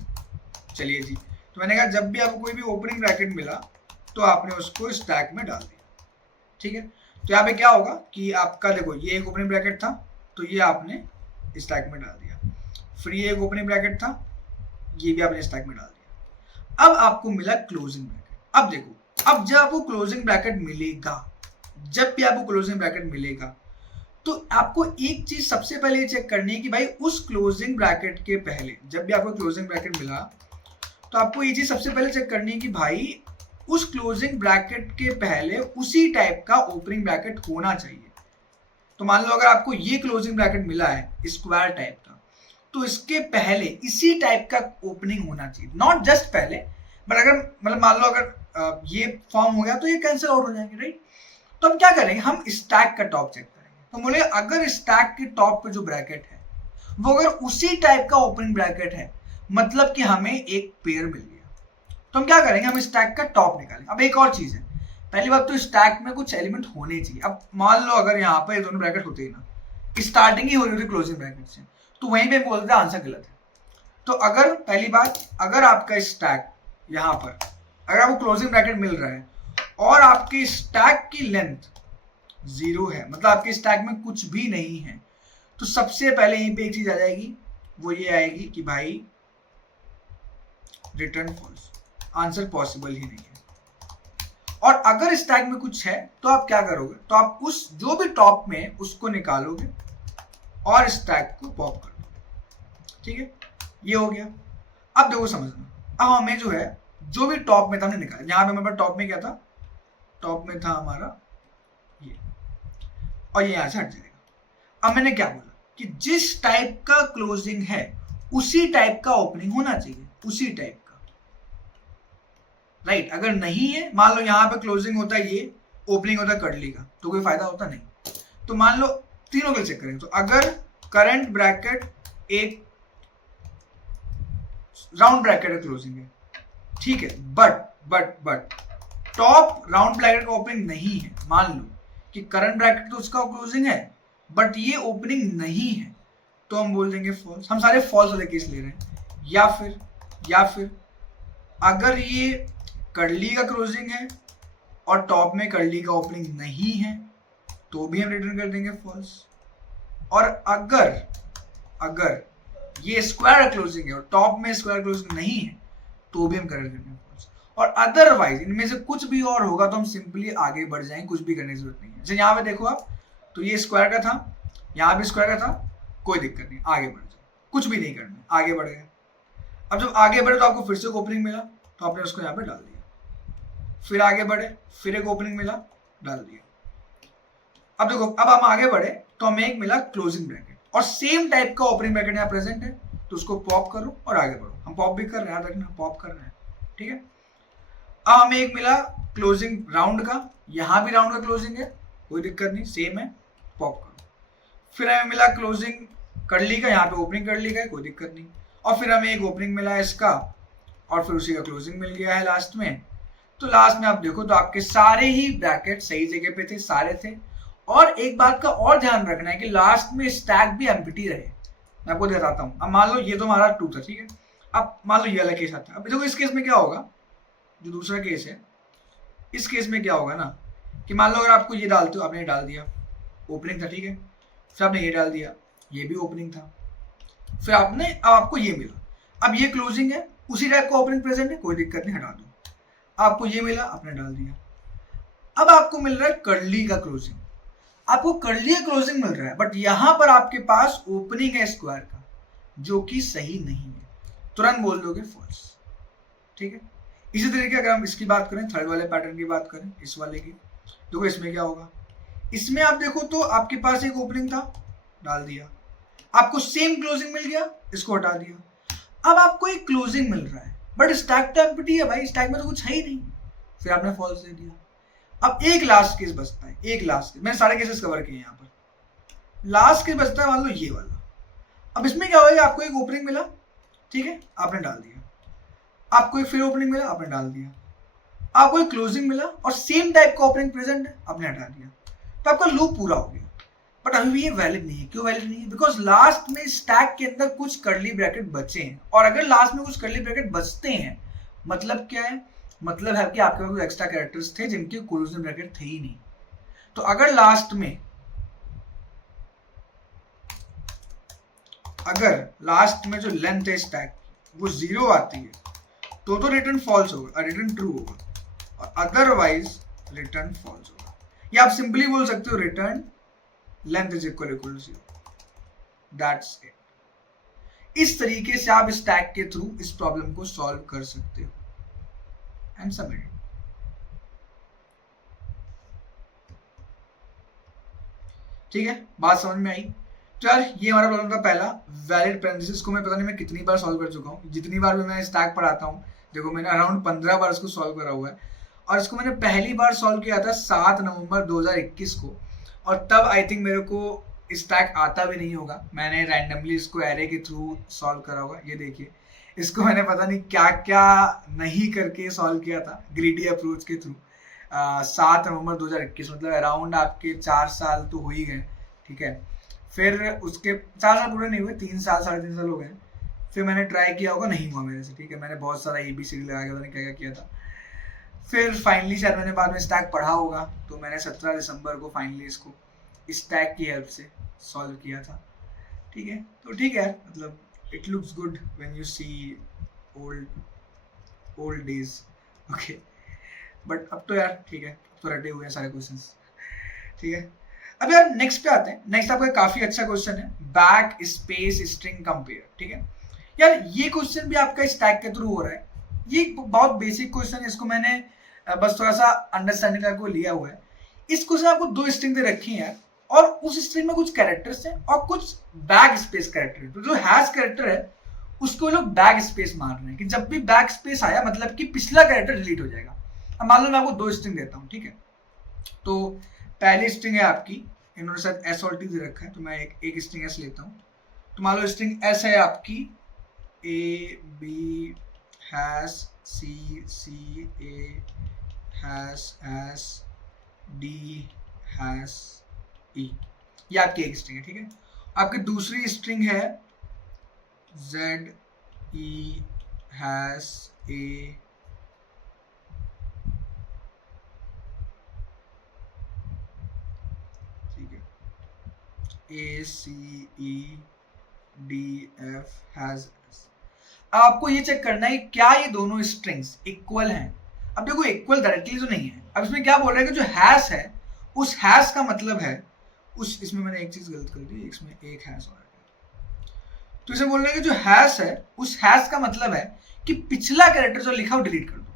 चलिए जी, तो मैंने कहा जब भी आपको कोई भी ओपनिंग ब्रैकेट मिला तो आपने उसको स्टैक में डाल दिया, ठीक है। तो यहाँ पे क्या होगा कि आपका देखो ये एक ओपनिंग ब्रैकेट था, तो ये आपने स्टैक में डाल दिया, फिर ये एक ओपनिंग ब्रैकेट था, ये भी आपने स्टैक में डाल दिया। अब आपको मिला क्लोजिंग ब्रैकेट। अब देखो, अब जब आपको क्लोजिंग ब्रैकेट मिलेगा, जब भी आपको क्लोजिंग ब्रैकेट मिलेगा, तो आपको एक चीज सबसे पहले चेक करनी है कि भाई उस क्लोजिंग ब्रैकेट के पहले, जब भी आपको क्लोजिंग ब्रैकेट मिला, तो आपको ये चीज सबसे पहले चेक करनी है कि भाई उस क्लोजिंग ब्रैकेट के पहले उसी टाइप का ओपनिंग ब्रैकेट होना चाहिए। तो मान लो अगर आपको ये क्लोजिंग ब्रैकेट मिला है स्क्वायर टाइप का, तो इसके पहले इसी टाइप का ओपनिंग होना चाहिए, नॉट जस्ट पहले, बट अगर मतलब मान लो अगर ये फॉर्म हो गया तो ये कैंसिल आउट हो जाएंगे, राइट। तो हम क्या करेंगे, हम स्टैक का टॉप चेक करेंगे, तो बोले अगर स्टैक के टॉप पे जो ब्रैकेट है वो अगर उसी टाइप का ओपनिंग ब्रैकेट है, मतलब कि हमें एक पेयर मिल गया, तो हम क्या करेंगे, हम स्टैक का टॉप निकालेंगे। अब एक और चीज है, पहली बात तो स्टैक में कुछ एलिमेंट होने चाहिए। अब मान लो अगर यहाँ पर दोनों ब्रैकेट होते ही ना, स्टार्टिंग ही हो रही होती क्लोजिंग ब्रैकेट से, तो वहीं पे बोलते हैं आंसर गलत है। तो अगर पहली बात, अगर आपका स्टैक यहाँ पर, अगर आपको क्लोजिंग ब्रैकेट मिल रहा है और आपके स्टैक की लेंथ 0 है, मतलब आपके स्टैक में कुछ भी नहीं है, तो सबसे पहले यहीं पे एक चीज आ जाएगी, वो ये आएगी कि भाई रिटर्न फॉल्स, आंसर पॉसिबल ही नहीं है। और अगर स्टैक में कुछ है तो आप क्या करोगे, तो आप उस जो भी टॉप में है उसको निकालोगे और स्टैक को पॉप कर दोगे, ठीक है। ये हो गया। अब देखो समझना, अब हमें जो है जो भी टॉप में था हमने निकाला, यहाँ पे हमारे पास टॉप में क्या था, टॉप में था हमारा ये, और ये यहाँ से हट जाएगा। अब मैंने क्या बोला कि जिस टाइप का क्लोजिंग है उसी टाइप का ओपनिंग होना चाहिए, उसी टाइप का, राइट। अगर नहीं है, मान लो यहाँ पे क्लोजिंग होता है ये, ओपनिंग होता है कर्ली का, तो कोई फायदा होता नहीं। तो मान लो तीनों के चेक करेंगे, तो अगर करंट ब्रैकेट एक राउंड ब्रैकेट है, क्लोजिंग है, ठीक है, बट टॉप राउंड ब्रैकेट का ओपनिंग नहीं है, मान लो कि करंट ब्रैकेट तो उसका क्लोजिंग है बट ये ओपनिंग नहीं है, तो हम बोल देंगे फॉल्स। हम सारे फॉल्स वाले केस ले रहे हैं। या फिर अगर ये कर्ली का क्लोजिंग है और टॉप में कर्ली का ओपनिंग नहीं है, तो भी हम रिटर्न कर देंगे फॉल्स। और अगर ये स्क्वायर क्लोजिंग है और टॉप में स्क्वायर क्लोजिंग नहीं है, तो भी हम कर देंगे फॉल्स। और अदरवाइज इनमें से कुछ भी और होगा तो हम सिंपली आगे बढ़ जाएंगे, कुछ भी करने की जरूरत नहीं है। जैसे यहाँ पे देखो आप, तो ये स्क्वायर का था, यहाँ भी स्क्वायर का था, कोई दिक्कत नहीं, आगे बढ़ जाए, कुछ भी नहीं करना, आगे बढ़ गए। अब जब आगे बढ़े तो आपको फिर से एक ओपनिंग मिला, तो आपने उसको यहाँ पे डाल दिया, फिर आगे बढ़े, फिर एक ओपनिंग मिला, डाल दिया। अब देखो, अब हम आगे बढ़े तो हमें एक मिला क्लोजिंग ब्रैकेट और सेम टाइप का ओपनिंग ब्रैकेट यहाँ प्रेजेंट है, तो उसको पॉप करो और आगे बढ़ो। हम पॉप भी कर रहे हैं, याद रखना पॉप कर रहे हैं, ठीक है। अब हमें एक मिला क्लोजिंग राउंड का, यहाँ भी राउंड का क्लोजिंग है, कोई दिक्कत नहीं, सेम है, पॉप करो। फिर हमें मिला क्लोजिंग कर्ली का, यहाँ पे ओपनिंग कर्ली का है, कोई दिक्कत नहीं। और फिर हमें एक ओपनिंग मिला है इसका, और फिर उसी का क्लोजिंग मिल गया है लास्ट में। तो लास्ट में आप देखो तो आपके सारे ही ब्रैकेट सही जगह पे थे, सारे थे, और एक बात का और ध्यान रखना है कि लास्ट में स्टैक भी एम्प्टी रहे। मैं आपको बताता हूँ। अब मान लो ये तो हमारा 2 था, ठीक है। अब मान लो ये वाला केस आता है। अब देखो इस केस में क्या होगा, जो दूसरा केस है, इस केस में क्या होगा ना कि मान लो अगर आपको ये डालते हो, आपने ये डाल दिया, ओपनिंग था, ठीक है। फिर आपने ये डाल दिया, ये भी ओपनिंग था। फिर आपने, अब आपको ये मिला, अब ये क्लोजिंग है, उसी टाइप का ओपनिंग प्रेजेंट है, कोई दिक्कत नहीं, हटा दो। आपको ये मिला, आपने डाल दिया। अब आपको मिल रहा है कर्ली का क्लोजिंग, आपको कर्ली का क्लोजिंग मिल रहा है, बट यहां पर आपके पास ओपनिंग है स्क्वायर का, जो कि सही नहीं है। तुरंत बोल दोगे फॉल्स, ठीक है। इसी तरीके अगर हम इसकी बात करें, थर्ड वाले पैटर्न की बात करें, इस वाले की, देखो इसमें क्या होगा। इसमें आप देखो तो आपके पास एक ओपनिंग था, डाल दिया, आपको सेम क्लोजिंग मिल गया, इसको हटा दिया। अब आपको एक क्लोजिंग मिल रहा है, बट स्टैक तो एम्प्टी है भाई, स्टैक में तो कुछ है ही नहीं, फिर आपने फॉल्स दे दिया। अब एक लास्ट केस बचता है, एक लास्ट केस, मैंने सारे केसेस कवर किए यहाँ पर। लास्ट केस बचता है मान लो ये वाला। अब इसमें क्या होगा, आपको एक ओपनिंग मिला, ठीक है, आपने डाल दिया। आपको एक फिर ओपनिंग मिला, आपने डाल दिया। आपको एक क्लोजिंग मिला और सेम टाइप का ओपनिंग प्रेजेंट है, आपने हटा दिया। तो आपका लूप पूरा हो गया। बट अभी भी ये वैलिड नहीं है। क्यों वैलिड नहीं है? बिकॉज लास्ट में स्टैक के अंदर कुछ कर्ली ब्रैकेट बचे हैं, और अगर लास्ट में कुछ कर्ली ब्रैकेट बचते हैं, मतलब क्या है, मतलब है कि आपके पास एक्स्ट्रा कैरेक्टर्स थे जिनके क्लोजिंग ब्रैकेट थे ही नहीं। तो अगर लास्ट में, अगर लास्ट में जो लेंथ है स्टैक वो 0 आती है, तो रिटर्न फॉल्स होगा, रिटर्न ट्रू होगा, और अदरवाइज रिटर्न फॉल्स होगा। या आप सिंपली बोल सकते हो return length is equal to 0, that's it. इस तरीके से आप स्टैक के थ्रू इस प्रॉब्लम को सॉल्व कर सकते हो एंड सबमिट। ठीक है, बात समझ में आई? तो यार ये हमारा प्रॉब्लम था पहला, वैलिड पैरेंथेसिस को मैं पता नहीं मैं कितनी बार सॉल्व कर चुका हूँ। जितनी बार भी मैं स्टैक पढ़ाता हूँ, देखो मैंने अराउंड 15 बार इसको सॉल्व करा हुआ है, और इसको मैंने पहली बार सॉल्व किया था 7 नवंबर 2021 को, और तब आई थिंक मेरे को स्टैक आता भी नहीं होगा। मैंने रैंडमली इसको एरे के थ्रू सॉल्व करा होगा। ये देखिए, इसको मैंने पता नहीं क्या क्या नहीं करके सॉल्व किया था, ग्रीडी अप्रोच के थ्रू। 7 नवंबर 2021, मतलब अराउंड आपके 4 साल तो हो ही गए, ठीक है। फिर उसके 4 साल पूरे नहीं हुए, 3 साल 3.5 साल हो गए। फिर मैंने ट्राई किया होगा, नहीं हुआ मेरे से, ठीक है। मैंने बहुत सारा ABCD लगा के पता नहीं क्या क्या किया था। फिर फाइनली शायद मैंने बाद में स्टैक पढ़ा होगा, तो मैंने 17 दिसंबर को फाइनली इसको स्टैक की हेल्प से सॉल्व किया था, ठीक है। तो ठीक है, मतलब it looks good when you see old days, okay. But अब तो यार ठीक है, अब तो रटे हुए हैं सारे क्वेश्चंस, ठीक है। अब यार नेक्स्ट पे आते हैं। नेक्स्ट आपका काफी अच्छा क्वेश्चन है, बैक स्पेस स्ट्रिंग कंपेयर, ठीक है। यार ये क्वेश्चन भी आपका स्टैक के थ्रू हो रहा है। ये बहुत बेसिक क्वेश्चन है, इसको मैंने बस थोड़ा सा अंडरस्टैंडिंग को लिया हुआ है। इस क्वेश्चन आपको 2 स्ट्रिंग दे रखी है, और उस स्ट्रिंग में कुछ कैरेक्टर्स हैं और कुछ बैक स्पेस कैरेक्टर है। तो जो हैश कैरेक्टर है उसको लोग बैक स्पेस मान रहे हैं कि जब भी बैक स्पेस आया मतलब कि पिछला कैरेक्टर डिलीट हो जाएगा। अब मान लो मैं आपको 2 स्ट्रिंग देता हूँ, ठीक है। तो पहली स्ट्रिंग है आपकी, इन्होंने शायद एस और टी दे रखा है, तो मैं एक स्ट्रिंग एस लेता हूँ। तो मान लो स्ट्रिंग एस है आपकी a b hash c C a hash s d hash e, ये आपकी एक स्ट्रिंग है, ठीक है। आपकी दूसरी स्ट्रिंग है Z E hash A ACE DF has. आपको ये चेक करना है क्या ये दोनों स्ट्रिंग्स इक्वल हैं। अब देखो इक्वल डायरेक्टली तो नहीं है। अब इसमें क्या बोल रहा है कि जो हैश है उस हैश का मतलब है उस, इसमें मैंने एक चीज गलत कर दी, इसमें एक हैश और है। तो इसे बोल रहा है कि जो हैश है उस हैश का मतलब है कि पिछला कैरेक्टर जो लिखा वो डिलीट कर दो,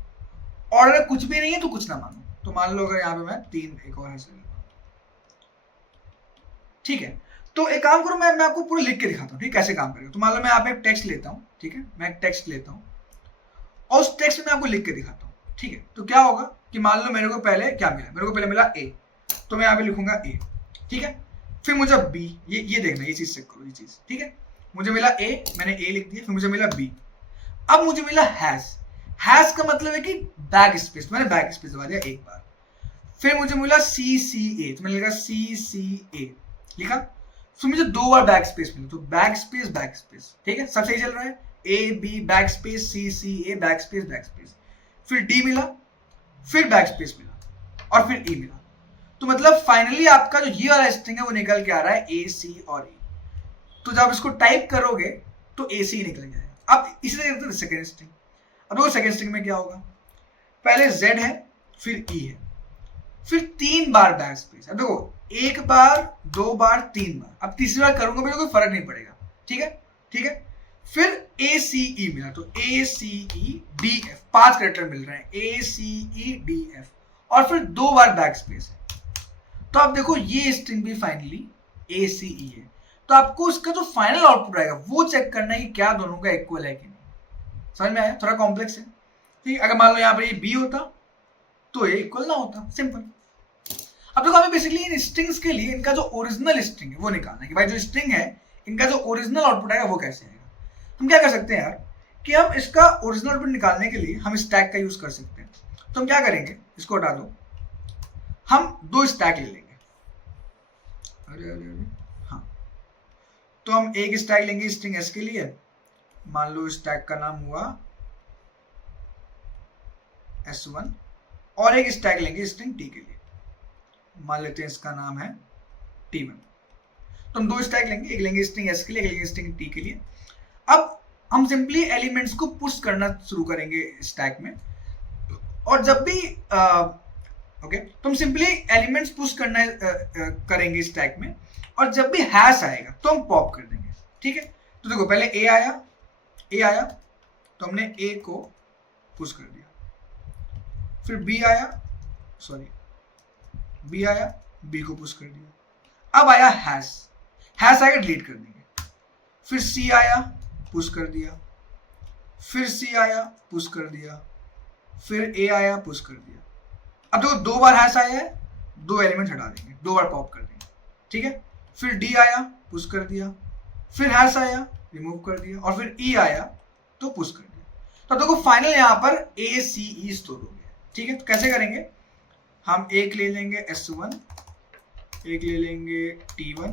और अगर कुछ भी नहीं है तो कुछ ना मानो। तो मान लो अगर यहाँ पे मैं 3 एक और हैश ले लेता हूँ, ठीक है। तो एक काम करो, मैं आपको पूरा लिख के दिखाता हूँ, ठीक है, कैसे काम करेगा। तो मान लो मैं यहाँ पे एक टेक्स्ट लेता हूँ, ठीक है, मैं एक टेक्स्ट लेता हूँ और उस टेक्स्ट में मैं आपको लिख के दिखाता हूँ, ठीक है। तो क्या होगा कि मान लो मेरे को पहले क्या मिला, मेरे को पहले मिला ए, तो मैं यहाँ पे लिखूंगा ए, ठीक है। फिर मुझे बी, ये देखना, ये चीज चेक करो, ये चीज, ठीक है। मुझे मिला ए, मैंने ए लिख दिया, फिर मुझे मिला बी। अब मुझे मिला हैश, हैश का मतलब है कि बैक स्पेस, मैंने बैक स्पेस दबा दिया एक बार। फिर मुझे मिला सी सी ए, तो मैंने लिखा सी सी ए लिखा। फिर मुझे 2 बार बैक स्पेस मिला, तो बैक स्पेस, ठीक है, सब सही चल रहा है। A B backspace, C C A backspace. फिर डी मिला, फिर बैक स्पेस मिला और फिर ई मिला। तो मतलब फाइनली आपका जो ये वाला स्ट्रिंग है वो निकल के आ रहा है ए सी और ई। तो जब इसको टाइप करोगे तो ए सी निकल जाएगा। अब इसी तरह सेकेंड स्ट्रिंग, अब देखो सेकेंड स्ट्रिंग में क्या होगा, पहले जेड है, फिर ई है, फिर 3 बार बैक स्पेस। अब देखो 1 बार 2 बार 3 बार, अब तीसरी बार करूंगा मुझे कोई फर्क नहीं पड़ेगा, ठीक है, ठीक है। फिर ए सी ई मिला, तो ए सी ई डी एफ, 5 कैरेक्टर मिल रहे हैं, ए सी ई डी एफ, और फिर 2 बार बैक स्पेस है। तो आप देखो ये स्ट्रिंग भी फाइनली ए सी ई है। तो आपको उसका जो फाइनल आउटपुट आएगा वो चेक करना है कि क्या दोनों का इक्वल है कि नहीं। समझ में आया? थोड़ा कॉम्प्लेक्स है, ठीक। अगर मान लो यहाँ पर ये बी होता तो ये इक्वल ना होता, सिंपल। अब देखो हमें बेसिकली इन स्ट्रिंग्स के लिए इनका जो ओरिजिनल स्ट्रिंग है वो निकालना है कि भाई जो स्ट्रिंग है इनका जो ओरिजिनल आउटपुट आएगा वो कैसे आएगा। हम क्या कर सकते हैं यार कि हम इसका ओरिजिनल आउटपुट निकालने के लिए हम स्टैक का यूज कर सकते हैं। तो हम क्या करेंगे, इसको हटा दो, हम 2 स्टैक ले लेंगे। अरे हाँ, तो हम एक स्टैक लेंगे स्ट्रिंग एस के लिए, मान लो स्टैक का नाम हुआ S1, और एक स्टैक लेंगे स्ट्रिंग टी के लिए, मान लेते हैं इसका नाम है T1। तो हम 2 स्टैक लेंगे, एक लेंगे स्ट्रिंग एस के लिए, एक लेंगे स्ट्रिंग टी के लिए। अब हम सिंपली एलिमेंट्स को पुश करना शुरू करेंगे स्टैक में, और जब भी ओके, तो हम सिंपली एलिमेंट्स पुश करना करेंगे स्टैक में, और जब भी हैश आएगा तो हम पॉप कर देंगे, ठीक है। तो देखो पहले ए आया तो हमने ए को पुश कर दिया, फिर बी आया बी को पुश कर दिया। अब आया हैश आएगा डिलीट कर देंगे। फिर सी आया पुश कर दिया, फिर सी आया पुश कर दिया, फिर ए आया पुश कर दिया। अब देखो 2 बार हैश आया है, 2 एलिमेंट हटा देंगे, 2 बार पॉप कर देंगे, ठीक है। फिर डी आया पुश कर दिया, फिर हैश आया रिमूव कर दिया, और फिर ई आया तो पुश कर दिया। तो देखो फाइनल यहाँ पर ए सी ई स्टोर हो गया, ठीक है। तो कैसे करेंगे, हम एक ले लेंगे S1, एक ले लेंगे T1।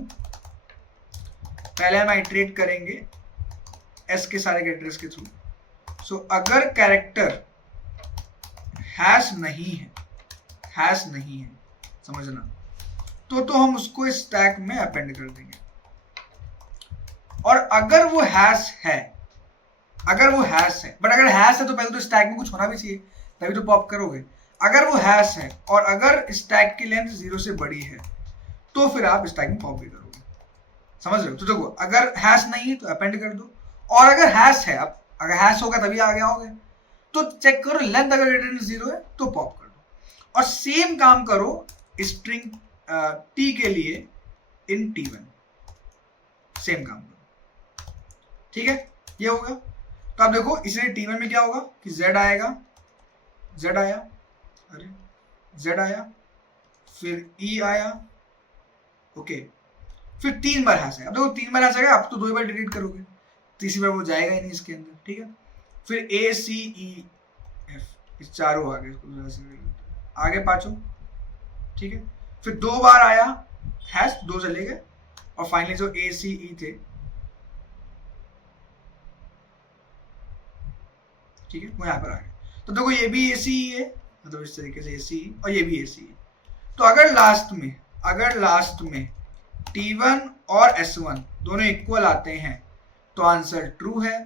पहले हम आइटरेट करेंगे S के सारे कैरेक्टर्स के थ्रू। सो अगर कैरेक्टर हैश नहीं है समझना, तो हम उसको स्टैक में अपेंड कर देंगे। और अगर वो हैश है, बट अगर हैश है तो पहले तो स्टैक में कुछ होना भी चाहिए तभी तो पॉप करोगे। अगर वो हैश है और अगर स्टैक की लेंथ 0 से बड़ी है तो फिर आप स्टैक में पॉप भी करोगे, समझ रहे हो। तो देखो अगर हैश नहीं है तो अपेंड कर दो, और अगर हैश है, अब अगर हैश होगा तभी आगे आओगे, तो चेक करो लेंथ अगर ग्रेटर देन 0 है तो पॉप कर दो। और सेम काम करो स्ट्रिंग टी के लिए इन T1, सेम काम करो, ठीक है। ये होगा। तो आप देखो इसलिए T1 में क्या होगा कि Z आया, फिर E आया, ओके, फिर 3 बार हैश आएगा। अब देखो 3 बार हैश आएगा, आप तो 2 बार डिलीट करोगे, तीसरी बार वो जाएगा ही नहीं इसके अंदर, ठीक है। फिर A C E F, इस चारों आगे पांचों, ठीक है। फिर 2 बार आया हैश, 2 चले गए, और फाइनली जो A C E थे, ठीक है, वो यहाँ पर आ गए। तो देखो ये भी AC है, मतलब इस तरीके से AC और ये भी AC है। तो अगर लास्ट में T1 और S1 दोनों इक्वल आते हैं तो आंसर ट्रू है,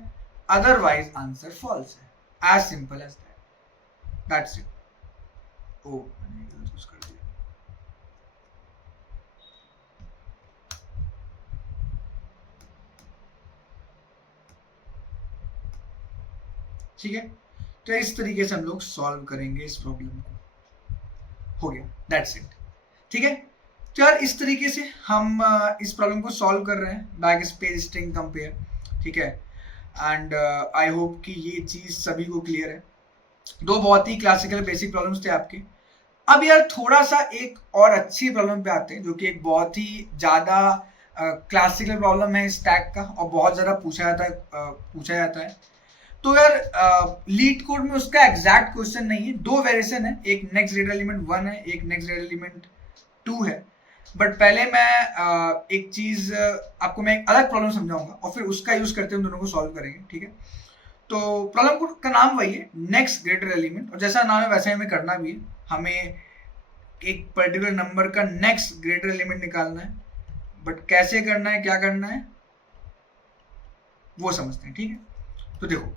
अदरवाइज आंसर फॉल्स है। As simple as that's it. ओ मैंने गलत कुछ कर दिया, ठीक है। तो इस तरीके से हम लोग सॉल्व करेंगे इस प्रॉब्लम को, हो गया, दैट्स इट, ठीक है। तो यार इस तरीके से हम इस प्रॉब्लम को सॉल्व कर रहे हैं, बैक स्पेस स्ट्रिंग कंपेयर, ठीक है। एंड आई होप कि ये चीज सभी को क्लियर है। 2 बहुत ही क्लासिकल बेसिक प्रॉब्लम्स थे आपके। अब यार थोड़ा सा एक और अच्छी प्रॉब्लम पे आते हैं, जो कि एक बहुत ही ज्यादा क्लासिकल प्रॉब्लम है स्टैक का, और बहुत ज्यादा पूछा जाता है। तो यार लीड कोड में उसका एग्जैक्ट क्वेश्चन नहीं है, दो वेरिएशन है, एक नेक्स्ट ग्रेटर एलिमेंट 1 है, एक नेक्स्ट ग्रेटर एलिमेंट 2 है। बट पहले मैं एक चीज आपको मैं एक अलग प्रॉब्लम समझाऊंगा और फिर उसका यूज करते हुए दोनों को सॉल्व करेंगे, ठीक है। तो प्रॉब्लम का नाम वही है, नेक्स्ट ग्रेटर एलिमेंट, और जैसा नाम है वैसा ही हमें करना भी है। हमें एक पर्टिकुलर नंबर का नेक्स्ट ग्रेटर एलिमेंट निकालना है, बट कैसे करना है, क्या करना है, वो समझते हैं, ठीक है। तो देखो,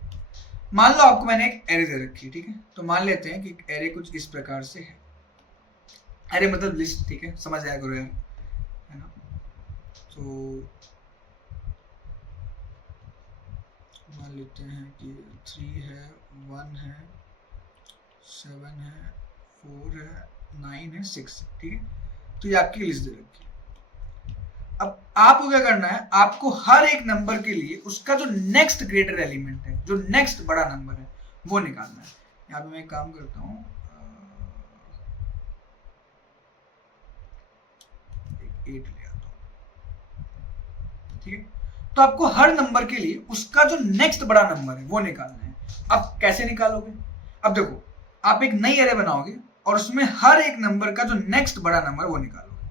मान लो आपको मैंने एक एरे दे रखी है, ठीक है। तो मान लेते हैं कि एरे कुछ इस प्रकार से है, एरे मतलब लिस्ट, ठीक है, समझ आया करो यार, है ना। तो मान लेते हैं कि 3 है, 1 है, 7 है, 4 है, 9 है, 6, ठीक है। तो ये आपकी लिस्ट दे रखी है। अब आपको क्या करना है, आपको हर एक नंबर के लिए उसका जो नेक्स्ट ग्रेटर एलिमेंट है, जो नेक्स्ट बड़ा नंबर है, वो निकालना है। यहाँ पे मैं एक काम करता हूँ, 8 ले आता हूँ, ठीक है। तो आपको हर नंबर के लिए उसका जो नेक्स्ट बड़ा नंबर है वो निकालना है। अब कैसे निकालोगे, अब देखो, आप एक नई एरे बनाओगे और उसमें हर एक नंबर का जो नेक्स्ट बड़ा नंबर वो निकालोगे।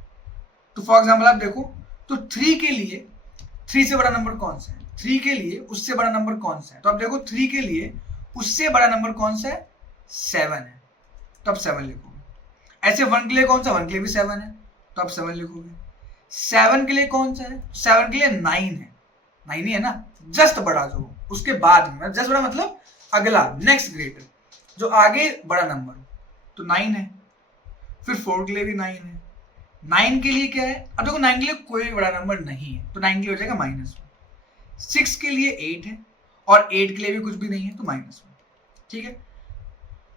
तो फॉर एग्जाम्पल आप देखो, तो 3 के लिए 3 से बड़ा नंबर कौन सा है, 3 के लिए उससे बड़ा नंबर कौन सा है, तो आप देखो 3 के लिए उससे बड़ा नंबर कौन सा है, 7 है, तो आप 7 लिखोगे। ऐसे 1 के लिए कौन सा, 1 के लिए भी 7 है, तो आप 7 लिखोगे। 7 के लिए कौन सा है, 7 के लिए 9 है, 9 ही है ना, जस्ट बड़ा जो उसके बाद में, जस्ट बड़ा मतलब अगला नेक्स्ट ग्रेटर जो आगे बड़ा नंबर, तो 9 है। फिर 4 के लिए भी 9 है। 9 के लिए क्या है, अब देखो 9 के लिए कोई बड़ा नंबर नहीं है, तो 9 के लिए हो जाएगा -1। 6 के लिए 8 है और 8 के लिए भी कुछ भी नहीं है, तो -1, ठीक है।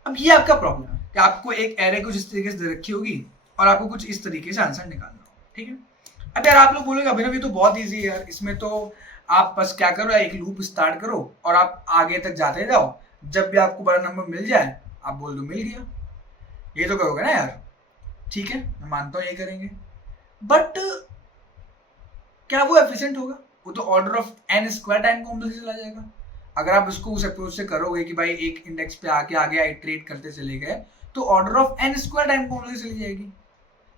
अब ये आपका प्रॉब्लम है कि आपको एक एरे कुछ इस तरीके से दे रखी होगी और आपको कुछ इस तरीके से आंसर निकालना होगा, ठीक है। अब यार आप लोग बोलोगे अभिनव ये तो बहुत ईजी है यार, इसमें तो आप बस क्या करो, एक लूप स्टार्ट करो और आप आगे तक जाते जाओ, जब भी आपको बड़ा नंबर मिल जाए आप बोल दो मिल गया, ये तो करोगे ना यार, ठीक है, मैं मानता हूँ ये करेंगे। बट क्या वो एफिशिएंट होगा, वो तो order of n² time complex चला जाएगा। अगर आप इसको उस अप्रोच से करोगे कि भाई एक इंडेक्स पे आके आगे आइट्रेट करते चले गए, तो order of n² time complex चली जाएगी।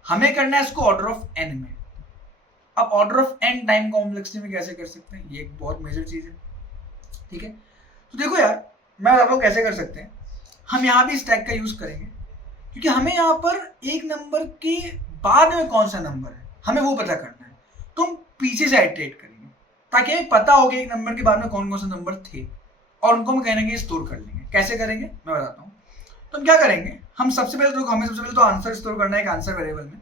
हमें करना है इसको ऑर्डर ऑफ n में। अब order of n time complexity में कैसे कर सकते हैं, ये एक बहुत मेजर चीज है, ठीक है। तो देखो यार, मैं आप लोग कैसे कर सकते हैं, हम यहाँ भी स्टैक का यूज करेंगे, क्योंकि हमें यहाँ पर एक नंबर के बाद में कौन सा नंबर है हमें वो पता करना है। तो हम पीछे से आइट्रेट करेंगे ताकि हमें पता हो कि एक नंबर के बाद में कौन कौन से नंबर थे, और उनको हम कहने के स्टोर कर लेंगे। कैसे करेंगे मैं बताता हूँ। तो हम क्या करेंगे, हम सबसे पहले तो हमें सबसे पहले तो आंसर स्टोर करना है एक आंसर वेरिएबल में।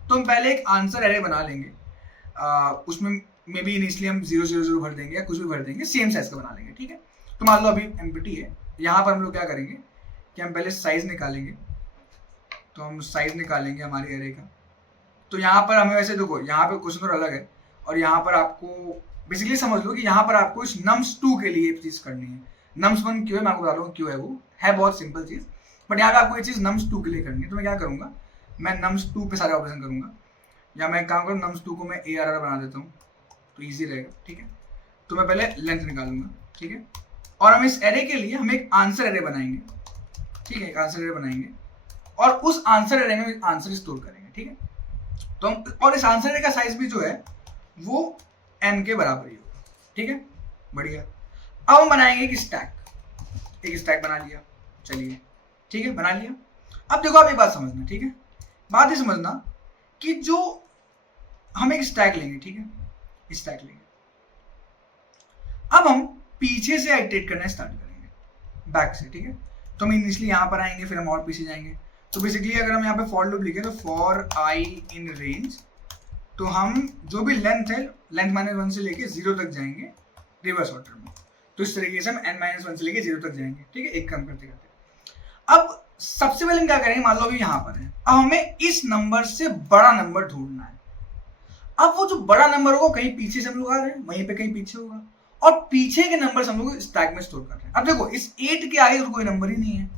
तो हम पहले एक आंसर एरे बना लेंगे, उसमें मे बी इनिशियली हम 0 0 0 भर देंगे या कुछ भी भर देंगे, सेम साइज का बना लेंगे, ठीक है। तो मान लो अभी एम्प्टी है, यहाँ पर हम लोग क्या करेंगे कि हम पहले साइज निकालेंगे। तो हम साइज निकालेंगे हमारे एरे का। तो यहाँ पर हमें वैसे देखो, यहाँ पे क्वेश्चन और अलग है, और यहाँ पर आपको बेसिकली समझ लो कि यहाँ पर आपको इस nums2 के लिए चीज करनी है। nums1 क्यों है मैं आपको बता रहा हूँ क्यों है, वो है बहुत सिंपल चीज, बट यहाँ पे आपको ये चीज nums2 के लिए करनी है। तो मैं क्या करूंगा, मैं nums2 पे सारे ऑपरेशन करूंगा, या मैं काम करूँ nums2 को मैं ARR बना देता हूँ, तो ईजी रहेगा, ठीक है। तो मैं पहले लेंथ निकालूंगा, ठीक है, और हम इस एरे के लिए हम एक आंसर एरे बनाएंगे, ठीक है, एक आंसर एरे बनाएंगे और उस आंसर एरे में आंसर स्टोर करेंगे, ठीक है। तो हम, और इस आंसर एरे का साइज भी जो है वो n के बराबर ही होगा, ठीक है, बढ़िया। अब हम बनाएंगे एक स्टैक बना लिया, चलिए ठीक है, बना लिया। अब देखो आप एक बात समझना, ठीक है, बात ये समझना कि जो हम एक स्टैक लेंगे, ठीक है, स्टैक लेंगे, अब हम पीछे से आइट्रेट करना स्टार्ट करेंगे बैक से, ठीक है। तो हम इनिशियली यहाँ पर आएंगे, फिर हम और पीछे जाएंगे। तो बेसिकली अगर हम यहाँ पे फॉर लूप लिखें तो फॉर आई इन रेंज, तो हम जो भी लेंथ है, लेंथ -1 से लेके 0 तक जाएंगे रिवर्स ऑर्डर में। तो इस तरीके से हम n-1 से लेके 0 तक जाएंगे, ठीक है, एक कम करते करते। अब सबसे पहले हम क्या करेंगे, मान लो अभी यहाँ पर है, अब हमें इस नंबर से बड़ा नंबर ढूंढना है। अब वो जो बड़ा नंबर होगा कहीं पीछे से हम लोग आ रहे हैं, वहीं पे कहीं पीछे होगा, और पीछे के नंबर से हम लोग स्टैक में स्टोर कर रहे हैं। अब देखो इस 8 के आगे तो कोई नंबर ही नहीं है,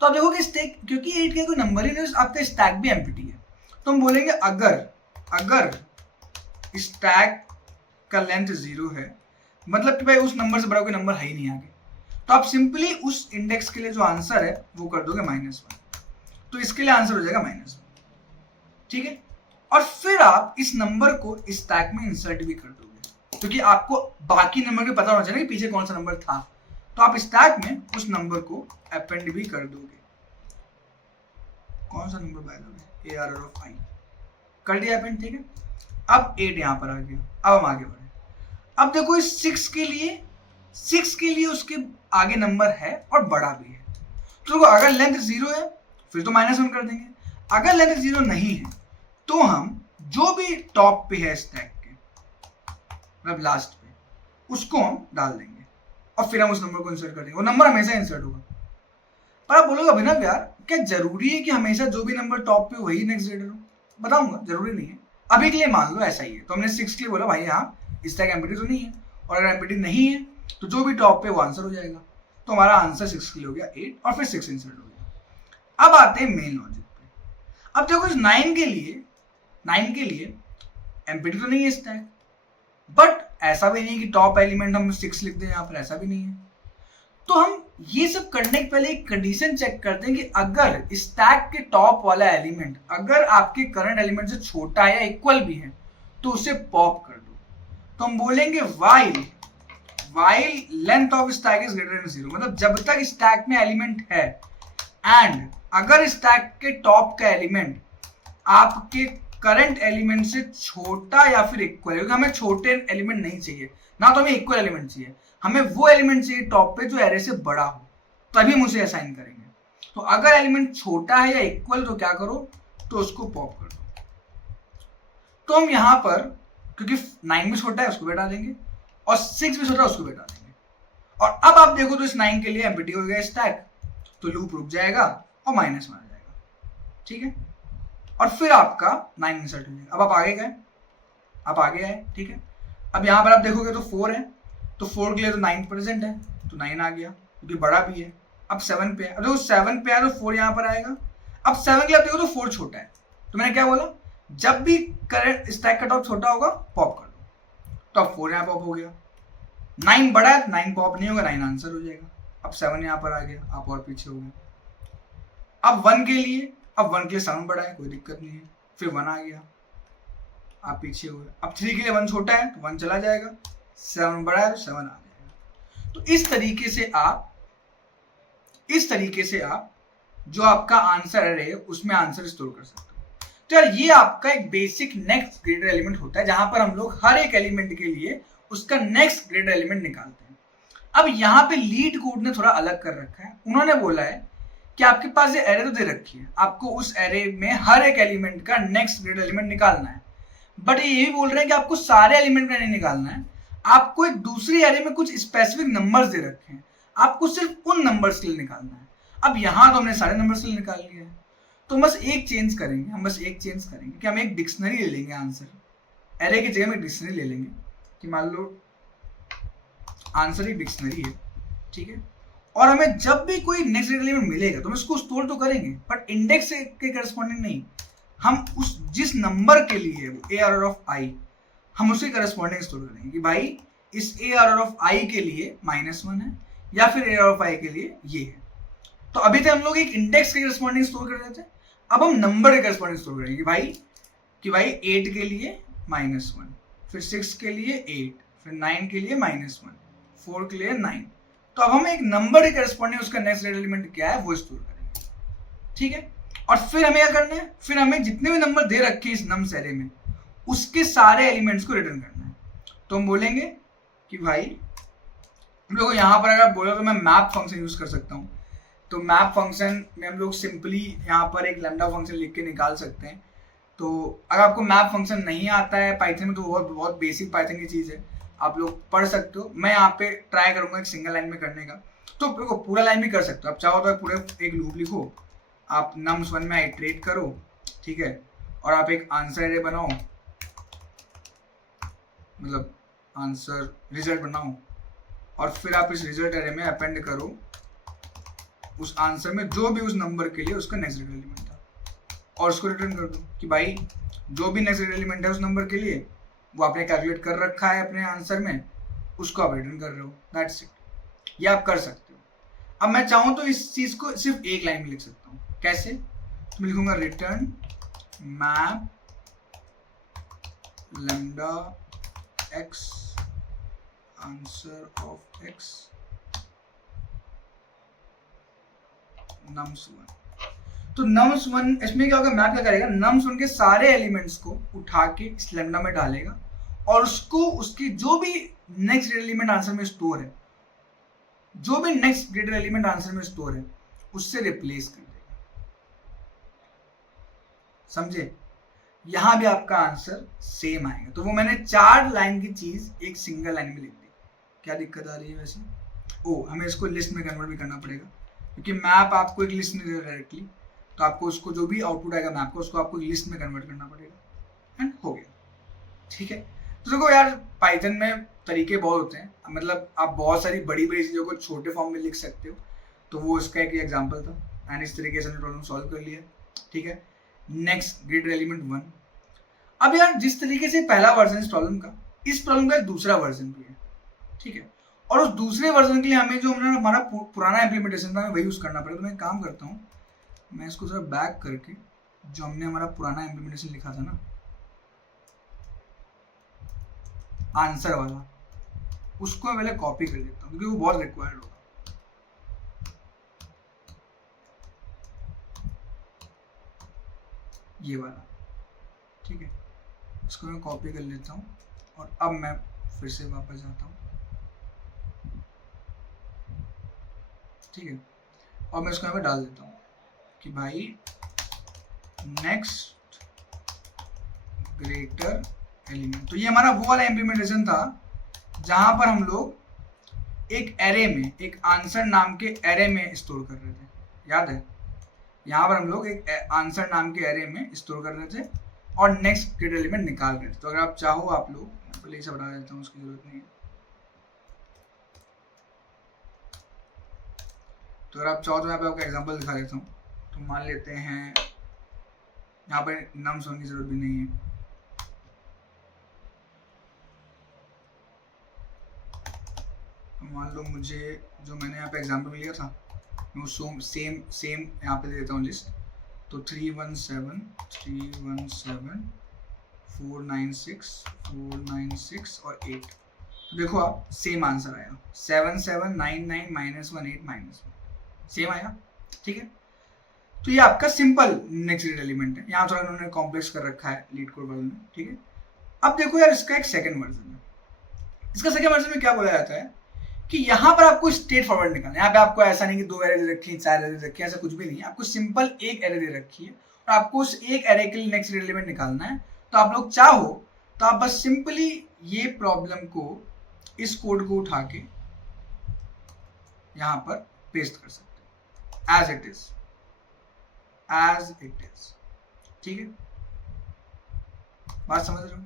तो आप देखो कि स्टैक, क्योंकि 8 के कोई नंबर ही नहीं है, आपका स्टैक भी एम्प्टी है। तो हम बोलेंगे अगर स्टैक का लेंथ 0 है, मतलब कि भाई उस नंबर से बड़ा कोई नंबर है ही नहीं आगे, तो आप सिंपली उस इंडेक्स के लिए जो आंसर है वो कर दोगे -1, तो इसके लिए आंसर हो जाएगा -1, ठीक है। और फिर आप इस नंबर को स्टैक में इंसर्ट भी कर दोगे, क्योंकि आपको बाकी नंबर के पता होना चाहिए कि पीछे कौन सा नंबर था, तो आप स्टैक में उस नंबर को अपेंड भी कर दोगे। कौन सा number by the way, ARR of I कर दिया अपेंड, ठीक है। अब 8 यहां पर आ गया। अब हम आगे बढ़े। अब देखो इस 6 के लिए उसके आगे नंबर है और बड़ा भी है, तो देखो अगर लेंथ 0 है फिर तो -1 कर देंगे, अगर लेंथ 0 नहीं है तो हम जो भी टॉप पे है स्टैक के, मतलब लास्ट पे, उसको हम डाल देंगे और फिर हम उस नंबर को इंसर्ट कर देंगे। वो नंबर हमेशा इंसर्ट होगा। पर आप बोलोगे अभिनव यार क्या जरूरी है कि हमेशा जो भी नंबर टॉप पे वही नेक्स्ट ग्रेडर हो? बताऊंगा, जरूरी नहीं है। अभी के लिए मान लो ऐसा ही है, तो हमने 6 के लिए बोला भाई हाँ स्टैक एम्प्टी तो नहीं है, और अगर एम्प्टी नहीं है तो जो भी टॉप पे वो आंसर हो जाएगा। तो हमारा आंसर 6 के लिए हो गया 8 और फिर 6 इंसर्ट हो गया। अब आते हैं मेन लॉजिक पे। अब देखो इस 9 के लिए एम्प्टी तो नहीं है स्टैक, बट ऐसा भी नहीं है कि टॉप एलिमेंट हम 6 लिख दें यहाँ पर, ऐसा भी नहीं है। तो हम ये सब करने के पहले एक कंडीशन चेक करते हैं कि अगर स्टैक के टॉप वाला एलिमेंट अगर आपके करंट एलिमेंट से छोटा है या इक्वल भी है तो उसे पॉप कर दो। तो हम बोलेंगे while length of stack is greater than 0, मतलब जब तक स्टैक में एलिमेंट है एंड अगर स्टैक के टॉप का एलिमेंट आपके करंट एलिमेंट से छोटा या फिर इक्वल है, क्योंकि हमें छोटे एलिमेंट नहीं चाहिए ना, तो हमें इक्वल एलिमेंट चाहिए, हमें वो एलिमेंट चाहिए टॉप पे जो एरे से बड़ा हो, तभी हम उसे असाइन करेंगे। तो अगर एलिमेंट छोटा है या इक्वल तो क्या करो, तो उसको पॉप कर दो। तो हम यहां पर क्योंकि 9 भी छोटा है उसको बैठा देंगे और 6 भी छोटा है उसको बैठा देंगे। और अब आप देखो तो इस 9 के लिए एम्प्टी हो गया स्टैक, तो लूप रुक जाएगा और माइनस में आ जाएगा, ठीक है। और फिर आपका 9 इंसर्ट हो जाएगा। अब आप आगे गए, आप आगे आए, ठीक है। अब यहां पर आप देखोगे तो 4 है, तो 4 के लिए तो 9 प्रेजेंट है, तो 9 आ गया क्योंकि बड़ा भी है। अब 7 पे है, अब देखो 7 पे है तो 4 यहाँ पर आएगा। अब 7 के लिए आप देखो तो 4 छोटा है, तो मैंने क्या बोला, जब भी करंट स्टैक का टॉप छोटा होगा पॉप कर दो, तो अब 4 यहाँ पॉप हो गया। 9 बड़ा है, 9 पॉप नहीं होगा, 9 आंसर हो जाएगा। अब 7 यहाँ पर आ गया, आप और पीछे हो गए। अब 1 के लिए, अब 1 के लिए 7 बड़ा है, कोई दिक्कत नहीं है, फिर 1 आ गया, आप पीछे हो गए। अब 3 के लिए 1 छोटा है तो 1 चला जाएगा, 7 बड़ा है तो 7 आ जाएगा। तो इस तरीके से आप जो आपका आंसर है उसमें आंसर स्टोर कर सकते हो। तो यार ये आपका एक बेसिक नेक्स्ट ग्रेटर एलिमेंट होता है, जहां पर हम लोग हर एक एलिमेंट के लिए उसका नेक्स्ट ग्रेटर एलिमेंट निकालते हैं। अब यहाँ पे लीड कोड ने थोड़ा अलग कर रखा है। उन्होंने बोला है कि आपके पास ये एरे तो दे रखी है, आपको उस एरे में हर एक एलिमेंट का नेक्स्ट ग्रेटर एलिमेंट निकालना है, बट ये भी बोल रहे हैं कि आपको सारे एलिमेंट का नहीं निकालना है, आपको एक दूसरी एरे में कुछ स्पेसिफिक नंबर्स दे रखे हैं, आपको सिर्फ उन नंबर्स के लिए निकालना है। अब यहाँ तो हमने सारे नंबर्स के लिए निकाल लिया है, तो बस एक चेंज करेंगे कि हम एक डिक्शनरी ले लेंगे, आंसर एरे की जगह में डिक्शनरी ले लेंगे कि मान लो आंसर एक डिक्शनरी है, ठीक है। और हमें जब भी कोई नेक्स्ट एलिमेंट मिलेगा तो हम इसको स्टोर तो करेंगे, बट इंडेक्स के करस्पॉन्डिंग नहीं, हम उस जिस नंबर के लिए वो ARR ऑफ I हम उसे करस्पॉन्डिंग स्टोर करेंगे कि भाई इस ARR ऑफ I के लिए -1 है या फिर ARR ऑफ I के लिए ये है। तो अभी तक हम लोग एक इंडेक्स के करस्पॉन्डिंग स्टोर कर रहे थे, अब हम नंबर के करस्पॉन्डिंग स्टोर करेंगे कि भाई 8 के लिए -1, फिर 6 के लिए 8, फिर 9 के लिए -1, 4 के लिए 9। तो अब हम एक नंबर के करस्पॉन्डिंग उसका नेक्स्ट एलिमेंट क्या है वो स्टोर करेंगे, ठीक है। और फिर हमें क्या करना है, फिर हमें जितने भी नंबर दे रखे हैं इस नम्स एरे में उसके सारे एलिमेंट्स को रिटर्न करना है। तो हम बोलेंगे कि भाई हम लोग यहाँ पर अगर बोलो तो मैं मैप फंक्शन यूज कर सकता हूँ। तो मैप फंक्शन में हम लोग सिंपली यहाँ पर एक लैम्डा फंक्शन लिख के निकाल सकते हैं। तो अगर आपको मैप फंक्शन नहीं आता है पाइथन में तो बहुत बेसिक पाइथन की चीज़ है, आप लोग पढ़ सकते हो। मैं यहाँ पे ट्राई करूँगा एक सिंगल लाइन में करने का, तो देखो पूरा लाइन भी कर सकते हो आप चाहो तो पूरे एक लूप लिखो, आप nums1 में आइटरेट करो, ठीक है, और आप एक आंसर एरे बनाओ, मतलब आंसर रिजल्ट बनाओ, और फिर आप इस रिजल्ट एरे में अपेंड करो उस आंसर में जो भी उस नंबर के लिए उसका नेक्स्ट एलिमेंट था, और उसको रिटर्न कर दो कि भाई जो भी नेक्स्ट एलिमेंट है उस नंबर के लिए वो आपने कैलकुलेट कर रखा है अपने आंसर में, उसको आप रिटर्न कर रहे हो। That's it. ये आप कर सकते हो। अब मैं चाहूं तो इस चीज को सिर्फ एक लाइन में लिख सकता हूं। कैसे? तो मैं लिखूंगा return map lambda x answer of x nums1। तो nums1 इसमें क्या होगा, मैप क्या करेगा, nums1 के सारे एलिमेंट्स को उठा के इस लैम्डा में डालेगा और उसको उसकी जो भी नेक्स्ट एलिमेंट आंसर में स्टोर है, जो भी नेक्स्ट ग्रेटर एलिमेंट आंसर में स्टोर है, उससे रिप्लेस कर देगा। समझे? यहां भी आपका आंसर सेम आएगा। तो वो मैंने 4 लाइन की चीज एक सिंगल लाइन में लिख दी। क्या दिक्कत आ रही है वैसे? हमें इसको लिस्ट में कन्वर्ट भी करना पड़ेगा, क्योंकि मैप आपको एक लिस्ट में दे डायरेक्टली, तो आपको उसको जो भी आउटपुट आएगा मैप का, उसको आपको लिस्ट में कन्वर्ट करना पड़ेगा। एंड हो गया। ठीक है। तो देखो यार, पाइथन में तरीके बहुत होते हैं, मतलब आप बहुत सारी बड़ी बड़ी चीज़ों को छोटे फॉर्म में लिख सकते हो। तो वो इसका एक एग्जाम्पल था एंड इस तरीके से हमने प्रॉब्लम सॉल्व कर लिया। ठीक है। Next greater element 1। अब यार जिस तरीके से पहला वर्जन इस प्रॉब्लम का एक दूसरा वर्जन भी है। ठीक है। और उस दूसरे वर्जन के लिए हमें जो हमारा पुराना इम्प्लीमेंटेशन था, हमें वही यूज करना पड़ेगा। तो मैं एक काम करता हूँ, मैं इसको थोड़ा बैक करके जो हमने हमारा पुराना इम्प्लीमेंटेशन लिखा था ना, आंसर वाला, उसको मैं पहले कॉपी कर देता हूँ, क्योंकि वो बहुत रिक्वायर्ड होगा। ये वाला। ठीक है। इसको मैं कॉपी कर लेता हूँ और अब मैं फिर से वापस जाता हूँ। ठीक है। और मैं इसको यहाँ पे डाल देता हूँ कि भाई नेक्स्ट ग्रेटर एलिमेंट। तो ये हमारा वो वाला इम्प्लीमेंटेशन था जहां पर हम लोग एक एरे में, एक आंसर नाम के एरे में स्टोर कर रहे थे। याद है? यहाँ पर हम लोग एक आंसर नाम के एरे में स्टोर कर रहे थे और नेक्स्ट ग्रेटर एलिमेंट निकाल रहे थे। तो अगर आप चाहो, आप लोग, पहले ही सब बता देता हूँ, उसकी जरूरत नहीं है। तो अगर आप चाहो तो मैं आपको एग्जांपल दिखा देता हूँ। तो मान लेते हैं यहाँ पर नम्स होने की जरूरत भी नहीं है। मान लो मुझे जो मैंने यहाँ पे एग्जांपल लिया था, मैं वो सेम यहाँ पे दे देता हूँ लिस्ट। तो 317 317 496 496 और 8। तो देखो आप, सेम आंसर आया 7799 -1 8 -1, सेम आया। ठीक है। तो ये आपका सिंपल नेक्स्ट एलिमेंट है। यहाँ थोड़ा उन्होंने कॉम्प्लेक्स कर रखा है लीड कोड वाले में। ठीक है। अब देखो यार, इसका एक सेकंड वर्जन है। इसका सेकंड वर्जन में क्या बोला जाता है कि यहाँ पर आपको स्ट्रेट फॉरवर्ड निकालना है। यहाँ पे आपको ऐसा नहीं कि 2 एरे दे रखी है, 4 एरे दे रखी है, ऐसा कुछ भी नहीं है। आपको सिंपल एक एरे दे रखी है और आपको उस एक एरे के लिए नेक्स्ट एलिमेंट निकालना है। तो आप लोग चाहो तो आप बस सिंपली ये प्रॉब्लम को, इस कोड को उठा के यहाँ पर पेस्ट कर सकते हैं एज इट इज। ठीक है। बात समझ रहे हो?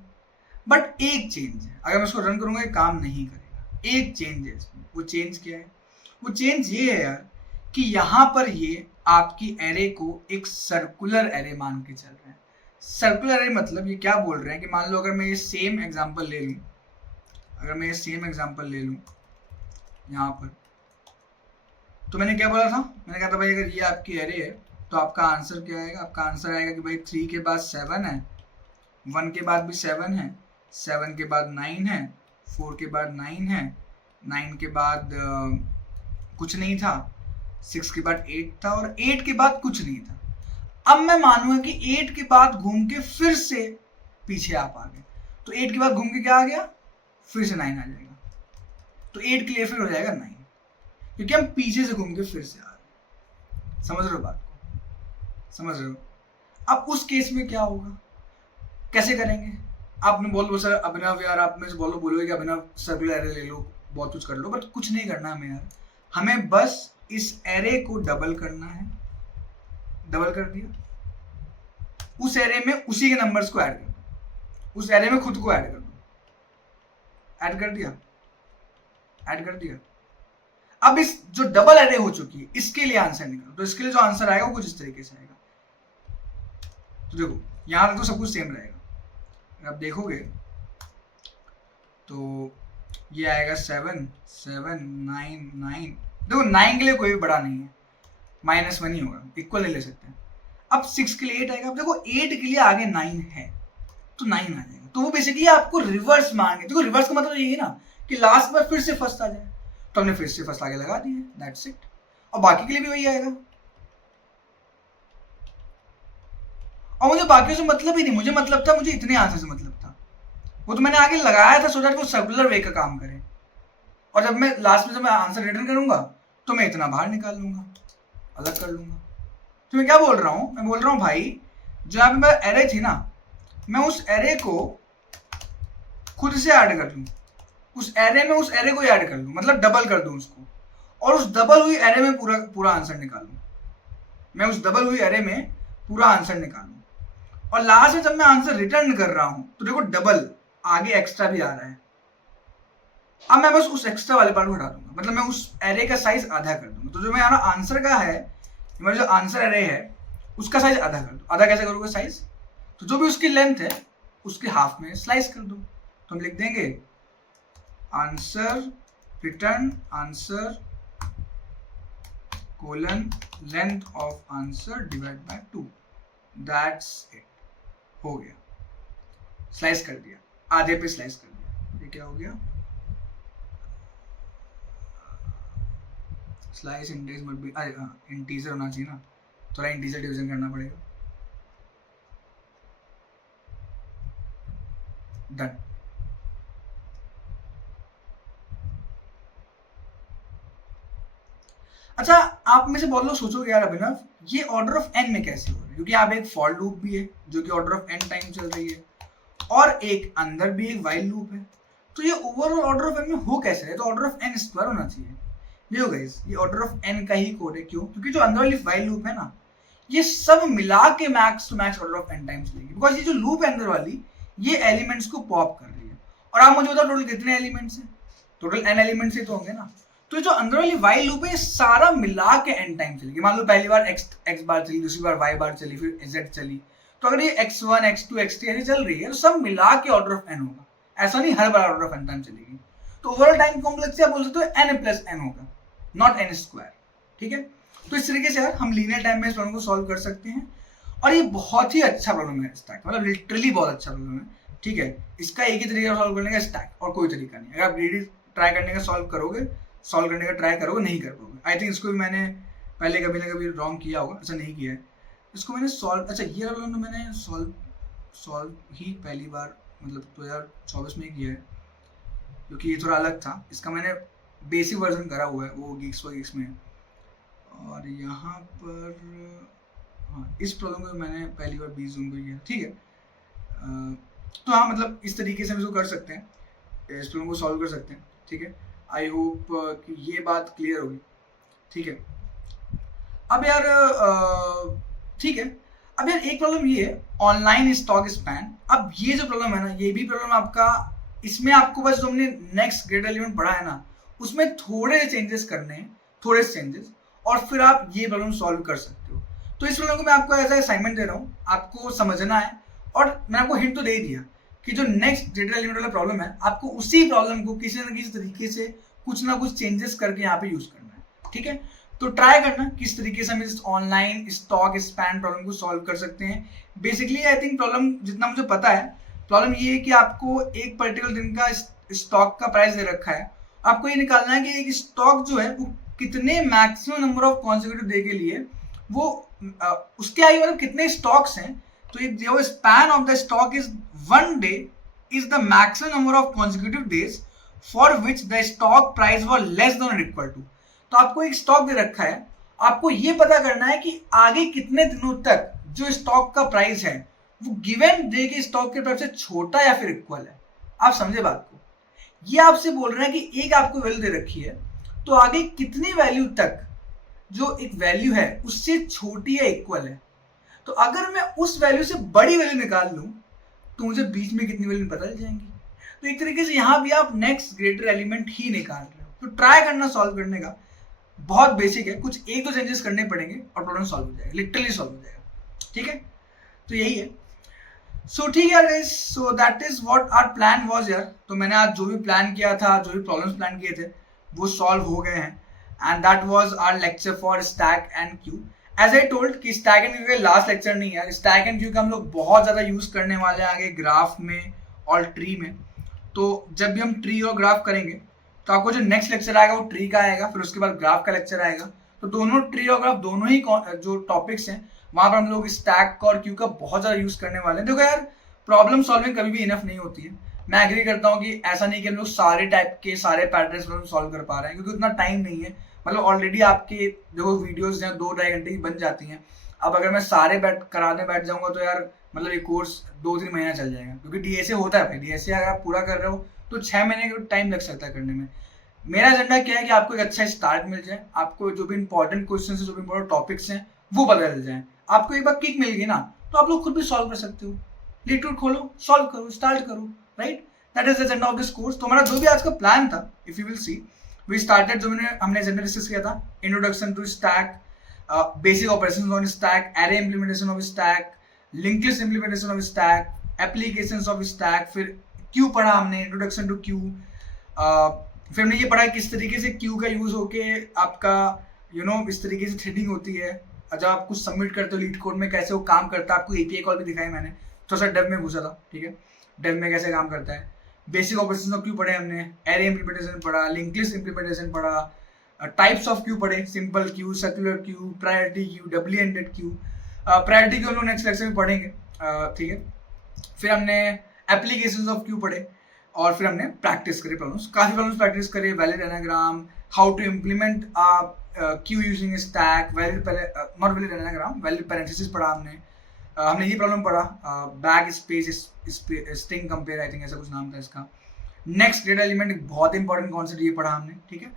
बट एक चेंज है, अगर मैं इसको रन करूंगा ये काम नहीं करेगा। एक चेंज है इसमें। वो चेंज क्या है? वो चेंज ये है यार कि यहाँ पर ये आपकी एरे को एक सर्कुलर एरे मान के चल रहे हैं। सर्कुलर एरे मतलब ये क्या बोल रहे हैं कि मान लो अगर मैं ये सेम एग्जांपल ले लूँ, यहाँ पर, तो मैंने क्या बोला था? मैंने कहा था भाई अगर ये आपकी एरे है तो आपका आंसर क्या आएगा? आपका आंसर आएगा कि भाई 3 के बाद 7 है, 1 के बाद भी 7 है, 7 के बाद 9 है, 4 के बाद 9 है, 9 के बाद कुछ नहीं था, 6 के बाद 8 था और 8 के बाद कुछ नहीं था। अब मैं मानूंगा कि 8 के बाद घूम के फिर से पीछे आप आ गए, तो 8 के बाद घूम के क्या आ गया? फिर से 9 आ जाएगा। तो 8 के लिए फिर हो जाएगा 9, क्योंकि हम पीछे से घूम के फिर से आ रहे हैं। समझ रहे हो बात को? समझ रहे हो? अब उस केस में क्या होगा, कैसे करेंगे? आपने बोलो सर अभिनव यार, आप में से बोलोगे कि अभिनव सर्कुलर एरे ले लो, बहुत कुछ कर लो, बट कुछ नहीं करना हमें यार। हमें बस इस एरे को डबल करना है। डबल कर दिया, उस एरे में उसी के नंबर्स को ऐड कर दो, उस एरे में खुद को ऐड कर दो। ऐड कर दिया। अब इस जो डबल एरे हो चुकी है इसके लिए आंसर निकालो। तो इसके लिए जो आंसर आएगा वो कुछ इस तरीके से आएगा। तो देखो यहां तक तो सब कुछ सेम रहेगा। आप देखोगे तो ये आएगा 7 7 9 9 देखो 9 के लिए कोई भी बड़ा नहीं है, -1 ही होगा, इक्वल नहीं ले सकते। अब 6 के लिए 8 आएगा। अब देखो 8 के लिए आगे 9 है तो 9 आ जाएगा। तो वो बेसिकली आपको रिवर्स मांगे। देखो रिवर्स का मतलब यही है ना कि लास्ट बार फिर से फर्स्ट आ जाए, तो हमने फिर से फर्स्ट आगे लगा दिया, दैट्स इट। और बाकी के लिए भी वही आएगा। और मुझे बाकी से मतलब ही नहीं, मुझे मतलब था, मुझे इतने आंसर से मतलब था, वो तो मैंने आगे लगाया था सो दैट वो सर्कुलर वे का काम करे। और जब मैं लास्ट में जब मैं आंसर रिटर्न करूंगा तो मैं इतना बाहर निकाल लूंगा, अलग कर लूंगा। तो मैं क्या बोल रहा हूँ, मैं बोल रहा हूँ भाई जो यहाँ पे मेरा एरे थी ना, मैं उस एरे को खुद से ऐड कर लूँ, उस एरे में उस एरे को ऐड कर लूँ, मतलब डबल कर दूँ उसको, और उस डबल हुई एरे में पूरा पूरा आंसर निकालूँ। मैं उस डबल हुई एरे में पूरा आंसर निकालूँ, और लास्ट में जब मैं आंसर रिटर्न कर रहा हूँ तो देखो डबल आगे एक्स्ट्रा भी आ रहा है। अब मैं बस उस एक्स्ट्रा वाले पार्ट को हटा दूंगा, मतलब मैं उस एरे का साइज आधा कर दूंगा। तो जो मेरा आंसर का है, मेरा जो आंसर एरे है उसका साइज आधा कर दो। आधा कैसे करोगे साइज, तो जो भी उसकी लेंथ है उसके हाफ में स्लाइस कर दो। तो हम लिख देंगे answer return answer colon length of answer divide by 2, that's it, हो गया। स्लाइस कर दिया, आधे पे स्लाइस कर दिया। ये क्या हो गया, स्लाइस इंडेक्स मत भी, अरे हाँ इंटीजर होना चाहिए ना, थोड़ा इंटीजर डिवीजन करना पड़ेगा। डन। अच्छा आप में से बहुत लोग सोचोगे यार अभिनव ये ऑर्डर ऑफ एन में कैसे हो रहा है, क्योंकि यहाँ पे एक फॉर लूप भी है जो कि ऑर्डर ऑफ एन टाइम चल रही है, और एक अंदर भी एक वाइल लूप है। तो ये ओवरऑल ऑर्डर ऑफ एन में हो कैसे है, तो ऑर्डर ऑफ एन स्क्वायर होना चाहिए। देखो गाइस ये ऑर्डर ऑफ एन का ही कोड है, क्यों, क्योंकि जो अंदर वाली वाइल लूप है ना, ये सब मिला के max to max order of N times लेगी, बिकॉज ये जो लूप है अंदर वाली ये एलिमेंट्स को पॉप कर रही है। और आप मुझे बताओ टोटल कितने एलिमेंट्स हैं, टोटल एन एलिमेंट्स ही तो होंगे ना। तो जो अंदर वाली वाइल लूप है सारा मिला के एन टाइम चलेगी। मान लो पहली बार एक्स बार चली, दूसरी बार वाई बार चली, फिर जेड चली, तो अगर ये x1 x2 x3 ऐसी चल रही है तो सब मिला के ऑर्डर ऑफ एन होगा, ऐसा नहीं हर बार ऑर्डर ऑफ एन टाइम चलेगी। तो ओवरऑल टाइम कॉम्प्लेक्सिटी आप बोल सकते हो n प्लस एन होगा, नॉट एन स्क्वायर। ठीक है, तो इस तरीके से यार हम लीनियर टाइम में इस प्रॉब्लम को सॉल्व कर सकते हैं, और ये बहुत ही अच्छा प्रॉब्लम है स्टैक, मतलब लिटरली बहुत अच्छा प्रॉब्लम है। ठीक है, इसका एक ही तरीका सॉल्व करने का स्टैक, और कोई तरीका नहीं। अगर आप ग्रीडी ट्राई करने का सॉल्व करने का ट्राई करोगे नहीं कर पाओगे। आई थिंक इसको भी मैंने पहले कभी ना कभी रॉन्ग किया होगा, ऐसा नहीं किया है। इसको मैंने सॉल्व, अच्छा ये प्रॉब्लम तो मैंने सॉल्व ही पहली बार मतलब 2024 में ही किया है, क्योंकि ये थोड़ा अलग था। इसका मैंने बेसिक वर्जन करा हुआ है, वो गिग्स फॉर गिग्स में। और यहाँ पर हाँ इस प्रॉब्लम को मैंने पहली बार 20 जून को किया। ठीक है, तो हाँ मतलब इस तरीके से हम इसको कर सकते हैं, इस प्रॉब्लम को सॉल्व कर सकते हैं। ठीक है, आई होप कि ये बात क्लियर होगी। ठीक है, अब यार ठीक है, अब यार एक प्रॉब्लम ये है ऑनलाइन स्टॉक स्पैन। अब ये जो प्रॉब्लम है ना, ये भी प्रॉब्लम आपका, इसमें आपको बस जो हमने नेक्स्ट ग्रेड एलिमेंट पढ़ा है ना, उसमें थोड़े चेंजेस करने हैं, थोड़े चेंजेस, और फिर आप ये प्रॉब्लम सॉल्व कर सकते हो। तो इस प्रॉब्लम को मैं आपको ऐसा असाइनमेंट दे रहा हूँ, आपको समझना है। और मैं आपको हिंट तो दे ही दिया कि जो नेक्स्ट ग्रेड एलिमेंट वाला प्रॉब्लम है, आपको उसी प्रॉब्लम को किसी न किसी तरीके से कुछ ना कुछ चेंजेस करके यहाँ पे यूज करना है। ठीक है, तो ट्राई करना किस तरीके से हम इस ऑनलाइन स्टॉक स्पैन प्रॉब्लम को सॉल्व कर सकते हैं। बेसिकली आई थिंक प्रॉब्लम जितना मुझे पता है, प्रॉब्लम ये है कि आपको एक पर्टिकुलर दिन का स्टॉक का प्राइस दे रखा है, आपको ये निकालना है कि एक स्टॉक जो है वो कितने maximum number of consecutive day के लिए वो उसके आगे मतलब कितने स्टॉक्स हैं। तो ये जो span of the stock is 1 day is the maximum number of consecutive days for which the stock price was less than equal to. तो आपको एक स्टॉक दे रखा है, आपको ये पता करना है कि आगे कितने दिनों तक जो स्टॉक का प्राइस है वो गिवन डे के स्टॉक के प्राइस से छोटा या फिर इक्वल है। आप समझे बात को, ये आपसे बोल रहे हैं कि एक आपको वैल्यू दे रखी है, तो आगे कितनी वैल्यू तक जो एक वैल्यू है उससे छोटी या इक्वल है। तो अगर मैं उस वैल्यू से बड़ी वैल्यू निकाल लूं तो मुझे बीच में कितनी वैल्यू पता चल जाएंगी। तो एक तरीके से यहां भी आप नेक्स्ट ग्रेटर एलिमेंट ही निकाल रहे हो। तो ट्राई करना सॉल्व करने का, बहुत बेसिक है, कुछ एक दो चेंजेस करने पड़ेंगे और प्रॉब्लम सॉल्व हो जाएगा, लिटरली सॉल्व हो जाएगा। ठीक है, तो यही है। सो ठीक है यार guys, so that is what our plan was यार। तो मैंने आज जो भी प्लान किया था, जो भी प्रॉब्लम्स प्लान किए थे वो सॉल्व हो गए हैं। And that was our lecture for stack and queue. As I told कि स्टैक एंड क्यू का लास्ट लेक्चर नहीं है. स्टैक एंड क्यू का हम लोग बहुत ज़्यादा यूज करने वाले हैं आगे ग्राफ में और ट्री में. तो जब भी हम ट्री और ग्राफ करेंगे तो आपको जो नेक्स्ट लेक्चर आएगा वो ट्री का आएगा, फिर उसके बाद ग्राफ का लेक्चर आएगा. तो दोनों ट्री और ग्राफ दोनों ही जो टॉपिक्स हैं वहां पर हम लोग स्टैक और क्यू का बहुत ज़्यादा यूज करने वाले हैं. देखो यार, प्रॉब्लम सॉल्विंग कभी भी इनफ नहीं होती है. मैं एग्री करता हूँ कि ऐसा नहीं कि हम लोग सारे टाइप के सारे पैटर्न्स में सॉल्व कर पा रहे हैं, क्योंकि उतना टाइम नहीं है. मतलब ऑलरेडी आपके देखो वीडियोस हैं 2-2.5 घंटे की बन जाती हैं. अब अगर मैं सारे कराने बैठ जाऊंगा तो यार मतलब ये कोर्स 2-3 महीना चल जाएगा, क्योंकि डीएसए होता है भाई. डीएसए अगर आप पूरा कर रहे हो तो 6 महीने का टाइम लग सकता है करने में. मेरा एजेंडा क्या है कि आपको एक अच्छा स्टार्ट मिल जाए, आपको जो भी इंपॉर्टेंट क्वेश्चन है, जो भी इंपॉर्टेंट टॉपिक्स हैं वो पता चल जाए. आपको एक बार किक मिल गई ना तो आप लोग खुद भी सॉल्व कर सकते हो. लिटरेट खोलो, सॉल्व करो, स्टार्ट करो, right. That is the agenda of this course. तो हमारा जो भी आज का प्लान था, if you will see, we started, जो हमने एजेंडा डिस्कस किया था, introduction to stack, basic operations on stack, array implementation of stack, linked list implementation of stack, applications of stack. फिर क्यू पढ़ा हमने, इंट्रोडक्शन टू क्यू. फिर हमने ये पढ़ा किस तरीके से क्यू का यूज होके आपका इस तरीके से थ्रेडिंग होती है. जब आप कुछ सबमिट करते हो लीड कोड में कैसे वो काम करता है, आपको एपीआई कॉल भी दिखाई मैंने. थोड़ा सा डेव में घुसा था, ठीक है, डेव में कैसे काम करता है. बेसिक ऑपरेशंस ऑफ क्यू पढ़े हमने, एरे इंप्लीमेंटेशन पढ़ा, लिंक्ड लिस्ट इंप्लीमेंटेशन पढ़ा, टाइप्स ऑफ क्यू पढ़े, simple queue, circular queue, priority queue, doubly ended queue. Priority queue हम लोग नेक्स्ट लेक्चर में पढ़ेंगे, ठीक है. फिर हमने एप्लीकेशंस ऑफ क्यू पढ़े और फिर हमने प्रैक्टिस करी प्रॉब्लम्स, काफ़ी प्रॉब्लम्स प्रैक्टिस करे. Valid anagram, how to implement queue using stack, valid not valid anagram, valid parenthesis पढ़ा हमने. हमने ये प्रॉब्लम पढ़ा, backspace string compare, I think ऐसा कुछ नाम था इसका. नेक्स्ट ग्रेड एलिमेंट, बहुत इंपॉर्टेंट कॉन्सेप्ट ये पढ़ा हमने, ठीक है.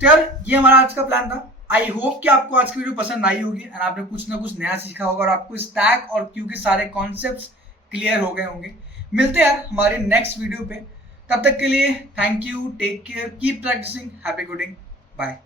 तो यार ये हमारा आज का प्लान था. आई होप कि आपको आज की वीडियो पसंद आई होगी एंड आपने कुछ ना कुछ नया सीखा होगा और आपको स्टैक और क्यू के सारे कॉन्सेप्ट्स क्लियर हो गए होंगे. मिलते हैं यार हमारे नेक्स्ट वीडियो पे. तब तक के लिए thank you, take care, keep practising, happy coding, bye.